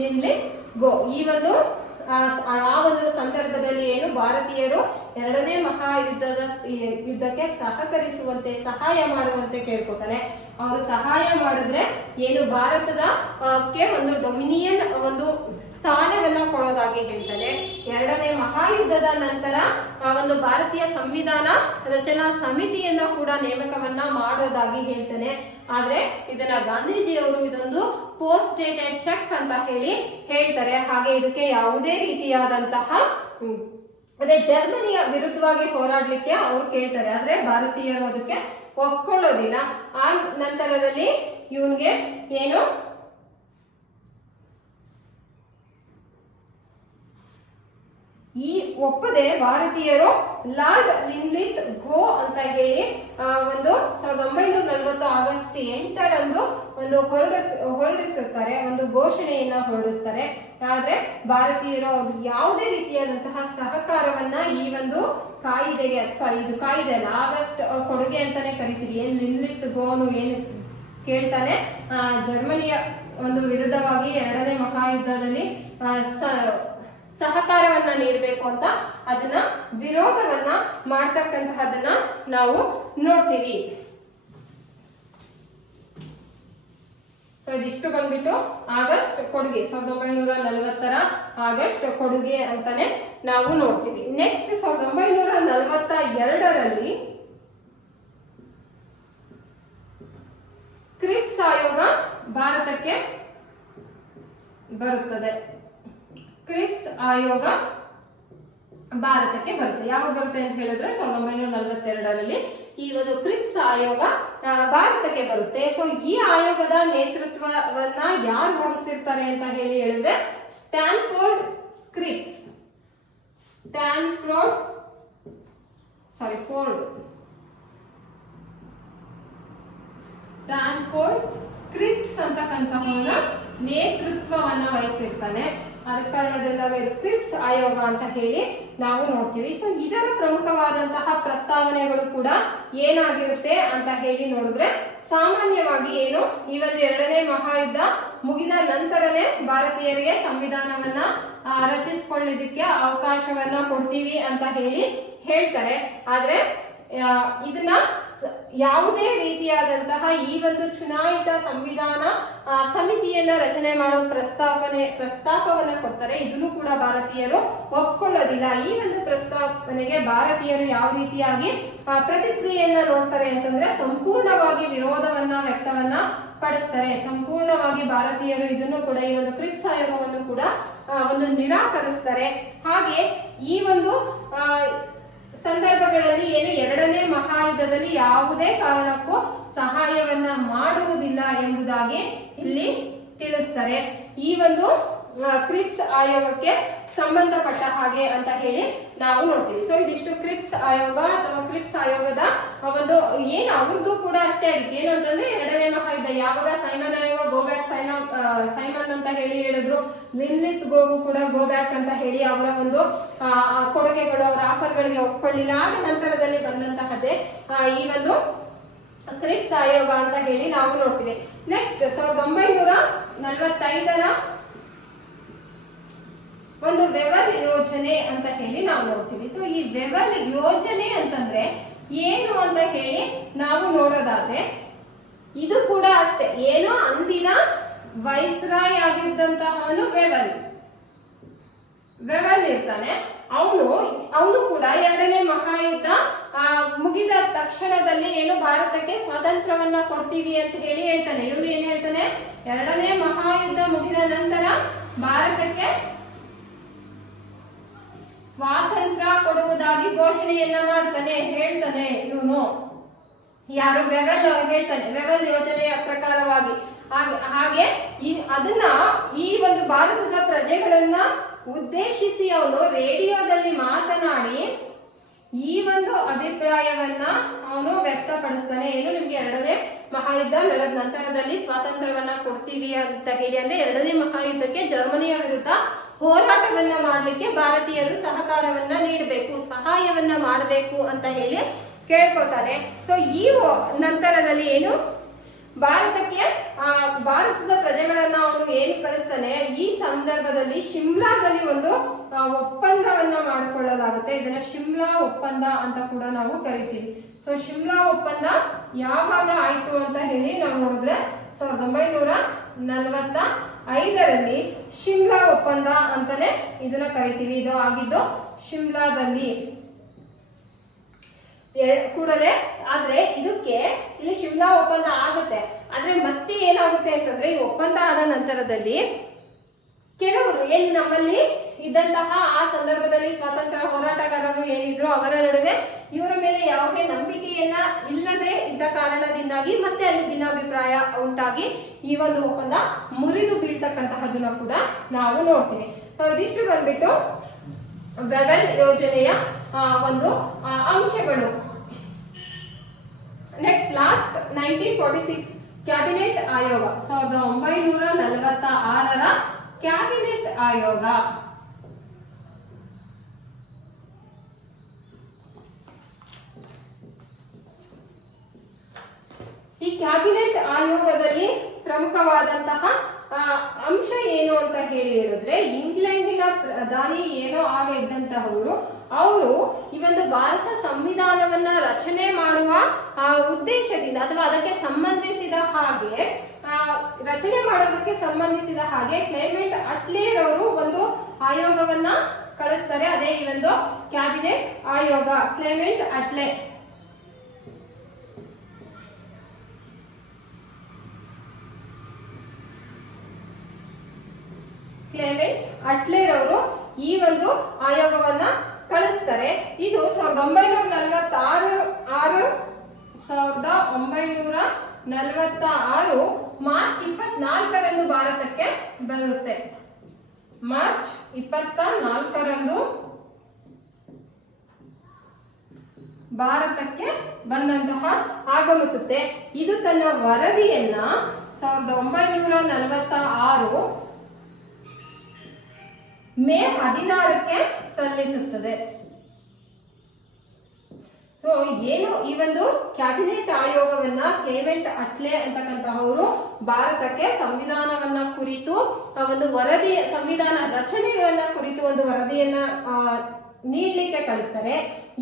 ಲಿನ್ಲಿತ್ ಗೋ. ಈ ಒಂದು ಆ ಒಂದು ಸಂದರ್ಭದಲ್ಲಿ ಏನು ಭಾರತೀಯರು ಎರಡನೇ ಯುದ್ಧಕ್ಕೆ ಸಹಕರಿಸುವಂತೆ ಸಹಾಯ ಮಾಡುವಂತೆ ಕೇಳ್ಕೊತಾನೆ. ಅವರು ಸಹಾಯ ಮಾಡಿದ್ರೆ ಏನು ಭಾರತದಕ್ಕೆ ಒಂದು ಡೊಮಿನಿಯನ್ ಒಂದು ಸ್ಥಾನವನ್ನ ಕೊಡೋದಾಗಿ ಹೇಳ್ತಾರೆ. ಎರಡನೇ ಮಹಾಯುದ್ಧದ ನಂತರ ಆ ಒಂದು ಭಾರತೀಯ ಸಂವಿಧಾನ ರಚನಾ ಸಮಿತಿಯನ್ನ ಕೂಡ ನೇಮಕವನ್ನ ಮಾಡೋದಾಗಿ ಹೇಳ್ತಾನೆ. ಆದ್ರೆ ಇದನ್ನ ಗಾಂಧೀಜಿಯವರು ಇದೊಂದು ಪೋಸ್ಟ್ ಡೇಟೆಡ್ ಚೆಕ್ ಅಂತ ಹೇಳಿ ಹೇಳ್ತಾರೆ. ಹಾಗೆ ಇದಕ್ಕೆ ಯಾವುದೇ ರೀತಿಯಾದಂತಹ ಅದೇ ಜರ್ಮನಿಯ ವಿರುದ್ಧವಾಗಿ ಹೋರಾಡ್ಲಿಕ್ಕೆ ಅವ್ರು ಕೇಳ್ತಾರೆ. ಆದ್ರೆ ಭಾರತೀಯರು ಅದಕ್ಕೆ ಒಪ್ಕೊಳ್ಳೋದಿಲ್ಲ. ಆ ನಂತರದಲ್ಲಿ ಇವನ್ಗೆ ಏನು ಈ ಒಪ್ಪದೆ ಭಾರತೀಯರು ಲಾರ್ಡ್ ಲಿನ್ಲಿತ್ ಗೋ ಅಂತ ಹೇಳಿ ಒಂದು 1940 ಆಗಸ್ಟ್ 8ರಂದು ಒಂದು ಹೊರಡಿಸುತ್ತಾರೆ, ಒಂದು ಘೋಷಣೆಯನ್ನ ಹೊರಡಿಸ್ತಾರೆ. ಆದ್ರೆ ಭಾರತೀಯರು ಯಾವುದೇ ರೀತಿಯಾದಂತಹ ಸಹಕಾರವನ್ನ ಈ ಒಂದು ಕಾಯ್ದೆಗೆ ಇದು ಕಾಯ್ದೆ ಅಲ್ಲ, ಆಗಸ್ಟ್ ಕೊಡುಗೆ ಅಂತಾನೆ ಕರಿತೀವಿ. ಏನ್ ಲಿನ್ಲಿತ್ ಗೋನು ಏನು ಕೇಳ್ತಾನೆ, ಜರ್ಮನಿಯ ಒಂದು ವಿರುದ್ಧವಾಗಿ ಎರಡನೇ ಮಹಾಯುದ್ಧದಲ್ಲಿ ಸಹಕಾರವನ್ನ ನೀಡಬೇಕು ಅಂತ ಅದನ್ನ ವಿರೋಧವನ್ನ ಮಾಡ್ತಕ್ಕಂತಹದನ್ನ ನಾವು ನೋಡ್ತೀವಿ. ಇದಿಷ್ಟು ಬಂದ್ಬಿಟ್ಟು ಆಗಸ್ಟ್ ಕೊಡುಗೆ 1940ರ ಆಗಸ್ಟ್ ಕೊಡುಗೆ ಅಂತಾನೆ ನಾವು ನೋಡ್ತೀವಿ. ನೆಕ್ಸ್ಟ್ 1942ರಲ್ಲಿ ಕ್ರಿಪ್ಸ್ ಆಯೋಗ ಭಾರತಕ್ಕೆ ಬರುತ್ತದೆ. ಕ್ರಿಪ್ಸ್ ಆಯೋಗ ಭಾರತಕ್ಕೆ ಬರುತ್ತೆ. ಯಾವಾಗ ಬರುತ್ತೆ ಅಂತ ಹೇಳಿದ್ರೆ 1942ರಲ್ಲಿ ಈ ಒಂದು ಕ್ರಿಪ್ಸ್ ಆಯೋಗ ಭಾರತಕ್ಕೆ ಬರುತ್ತೆ. ಸೊ ಈ ಆಯೋಗದ ನೇತೃತ್ವವನ್ನ ಯಾರು ವಹಿಸಿರ್ತಾರೆ ಅಂತ ಹೇಳಿ ಹೇಳಿದ್ರೆ ಸ್ಟ್ಯಾನ್ಫೋರ್ಡ್ ಕ್ರಿಪ್ಸ್ ಅಂತಕ್ಕಂಥವನ್ನ ನೇತೃತ್ವವನ್ನ ವಹಿಸಿರ್ತಾನೆ. ಆದ ಕಾರಣದಿಂದಾಗಿ ಇದು ಕ್ರಿಪ್ಸ್ ಆಯೋಗ ಅಂತ ಹೇಳಿ ನಾವು ನೋಡ್ತೀವಿ. ಸೊ ಇದರ ಪ್ರಮುಖವಾದಂತಹ ಪ್ರಸ್ತಾವನೆಗಳು ಕೂಡ ಏನಾಗಿರುತ್ತೆ ಅಂತ ಹೇಳಿ ನೋಡಿದ್ರೆ, ಸಾಮಾನ್ಯವಾಗಿ ಏನು ಈ ಒಂದು 2ನೇ ಮಹಾಯುದ್ಧ ಮುಗಿದ ನಂತರನೇ ಭಾರತೀಯರಿಗೆ ಸಂವಿಧಾನವನ್ನ ರಚಿಸಿಕೊಳ್ಳಿಕ್ಕೆ ಅವಕಾಶವನ್ನ ಕೊಡ್ತೀವಿ ಅಂತ ಹೇಳಿ ಹೇಳ್ತಾರೆ. ಆದ್ರೆ ಇದನ್ನ ಯಾವುದೇ ರೀತಿಯಾದಂತಹ ಈ ಒಂದು ಚುನಾಯಿತ ಸಂವಿಧಾನ ಸಮಿತಿಯನ್ನ ರಚನೆ ಮಾಡೋ ಪ್ರಸ್ತಾಪವನ್ನ ಕೊಡ್ತಾರೆ. ಇದನ್ನು ಕೂಡ ಭಾರತೀಯರು ಒಪ್ಕೊಳ್ಳೋದಿಲ್ಲ. ಈ ಒಂದು ಪ್ರಸ್ತಾವನೆಗೆ ಭಾರತೀಯರು ಯಾವ ರೀತಿಯಾಗಿ ಪ್ರತಿಕ್ರಿಯೆಯನ್ನ ನೋಡ್ತಾರೆ ಅಂತಂದ್ರೆ, ಸಂಪೂರ್ಣವಾಗಿ ವಿರೋಧವನ್ನ ವ್ಯಕ್ತವನ್ನ ಪಡಿಸ್ತಾರೆ. ಸಂಪೂರ್ಣವಾಗಿ ಭಾರತೀಯರು ಇದನ್ನು ಕೂಡ ಈ ಒಂದು ಕ್ರಿಪ್ಸ್ ಆಯೋಗವನ್ನು ಕೂಡ ಒಂದು ನಿರಾಕರಿಸ್ತಾರೆ. ಹಾಗೆ ಈ ಒಂದು ಸಂದರ್ಭಗಳಲ್ಲಿ ಏನು 2ನೇ ಮಹಾಯುದ್ಧದಲ್ಲಿ ಯಾವುದೇ ಕಾರಣಕ್ಕೂ ಸಹಾಯವನ್ನ ಮಾಡುವುದಿಲ್ಲ ಎಂಬುದಾಗಿ ಇಲ್ಲಿ ತಿಳಿಸ್ತಾರೆ. ಈ ಒಂದು ಕ್ರಿಪ್ಸ್ ಆಯೋಗಕ್ಕೆ ಸಂಬಂಧಪಟ್ಟ ಹಾಗೆ ಅಂತ ಹೇಳಿ ನಾವು ನೋಡ್ತೀವಿ. ಸೊ ಇದಿಷ್ಟು ಕ್ರಿಪ್ಸ್ ಆಯೋಗ ಅಥವಾ ಕ್ರಿಪ್ಸ್ ಆಯೋಗದ ಒಂದು ಏನು ಅವ್ರದ್ದು ಕೂಡ ಅಷ್ಟೇ ಆಗಿತ್ತು. ಏನು ಅಂತಂದ್ರೆ 2ನೇ ಮಹಾಯುದ್ಧ ಯಾವಾಗ ಸೈಮನ್ ಆಯೋಗ ಗೋಬ್ಯಾಕ್ ಸೈಮನ್ ಅಂತ ಹೇಳಿ ಹೇಳಿದ್ರು, ಲಿನ್ಲಿತ್ ಗೋಗೂ ಕೂಡ ಗೋಬ್ಯಾಕ್ ಅಂತ ಹೇಳಿ ಅವರ ಒಂದು ಕೊಡುಗೆಗಳು ಅವರ ಆಫರ್ಗಳಿಗೆ ಒಪ್ಕೊಳ್ಳಿಲ್ಲ. ಆದ ನಂತರದಲ್ಲಿ ಬಂದಂತಹದ್ದೇ ಈ ಒಂದು ಕ್ರಿಪ್ಸ್ ಆಯೋಗ ಅಂತ ಹೇಳಿ ನಾವು ನೋಡ್ತೀವಿ. ನೆಕ್ಸ್ಟ್ 1945ರ ಒಂದು ವೆವಲ್ ಯೋಜನೆ ಅಂತ ಹೇಳಿ ನಾವು ನೋಡ್ತೀವಿ. ಸೊ ಈ ವೆವಲ್ ಯೋಜನೆ ಅಂತಂದ್ರೆ ಏನು ಅಂತ ಹೇಳಿ ನಾವು ನೋಡೋದಾದ್ರೆ, ಇದು ಕೂಡ ಅಷ್ಟೇ. ಏನು ಅಂದಿನ ವೈಸ್ರಾಯ್ ಆಗಿದ್ದಂತಹವನು ವೆವಲ್ ಇರ್ತಾನೆ. ಅವನು ಕೂಡ 2ನೇ ಮಹಾಯುದ್ಧ ಮುಗಿದ ತಕ್ಷಣದಲ್ಲಿ ಏನು ಭಾರತಕ್ಕೆ ಸ್ವಾತಂತ್ರ್ಯವನ್ನ ಕೊಡ್ತೀವಿ ಅಂತ ಹೇಳಿ ಹೇಳ್ತಾನೆ. ಇವನು ಏನ್ ಹೇಳ್ತಾನೆ, 2ನೇ ಮಹಾಯುದ್ಧ ಮುಗಿದ ನಂತರ ಭಾರತಕ್ಕೆ ಸ್ವಾತಂತ್ರ್ಯ ಕೊಡುವುದಾಗಿ ಘೋಷಣೆಯನ್ನ ಹೇಳ್ತಾನೆ ಇವನು. ಯಾರು? ವೆವಲ್ ಹೇಳ್ತಾನೆ, ವೆವಲ್ ಯೋಜನೆಯ ಪ್ರಕಾರವಾಗಿ. ಹಾಗೆ ಅದನ್ನ ಈ ಒಂದು ಭಾರತದ ಪ್ರಜೆಗಳನ್ನ ಉದ್ದೇಶಿಸಿ ಅವನು ರೇಡಿಯೋದಲ್ಲಿ ಮಾತನಾಡಿ ಈ ಒಂದು ಅಭಿಪ್ರಾಯವನ್ನ ಅವನು ವ್ಯಕ್ತಪಡಿಸ್ತಾನೆ. ಏನು, ನಿಮ್ಗೆ 2ನೇ ಮಹಾಯುದ್ಧ ನಡೆದ ನಂತರದಲ್ಲಿ ಸ್ವಾತಂತ್ರ್ಯವನ್ನ ಕೊಡ್ತೀವಿ ಅಂತ ಹೇಳಿ. ಅಂದ್ರೆ 2ನೇ ಮಹಾಯುದ್ಧಕ್ಕೆ ಜರ್ಮನಿಯ ವಿರುದ್ಧ ಹೋರಾಟವನ್ನ ಮಾಡ್ಲಿಕ್ಕೆ ಭಾರತೀಯರು ಸಹಕಾರವನ್ನ ನೀಡಬೇಕು, ಸಹಾಯವನ್ನ ಮಾಡಬೇಕು ಅಂತ ಹೇಳಿ ಕೇಳ್ಕೊತಾನೆ. ಸೊ ಈ ನಂತರದಲ್ಲಿ ಏನು ಭಾರತದ ಪ್ರಜೆಗಳನ್ನ ಅವನು ಏನು ಕಳಿಸ್ತಾನೆ, ಈ ಸಂದರ್ಭದಲ್ಲಿ ಶಿಮ್ಲಾದಲ್ಲಿ ಒಂದು ಒಪ್ಪಂದವನ್ನ ಮಾಡಿಕೊಳ್ಳಲಾಗುತ್ತೆ. ಇದನ್ನ ಶಿಮ್ಲಾ ಒಪ್ಪಂದ ಅಂತ ಕೂಡ ನಾವು ಕರಿತೀವಿ. ಸೊ ಶಿಮ್ಲಾ ಒಪ್ಪಂದ ಯಾವಾಗ ಆಯ್ತು ಅಂತ ಹೇಳಿ ನಾವು ನೋಡಿದ್ರೆ 1945ರಲ್ಲಿ ಶಿಮ್ಲಾ ಒಪ್ಪಂದ ಅಂತಾನೆ ಇದನ್ನ ಕರಿತೀವಿ. ಇದು ಆಗಿದ್ದು ಶಿಮ್ಲಾದಲ್ಲಿ ಕೂಡಲೇ. ಆದ್ರೆ ಇದಕ್ಕೆ ಇಲ್ಲಿ ಶಿಮ್ಲಾ ಒಪ್ಪಂದ ಆಗುತ್ತೆ. ಆದ್ರೆ ಮತ್ತೆ ಏನಾಗುತ್ತೆ ಅಂತಂದ್ರೆ, ಈ ಒಪ್ಪಂದ ಆದ ನಂತರದಲ್ಲಿ ಕೆಲವರು ಏನು ನಮ್ಮಲ್ಲಿ ಇದ್ದಂತಹ ಆ ಸಂದರ್ಭದಲ್ಲಿ ಸ್ವಾತಂತ್ರ್ಯ ಹೋರಾಟಗಾರರು ಏನಿದ್ರು ಅವರ ನಡುವೆ ಇವರ ಮೇಲೆ ಯಾವುದೇ ನಂಬಿಕೆಯನ್ನ ಇಲ್ಲದೆ ಇದ್ದ ಕಾರಣದಿಂದಾಗಿ ಮತ್ತೆ ಅಲ್ಲಿ ಭಿನ್ನಾಭಿಪ್ರಾಯ ಉಂಟಾಗಿ ಈ ಒಂದು ಒಪ್ಪಂದ ಮುರಿದು ಬೀಳ್ತಕ್ಕಂತಹದನ್ನ ಕೂಡ ನಾವು ನೋಡ್ತೀವಿ. ಸೊ ಇದಿಷ್ಟು ಬಂದ್ಬಿಟ್ಟು ವೆವಲ್ ಯೋಜನೆಯ ಒಂದು ಅಂಶಗಳು. ನೆಕ್ಸ್ಟ್ ಲಾಸ್ಟ್ 1946 ಕ್ಯಾಬಿನೆಟ್ ಆಯೋಗ, 1946ರ ಕ್ಯಾಬಿನೆಟ್ ಆಯೋಗ. ಈ ಕ್ಯಾಬಿನೆಟ್ ಆಯೋಗದಲ್ಲಿ ಪ್ರಮುಖವಾದಂತಹ ಅಂಶ ಏನು ಅಂತ ಹೇಳಿದ್ರೆ, ಇಂಗ್ಲೆಂಡಿನ ಪ್ರಧಾನಿ ಏನೋ ಆಗ ಇದ್ದಂತಹವರು ಅವರು ಈ ಒಂದು ಭಾರತ ಸಂವಿಧಾನವನ್ನ ರಚನೆ ಮಾಡುವ ಉದ್ದೇಶದಿಂದ ಅಥವಾ ಅದಕ್ಕೆ ಸಂಬಂಧಿಸಿದ ಹಾಗೆ ರಚನೆ ಮಾಡೋದಕ್ಕೆ ಸಂಬಂಧಿಸಿದ ಹಾಗೆ ಕ್ಲೇಮೆಂಟ್ ಅಟ್ಲೇರ್ ಅವರು ಒಂದು ಆಯೋಗವನ್ನ ಕಳಿಸ್ತಾರೆ. ಅದೇ ಈ ಒಂದು ಕ್ಯಾಬಿನೆಟ್ ಆಯೋಗ. ಕ್ಲೇಮೆಂಟ್ ಅಟ್ಲೇರ್ ಅವರು ಈ ಒಂದು ಆಯೋಗವನ್ನ ಕಳಿಸ್ತಾರೆ. ಇದು 1946 ಮಾರ್ಚ್ 24ರಂದು ಭಾರತಕ್ಕೆ ಬರುತ್ತೆ. ಮಾರ್ಚ್ 24ರಂದು ಭಾರತಕ್ಕೆ ಬಂದಂತಹ ಆಗಮಿಸುತ್ತೆ. ಇದು ತನ್ನ ವರದಿಯನ್ನ 1946 ಮೇ 16ಕ್ಕೆ ಸಲ್ಲಿಸುತ್ತದೆ. ಸೊ ಏನು ಈ ಒಂದು ಕ್ಯಾಬಿನೆಟ್ ಆಯೋಗವನ್ನ ಕ್ಲೇಮೆಂಟ್ ಅಟ್ಲೆ ಅಂತಕ್ಕಂತಹವರು ಭಾರತಕ್ಕೆ ಸಂವಿಧಾನವನ್ನ ಕುರಿತು ಒಂದು ವರದಿ, ಸಂವಿಧಾನ ರಚನೆಯನ್ನ ಕುರಿತು ಒಂದು ವರದಿಯನ್ನ ನೀಡ್ಲಿಕ್ಕೆ ಕಳಿಸ್ತಾರೆ.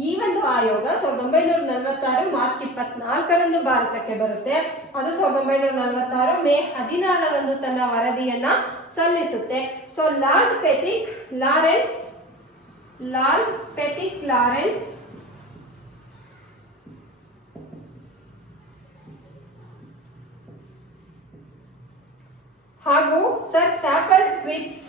ಈ ಒಂದು ಆಯೋಗ 1946 ಮಾರ್ಚ್ 24ರಂದು ಭಾರತಕ್ಕೆ ಬರುತ್ತೆ. ಅದು 1946 ಮೇ 16ರಂದು ತನ್ನ ವರದಿಯನ್ನ ಸಲ್ಲಿಸುತ್ತೆ. ಸೊ ಲಾರ್ಡ್ ಪೆಥಿಕ್ ಲಾರೆನ್ಸ್ ಹಾಗೂ ಸರ್ ಸ್ಯಾಪರ್ಡ್ ಕ್ರಿಪ್ಸ್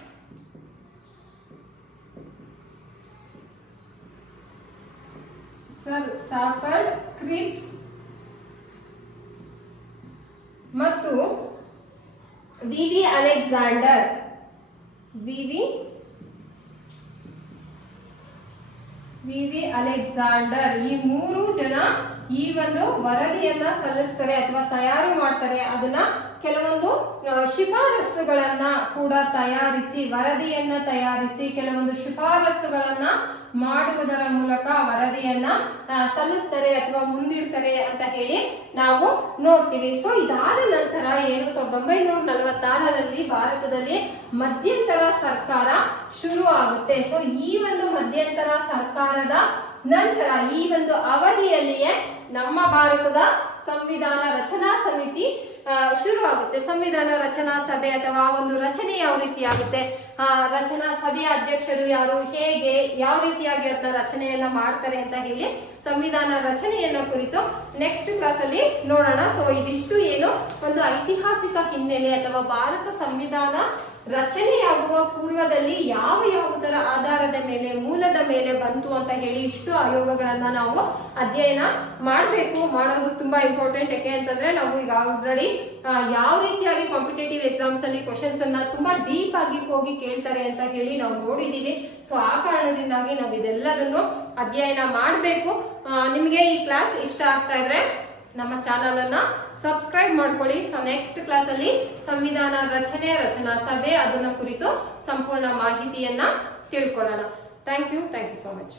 ಮತ್ತು ವಿವಿ ಅಲೆಕ್ಸಾಂಡರ್ ಈ 3 ಜನ ಈ ಒಂದು ವರದಿಯನ್ನ ಸಲ್ಲಿಸ್ತಾರೆ ಅಥವಾ ತಯಾರು ಮಾಡ್ತಾರೆ. ಅದನ್ನ ಕೆಲವೊಂದು ಶಿಫಾರಸುಗಳನ್ನ ಕೂಡ ತಯಾರಿಸಿ, ವರದಿಯನ್ನ ತಯಾರಿಸಿ ಕೆಲವೊಂದು ಶಿಫಾರಸುಗಳನ್ನ ಮಾಡುವುದರ ಮೂಲಕ ವರದಿಯನ್ನ ಸಲ್ಲಿಸ್ತಾರೆ ಅಥವಾ ಮುಂದಿಡ್ತಾರೆ ಅಂತ ಹೇಳಿ ನಾವು ನೋಡ್ತೀವಿ. ಸೊ ಇದಾದ ನಂತರ ಏನು 1946ರಲ್ಲಿ ಭಾರತದಲ್ಲಿ ಮಧ್ಯಂತರ ಸರ್ಕಾರ ಶುರು ಆಗುತ್ತೆ. ಸೊ ಈ ಒಂದು ಮಧ್ಯಂತರ ಸರ್ಕಾರದ ನಂತರ ಈ ಒಂದು ಅವಧಿಯಲ್ಲಿಯೇ ನಮ್ಮ ಭಾರತದ ಸಂವಿಧಾನ ರಚನಾ ಸಮಿತಿ ಶುರು ಆಗುತ್ತೆ. ಸಂವಿಧಾನ ರಚನಾ ಸಭೆ ಅಥವಾ ಒಂದು ರಚನೆ ಯಾವ ರೀತಿ ಆಗುತ್ತೆ, ರಚನಾ ಸಭೆಯ ಅಧ್ಯಕ್ಷರು ಯಾರು, ಹೇಗೆ ಯಾವ ರೀತಿಯಾಗಿ ಅದನ್ನ ರಚನೆಯನ್ನ ಮಾಡ್ತಾರೆ ಅಂತ ಹೇಳಿ ಸಂವಿಧಾನ ರಚನೆಯನ್ನ ಕುರಿತು ನೆಕ್ಸ್ಟ್ ಕ್ಲಾಸ್ ಅಲ್ಲಿ ನೋಡೋಣ. ಸೊ ಇದಿಷ್ಟು ಏನು ಒಂದು ಐತಿಹಾಸಿಕ ಹಿನ್ನೆಲೆ ಅಥವಾ ಭಾರತ ಸಂವಿಧಾನ ರಚನೆಯಾಗುವ ಪೂರ್ವದಲ್ಲಿ ಯಾವುದರ ಆಧಾರದ ಮೇಲೆ, ಮೂಲದ ಮೇಲೆ ಬಂತು ಅಂತ ಹೇಳಿ ಇಷ್ಟು ಆಯೋಗಗಳನ್ನ ನಾವು ಅಧ್ಯಯನ ಮಾಡೋದು ತುಂಬಾ ಇಂಪಾರ್ಟೆಂಟ್. ಯಾಕೆ ಅಂತಂದ್ರೆ ನಾವು ಈಗ ಆಲ್ರೆಡಿ ಯಾವ ರೀತಿಯಾಗಿ ಕಾಂಪಿಟೇಟಿವ್ ಎಕ್ಸಾಮ್ಸ್ ಅಲ್ಲಿ ಕ್ವಶನ್ಸ್ ಅನ್ನ ತುಂಬಾ ಡೀಪ್ ಆಗಿ ಹೋಗಿ ಕೇಳ್ತಾರೆ ಅಂತ ಹೇಳಿ ನಾವು ನೋಡಿದೀವಿ. ಸೊ ಆ ಕಾರಣದಿಂದಾಗಿ ನಾವು ಇದೆಲ್ಲದನ್ನು ಅಧ್ಯಯನ ಮಾಡಬೇಕು. ನಿಮಗೆ ಈ ಕ್ಲಾಸ್ ಇಷ್ಟ ಆಗ್ತಾ ಇದ್ರೆ ನಮ್ಮ ಚಾನಲ್ ಅನ್ನ ಸಬ್ಸ್ಕ್ರೈಬ್ ಮಾಡ್ಕೊಳ್ಳಿ. ಸೊ ನೆಕ್ಸ್ಟ್ ಕ್ಲಾಸ್ ಅಲ್ಲಿ ಸಂವಿಧಾನ ರಚನಾ ಸಭೆ ಅದನ್ನ ಕುರಿತು ಸಂಪೂರ್ಣ ಮಾಹಿತಿಯನ್ನ ತಿಳ್ಕೊಳ್ಳೋಣ. Thank you so much.